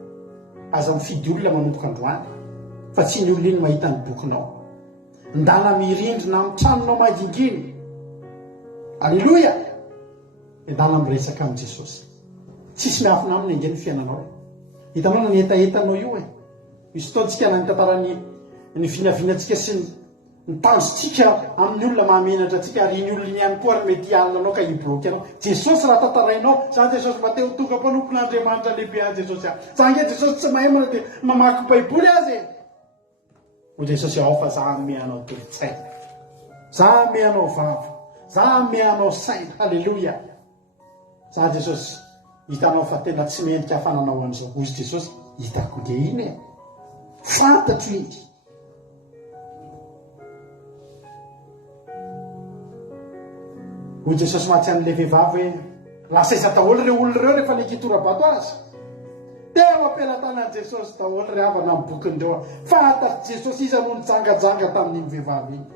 aza mifidy olona manomboka androany fa tsy ny olona iny mahita ny bokinao ndana mirindrina amin'ny tranonao madinginy alleloia ndana miresaka amin'i Jesosy tsisy miafina aminy angeny fiainanao hitanao na ny etaetanao io misy fotoantsika na ny tantarany ny vinavinantsika sy ny tanjotsika amin'ny olona mahamenatra atsika ary ny olona iny ihany koa ary mety alina anao ka hibloky anao Jesosy raha tantarainao zany Jesosy mba te ho tonga mpanompon'Andriamanitra lehibe azy Jesosy zany nge Jesosy tsy mahay mana dia mamaky baiboly azy ho Jesosy ao fa za meanao tolotsaina za meanao vava za meanao saina halleloia za Jesosy hitanao fa tena tsy mendrika hafananao an'izao ozy Jesosy hitako dia iny fantatro iny ho Jesosy mahatsy an'le vehivavy hoe lasaiza daholo reo olona reo rehefa nikitora-bato azy teo ampelantanan'i Jesosy daholo ry havana amin'ny bokindreo fantatry Jesosy iza no nijangajanga tamin'iny vehivavy iny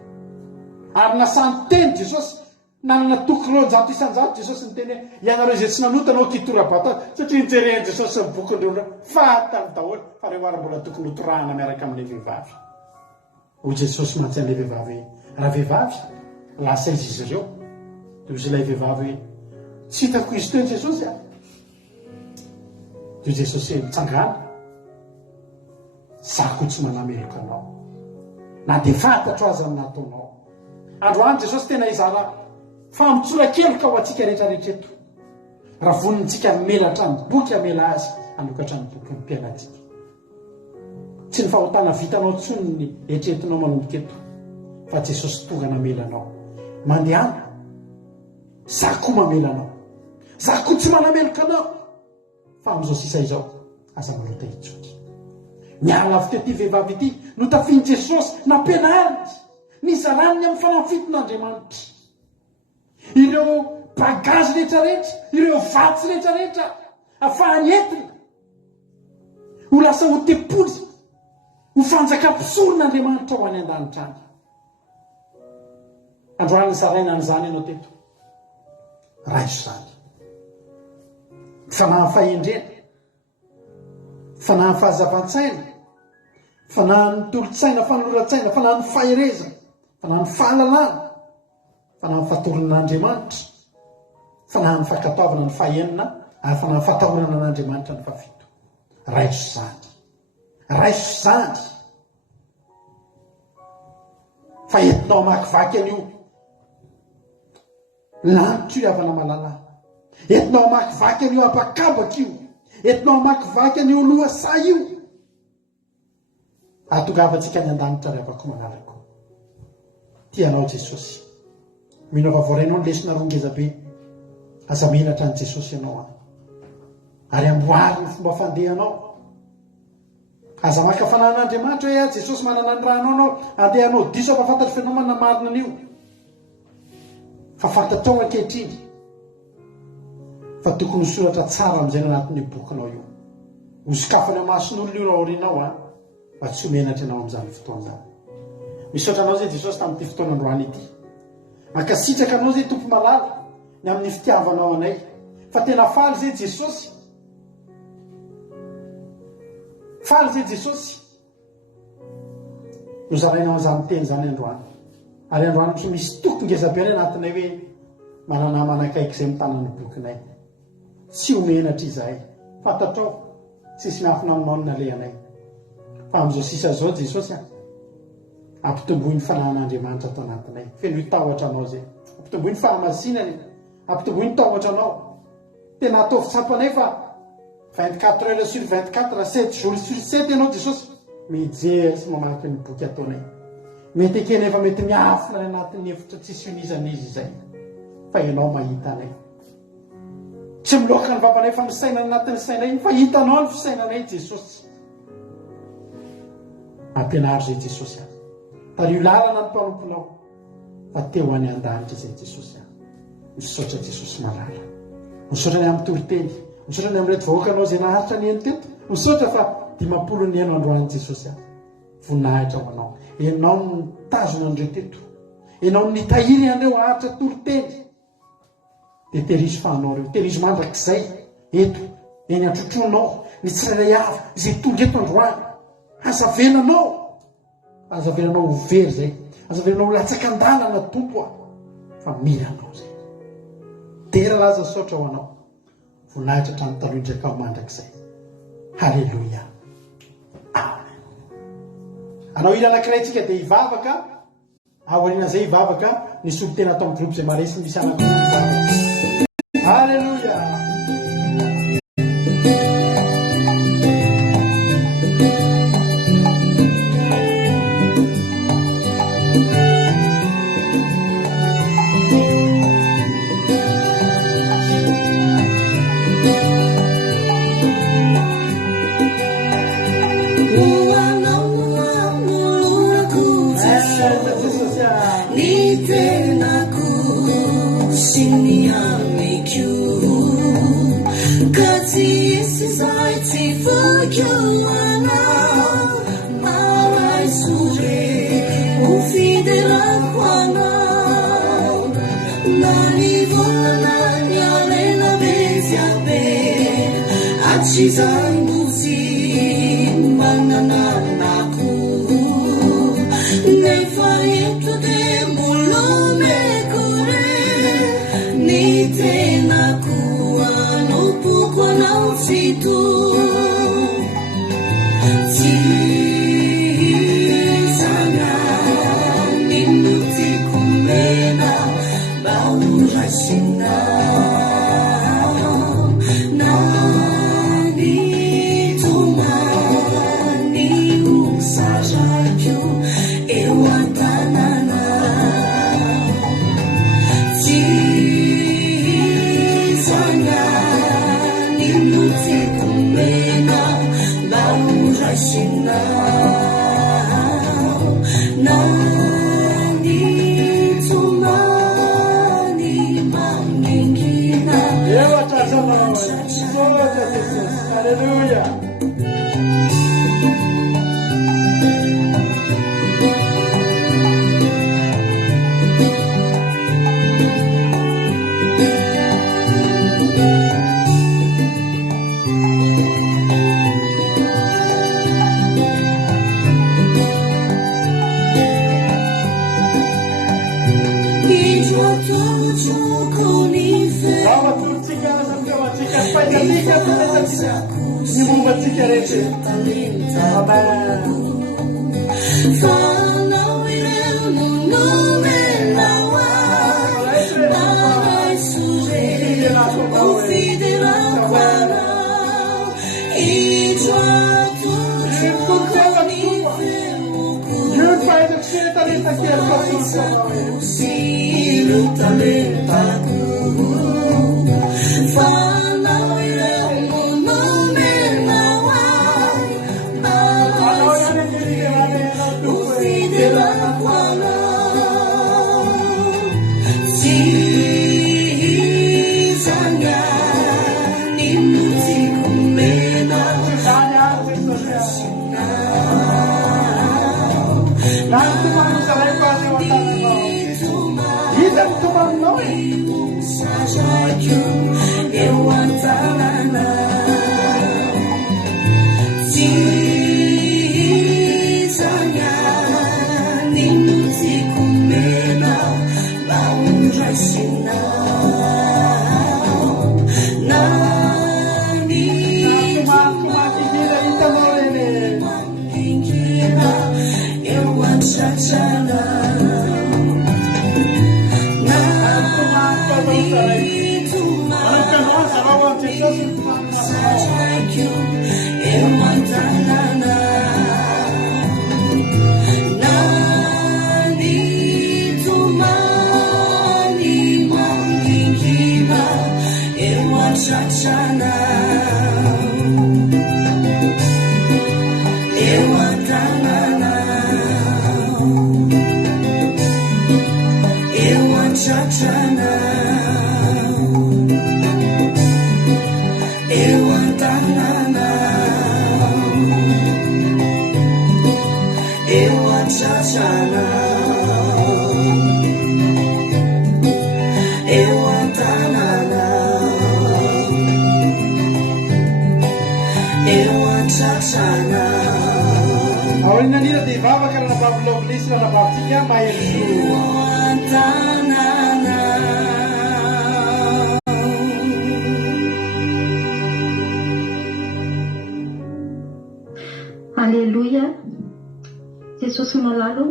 ary nasany teny Jesosy nanana tokonao-jato isan-jato Jesosy ny teny hoe ianareo izay tsy nanotanao kitora-bato azy satria nijerehan'i Jesosy ny bokindreo fantany daholo fa reo ary mbola tokony hotorahana miaraka amin'ilay vehivavy ho Jesosy mahatsy an'ilay vehivavy raha vehivavy lasaiza izy ireo dia izy ilay vehivavy hoe tsy hitako izy teo Jesosy dia Jesosy mitsangana za koa tsy manameloka anao na dia fantatro azy amin'ny nataonao androany Jesosy tena izara fa mitsora-keloka ho antsika rehetrarehetra eto raha vonintsika melatra ny boky amela azy anokatra ny boky ny mpiainatsika tsy ny fahotana vitanao tsony ny eritreretinao manomboka eto fa Jesosy tonga namelanao mandehana za koa mamelanao za koa tsy manameloka anao fa amin'izao sisa izao aza malota hitsoky miala avy tety vehivavy ity no tafiany Jesosy nampianariny nizaraniny amin'ny fanamfiton'Andriamanitra ireo bagazy rehetrarehetra ireo vatsy rehetrarehetra ahafahany entina ho lasa ho tepoly ho fanjaka-pisoron'Andriamanitra ho any an-danitra any androany ny zaraina an'izany ianao teto raiso zany fanahy fahendrena fanahy fahazavan-tsaina fanahy ny tolotsaina fanoratsaina fanahy ny faherezana fanahy ny fahalalana fanahy ny fahatoronan'Andriamanitra fanahy ny fankatoavana ny fahenina ary fanahy ny fatahorana an'Andriamanitra ny fafito raiso zany fa entinao amakivaky an'io lanitro io avana malala entinao amakivaky an'io apakabaka io entinao amakivaky an'io loha-sa io ahatongavatsika ny an-danitra ry avako manaraka tianao Jesosy mino vavorainao ny lesona rongezabe aza menatra any Jesosy ianao ary amboary ny fomba fandehanao aza maka fanan'Andriamanitra hoe Jesosy manana ny ranao anao andehanao diso afafantatry fenao manamarina an'io fa fantatrao ankehitriny fa tokony hosoratra tsara amin'izay no anatin'ny bokinao io hosokafany amason'olona io raha orinao fa tsy homenatra ianao amin'izany fotoan'izany misaotra anao zay Jesosy tamin'ity fotoan'androany ity makasitraka anao zay tompo malala ny amin'ny fitiavanao anay fa tena faly zay Jesosy nozarainao amin'izany teny zany androany ary androany misy tokongezabe anatinay hoe manana manakaiky izay mitanany bokinay tsy homenatra izahay fantatrao tsisy miafina aminao ny nalehanay fa amin'izao sisa zao jesosy ampitomboiny fanan'andriamanitra atao anatinay feno hitahotra anao zay ampitomboiny fahamasinany ampitomboiny tahotra anao tena atao fitsapanay fa 24 heures sur 24 7 jours sur 7 ianao jesosy mijery sy mamaky ny boky ataonay mety ekeny efa mety miafina ny anatin'ny efitra tsisy unizan'izy izay fa ianao mahita anay tsy miloaka ny vavanay fa misaina anatin'ny sainay fa hitanao ny fisainanay jesosy ampianary zay jesosy tario lalana ny mpanomponao fa teo any an-danitra izay jesosy misaotra jesosy malala misaotra ny amin'ny toriteny misaotra ny amin'ny reto vahoakanao zay naharitra ny eny teto misaotra fa 50 ny eno androany jesosy voninahitra ho anao enao mitazona andreo teto enao nitahiry andreo aharitra toriteny dia terizo fahanao reo terizo mandrakizay eto eny antrotronao ny tsirairay avy izay tonga eto androany azavelanao ho very zay azavelanao ho latsaka andalana tompo fa mila anao zay tera laza saotra ho anao voninahitra hatrany talohindraka ho mandrakizay halleloia amen anao ila anankiray tsika dia hivavaka aoriana zay hivavaka ny solotena atao amin'ny groupe zay maresy misy anakivavaka halleloia Aorinanira dia vavaka na Babilônisy na Batika mahery Aleluia. Jesosy malalo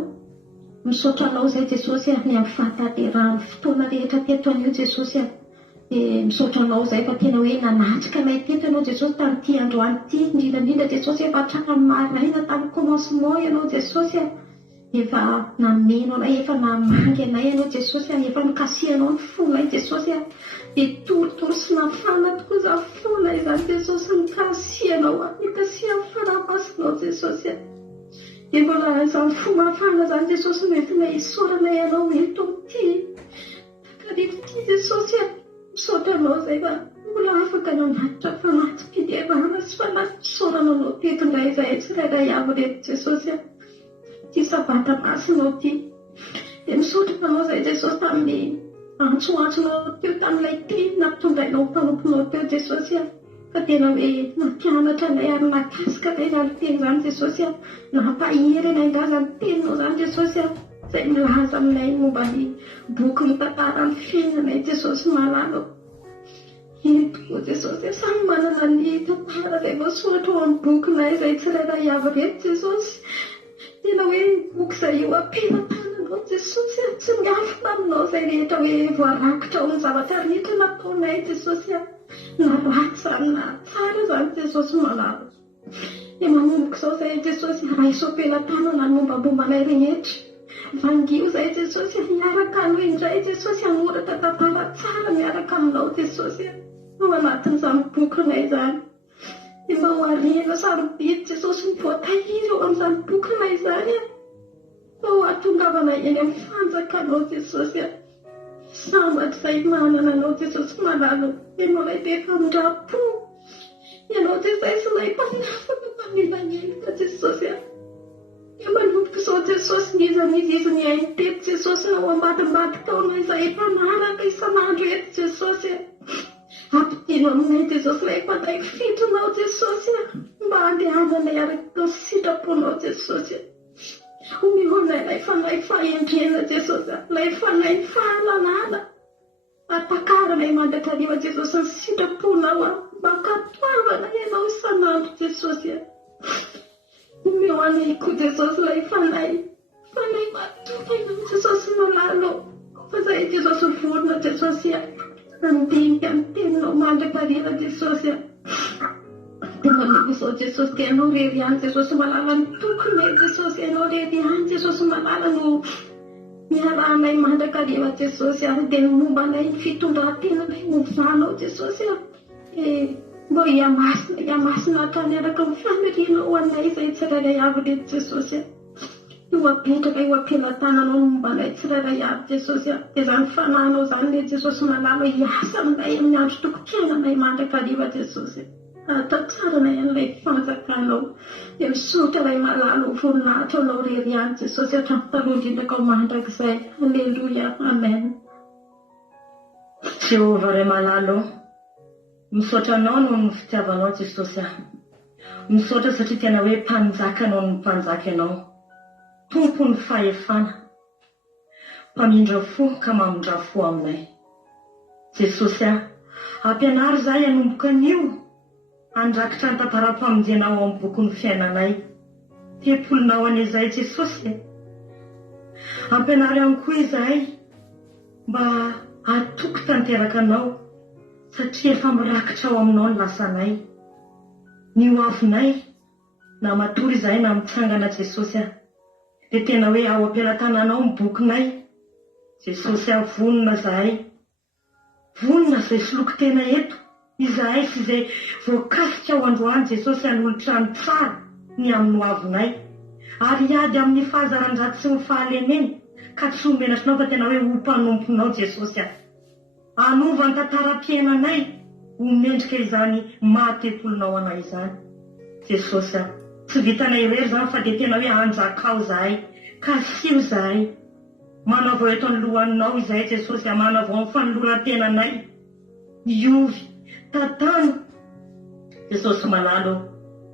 misaotra anao izay Jesosy ny amin'ny fahataterahany fotoana rehetra teto anio Jesosy misaotra anao izay fa tena hoe nanatrika anay teto ianao Jesosy tamin'ity androany ity indrindrandrindra Jesosy efa hatrany marina tamin'ny commencement ianao Jesosy efa nameno anay efa namangy anay ianao Jesosy efa nikasianao ny folay Jesosy dia toritory sy nafana tokoa za folay izany Jesosy nikasianao nikasian'ny fanamasinao Jesosy dia mbola izany fomafana izany Jesosy mety ilay isaoranay ianao eto amin'ity takarivoty Jesosy misaotra anao izay fa mbola afaka nanatitra fanaty-piderana sy fanaty-pisaorana anao teto indray izay tsirairay avy reto Jesosy ty sabata masinao ty dia misaotra anao izay Jesosy tamin'ny antsoantsonao teo tamin'ilay ty nampitondrainao mpanomponao teo Jesosy fa tena hoe nampianatra anay ary nakasika ilay zany teny izany Jesosy nampahery anay ndra zany teninao izany Jesosy izay milaza aminay momba ny boky mitantara ny fiainanay Jesosy malalo tokoa Jesosy samy manana ny tantara izay voasoratra ao amin'ny bokinay izay tsirairay avy reto Jesosy tena hoe boky izay eo ampelantananao Jesosy tsy miafina aminao izay rehetra hoe voarakitra ao ny zavatra rehetra nataonay Jesosy na ratsy zany na tsara zany Jesosy malalo dia manomboka izao izay Jesosy raiso ampelantanana ny mombamombanay rehetra vangio izay Jesosy miaraka anao indray Jesosy hanoratra tantara tsara miaraka aminao Jesosy ao anatin'izany bokinay izany dia mba hoarena sarobidy Jesosy ny voatahiry eo amin'izany bokinay izany mba ho atongavanay eny amin'ny fanjakanao Jesosy sambatra izay manana anao Jesosy malalo dia malay be famindrapo ianao Jesosy sy ilay mpamafaka mpamilanelika Jesosy dia manomboka izao Jesosy ngizamizizy ny hainy teto Jesosy ao ambadimbadika taona izay efa naraka isan'andro eto Jesosy ampidino aminay Jesosy ilay mpanday fitronao Jesosy mba handehananay araka ny sitraponao Jesosy omihonay ilay fanay fahendrena Jesosy ilay fanay ny fahalalana atakaranay mandrakariva Jesosy ny sitraponao mba katoavana ianao isan'andro Jesosy omeo anay koa Jesosy ilay fanay matokana Jesosy malalo fa izay Jesosy vorona Jesosy andinika ny teninao mandrakariva Jesosy dia manombo izao Jesosy dia ianao rery ihany Jesosy malala ny tokonay Jesosy ianao rery ihany Jesosy malala no miarahanay mandrakariva Jesosy ary dia mombanay ny fitondran-tenanay movizanao Jesosy mba iamasina hatrany araka ny famerenao anay izay tsirairay avy reto Jesosy io apetraka io ampelantananao mombanay tsirairay avy Jesosy dia izany fanahinao izany le Jesosy malalo hiasa aminay amin'ny andro tokom-piainanay mandrakariva Jesosy atao tsaranay an'ilay fanjakanao dia misaotra ilay malalo voninahitra anao rery ihany Jesosy hatramin'ny taloha indrindraka ao mandrakizay Alleluia amen. Jehovah ray malalo misaotra anao noho ny fitiavanao Jesosy misaotra satria tena hoe mpanjaka anao ny mpanjaka anao tompo ny fahefana mpamindra fo ka mamindra fo aminay Jesosy ampianary izahay hanomboka anio andrakitra ny tantaram-pamonjenao ao amin'ny boky ny fiainanay tempolinao an'izay Jesosy ampianary aminy koa izahay mba atoky tanteraka anao satria efa mirakitra ao aminao ny lasanay ny hoavinay na matory izahay na mitsangana Jesosy aho dia tena hoe ao am-pialatananao ny bokinay Jesosy aho vonona zahay vonona izay soloky tena eto izahay sy izay voakasika ao androany Jesosy hanolotrany tsara ny amin'ny hoavinay ary hiady amin'ny fahazaran-dratsy sy ny fahalemeny ka tsy homenatrinao fa tena hoe ho mpanomponao Jesosy aho anova ny tantaram-piainanay homendrika izany mahatetolonao anay izany Jesosy aho tsy vitanay irery izany fa dia tena hoe anjakao zahay ka sio zahay manavao eto anylohaninao izahay Jesosy aho manavao amin'ny fanoloran-tenanay iovy tatana Jesosy malalo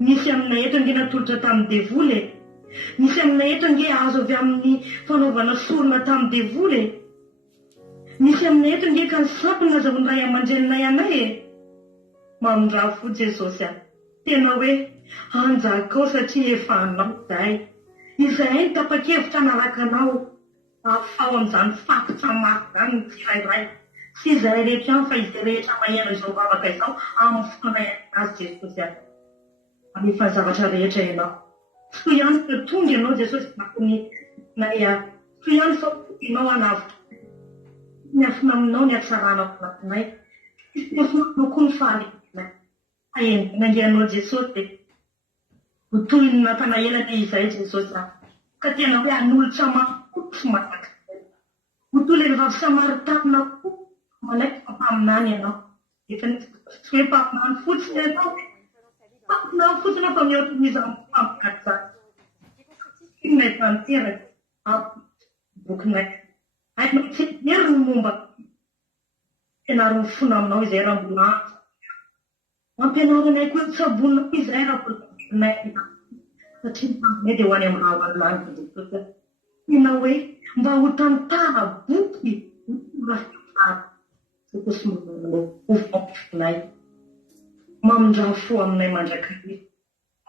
nisy aminay eto nge natolotra tamin'ny devoly nisy aminay eto nge azo avy amin'ny fanaovana sorona tamin'ny devoly nisy aminay eto nge ka nisampy nazavony ray aman-dreninay anay mamondraha fo Jesosy aho tena hoe anjakao satria efa anao zahay izahay ny tapa-kevitra naraka anao afao amin'izany fatotra mafy izany ny tsirairay sy izahay rehetra ihany fa izay rehetra maheno izao vavaka izao amin'ny fotoana azy Jesosy aho anefa ny zavatra rehetra ianao so ihany fa tonga ianao Jesosy nakony nay so ihany fa ianao anavitra ny afina aminao ny atsaranao anatinay ny afina aminao koa ny fahalenay nangeanao Jesosy dia ho toy ny Natanaela izahay Jesosy aho ka tena hoe hanolotra makotsy matakay ho toy ilay vavy Samaritana koa malaiky fampaminany ianao efa tsy hoe mpaminany fotsiny ianao mpaminany fotsiny aho fa mihoaton'izany mpaminany inay tanteraka bokinay hainao tsy hery ny momba fianary ny fona aminao izay raha mbola ampianaranay koa ny tsabonina koa izahay raha bolinay satria mpaminay dia ho any amin'ny raha hoanilany Jesosy tena hoe mba ho tantara boky raha Jesosy ofonay mamondraha fo aminay mandrakariva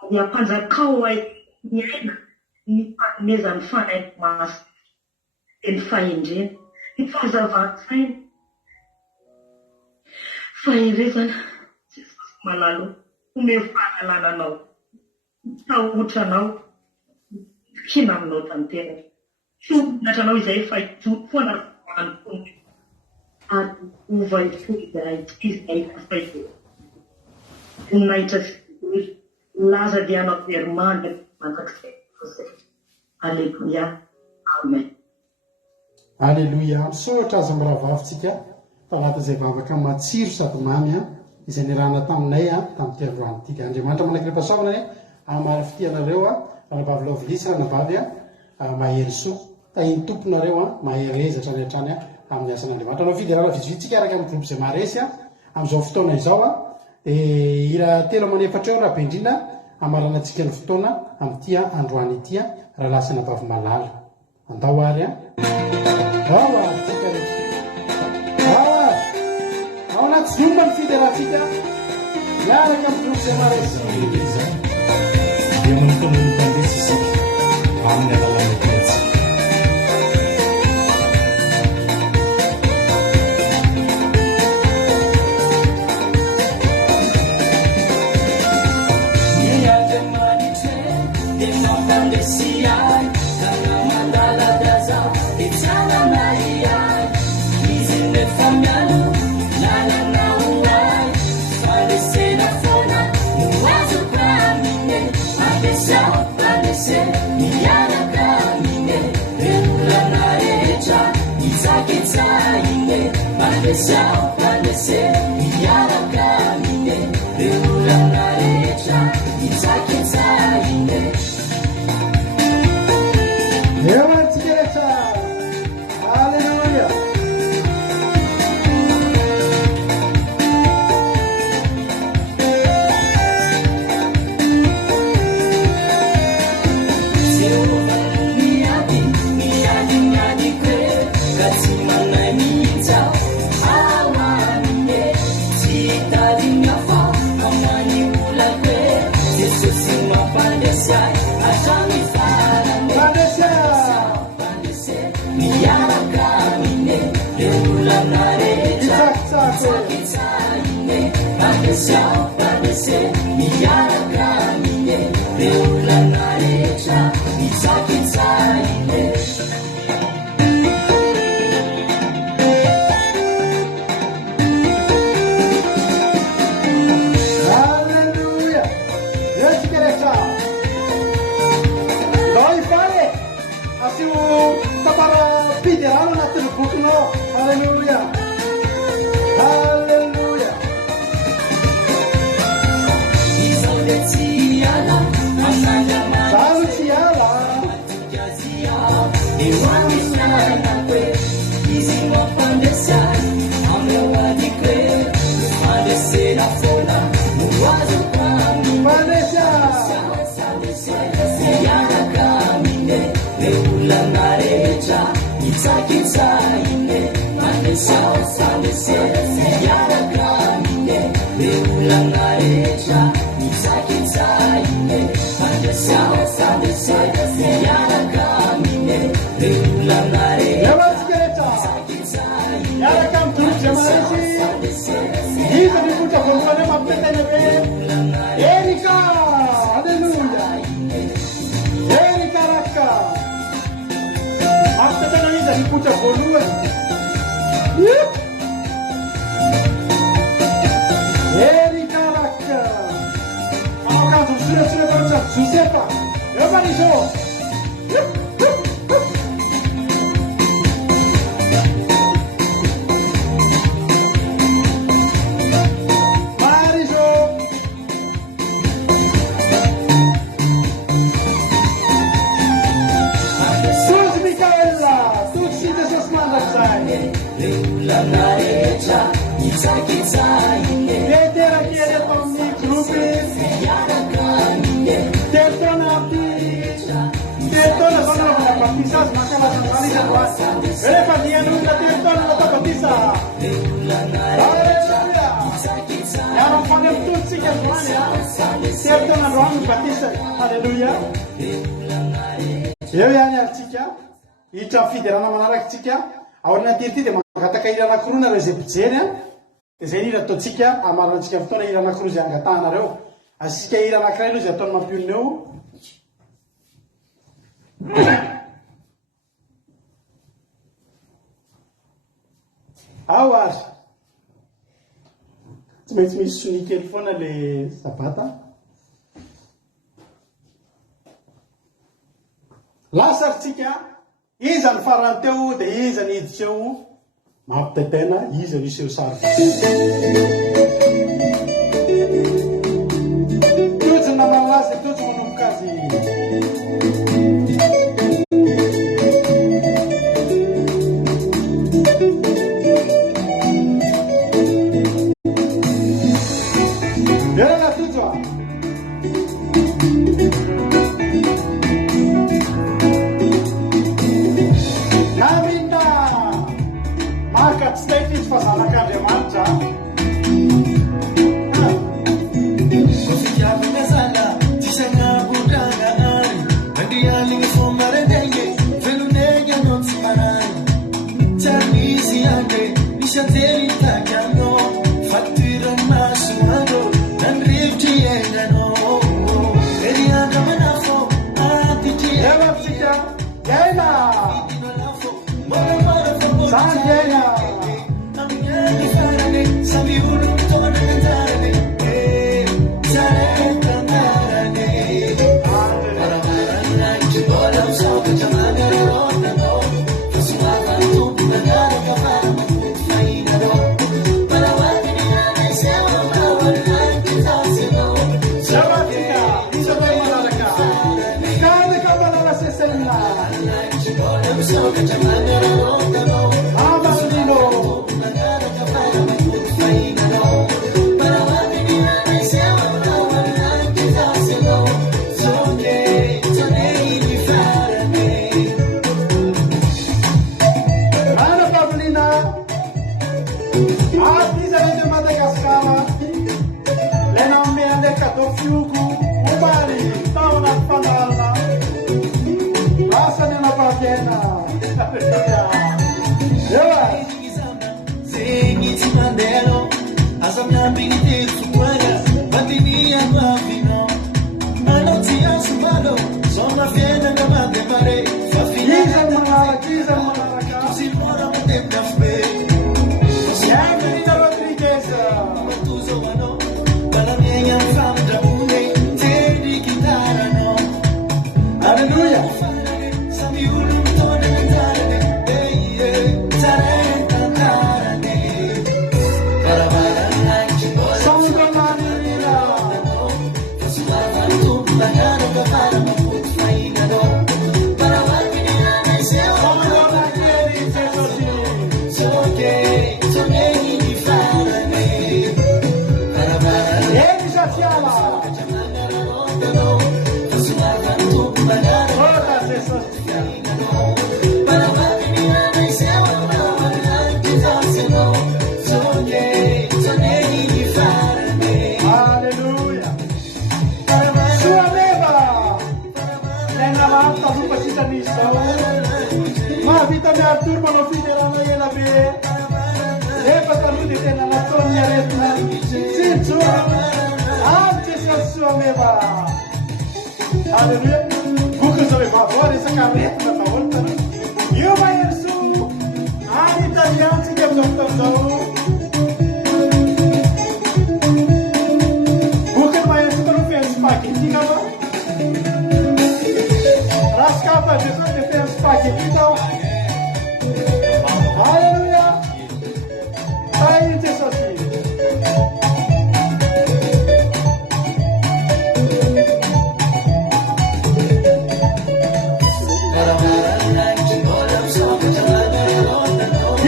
dia ampanjakao ay ny aina ny fanomezany fanaiko masy dia ny fahendrena ny fahazavain-tsaina faherezana Jesosy malalo ome fahalalànanao tahotranao kina aminao tanteraka fiominatranao izay fa ijoro foana anyfony ary ova ifo izahay faito voninahitra sy laza dia anao verimandry mandrakizay Alleluia amen Alleluia misotra azy amin'ny rahavavitsika fa anatin'izay vavaka matsiro sady mamy izay nirahana taminay tamin'ity androanytika Andriamanitra manakirapasavana amary fitianareo ranavavy lovilisa ranavavy mahery soa tahiny tomponareo mahery ezatra ny hatrany amin'ny asan'Andriamanitra anao fidy raha vitsivitsika araka amin'ny groupe zay maresy amin'izao fotoana izao dia ira telo manefatra eo raha bendrina amaranantsika ny fotoana amin'ity androany ity raha lasana vavy malala andao ary tsika rehetra ao anaty zomba ny fideratsika miaraka amin'ny groupe zay maresy dia mankony mipandesy isika amin'ny alalana petsy That's my name. Alleluia. Yesu kereka. Doi pare. Asio tapara piderano na tribuno. Alleluia. Alleluia. Salutiala. Erika, alleluia. Erika raka. After the night, he put a balloon. Erika raka. How can you see Giuseppe? Everybody show. Alleluia. Eo ihany aritsika hiditra fiderana manarakytsika ao anaty dia mangataka hira anankiroa nareo izay mpijery a dia izay hira ataontsika amarantsika fotoana hira anankiroa izay angatanareo asika hira anankiray aloha izay ataony mampionina eo ao ary tsy maintsy misy sonikely foana le sabata lasaritsika iza ny farany teo dia iza ny hiditra eo mampitaitaina iza ny iseho sary tojo na malaza tojo manomboka azy verana tojo a Sing it, Mandela. Haleluya. Mahavita miaritory manao fiderana ela be efa taloha dia tena nataony aretina tsitsoa avy Jesosy soameva. Haleluia. Boky zao efa voa resaka aretina daholo taloha. Io mahery soa any italiantsika amin'izao fotoan'izao. Boky mahery soa taloha feno spaghetti ngamba. Raha skapa Jesosy dia feno spaghetti tao. Haleluia. Sai Jesosy.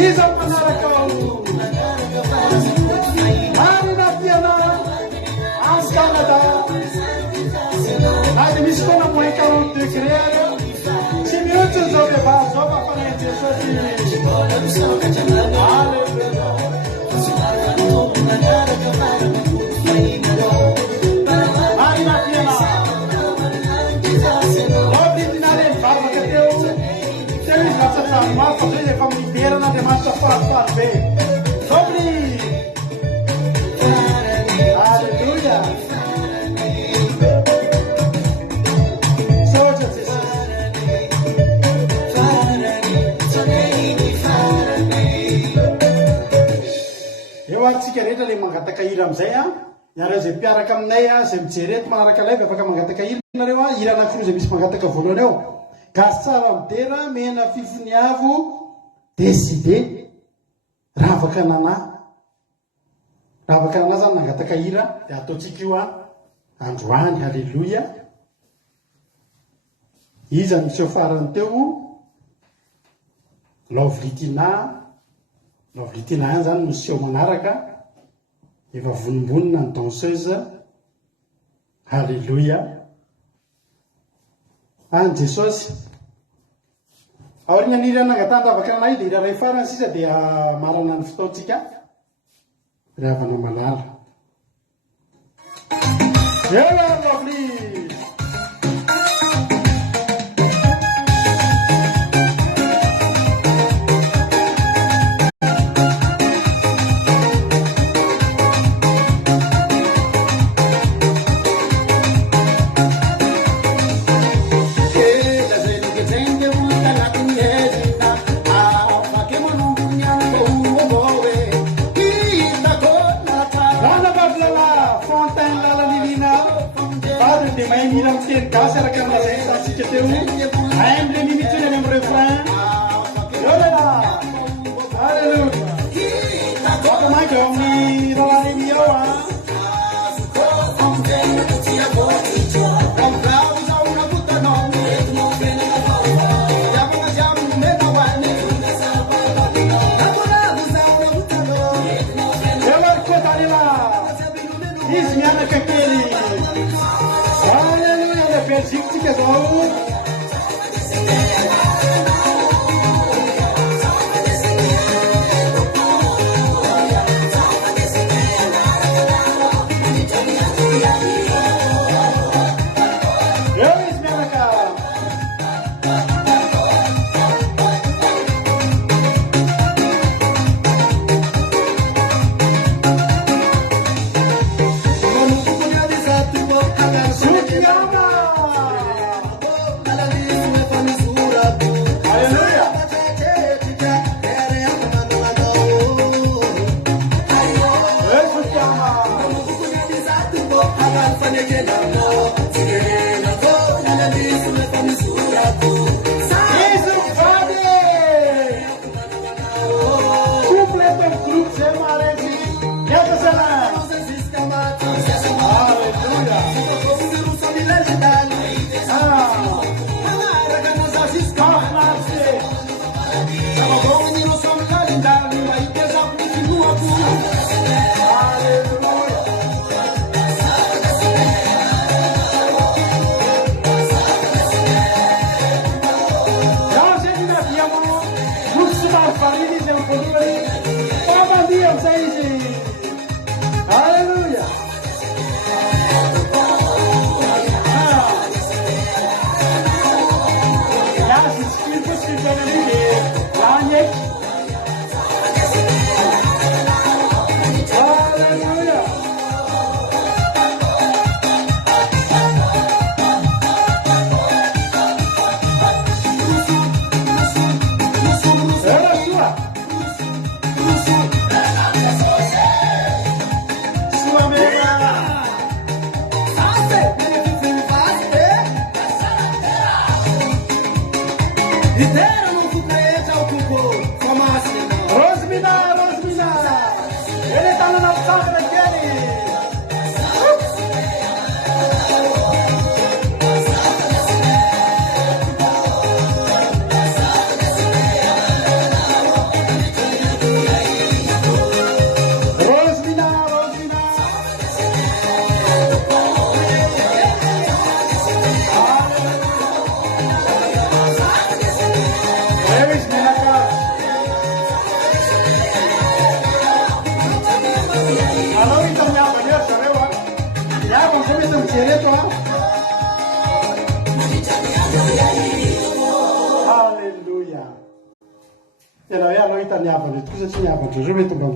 Iza manaraka ao. Any natiana any Canada. Na dia misy fotoana moins 40 degré ary. Tsy mihoatra zao vehivavy zao fa fanahy Jesosy. Maffa se le fammi bere una demanza fatta be. Sopri. Alleluia. Soja Jesus. Eo antsika rehetra le mangataka hira amin'izay a. Iareo zay mpiaraka aminay a, zay mijery eto manaraka live afaka mangataka hira nareo a. Hira anankiroa zay misy mangataka voalohany eo. Gasy tsara midera mena fifoniavo décidé ravaka nana. Ravaka nana zany nangataka hira dia ataontsika io a androany. Haleluia. Iza miseho farany teo Lovlitina. Lovlitina ihany zany miseho manaraka efa vonimbonina ny danseuse. Haleluia. Any Jesosy. Aoriana hira nangatandavaka anay dia hira ray farany sisa dia marana ny fotoantsika ry havana malala. Ela lovely. Dia main hira miteny gasy araka ny lazaintsika teo. Aim le minitsy any amin'ny refrain. Eo lela. Haleluia. Baka mainka eo amin'ny rahany iny eo a. Eo ary kotalela. Izy mianaka kely. Haleluia, le Belgique tsika zao. Eo izy mianaka.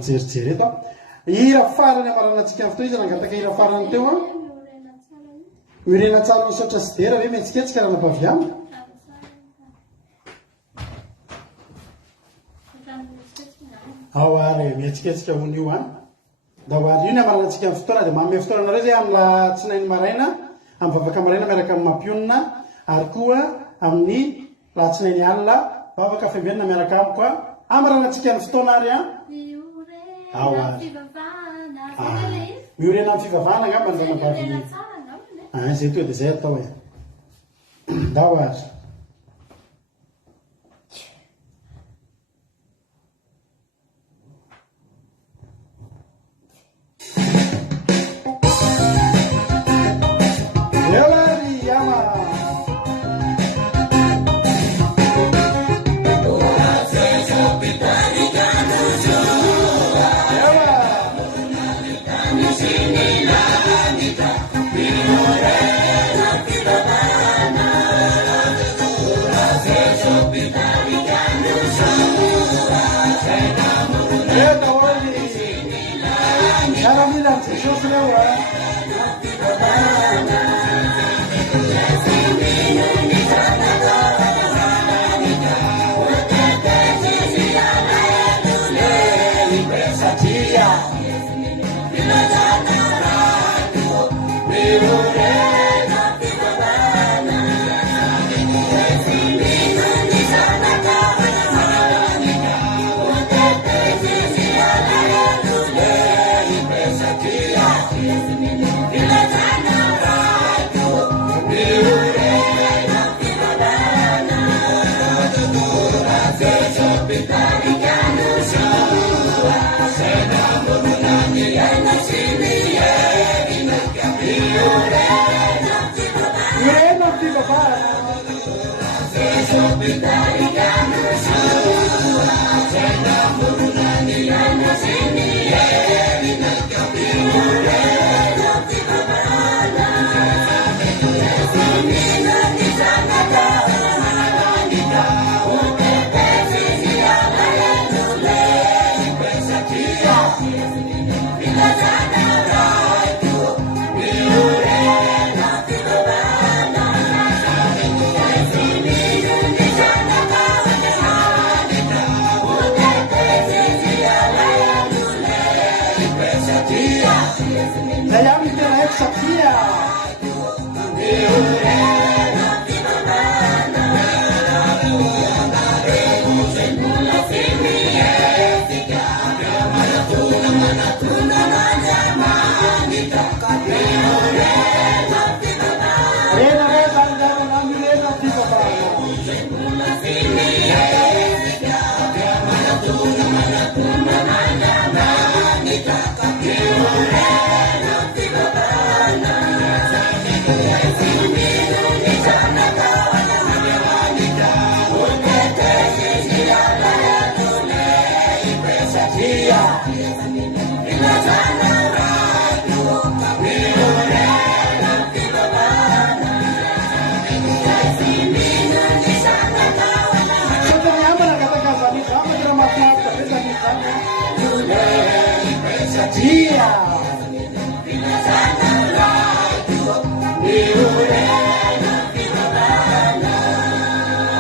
Jerijereto ira farany amaranantsika ny fotoa izy nangataka ira farany teo a mirena tsara misaotra sy dera hoe metsiketsika raha nampaviana ao ary mietsiketsika hony io a da hoary io ny amaranantsika ny fotoana dia manome fotoananareo zay amin'ny latsinainy maraina amin'ny vavaka maraina miaraka amin'ny mampionina ary koa amin'ny latsinainy alina vavaka fiavianina miaraka amiko koa amaranantsika ny fotoana ary a ao ary miorena amin'ny fivavahana angamba ny zanabavy zay toa dia zay atao e da ao ary eo ary ama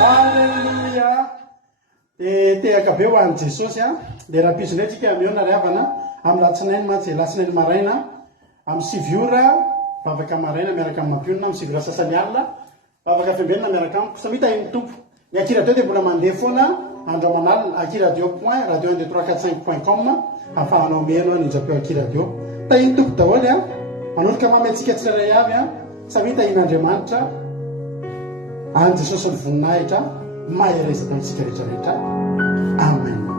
Alleluia. Tehaka be ho an'i Jesosy a dia raha piso indray tsika miona ry havana amin'ny latsinainy mantsy latsinainy maraina amin'ny 7 ora vavaka maraina miaraka amin'ny mampionina amin'ny 7 ora sasany alina vavaka fiambenina miaraka amiko samita iny tompo ny akiradio dia mbola mandeha foana andramona alina akiradio point radio 12345.com ahafahanao meno a ninjapeo akiradio tahiny tompo daholo a manoloka mamy antsika tsirairay avy a samita in'Andriamanitra any Jesosy ny voninahitra mahay resaka amintsika rehetrarehetra amen.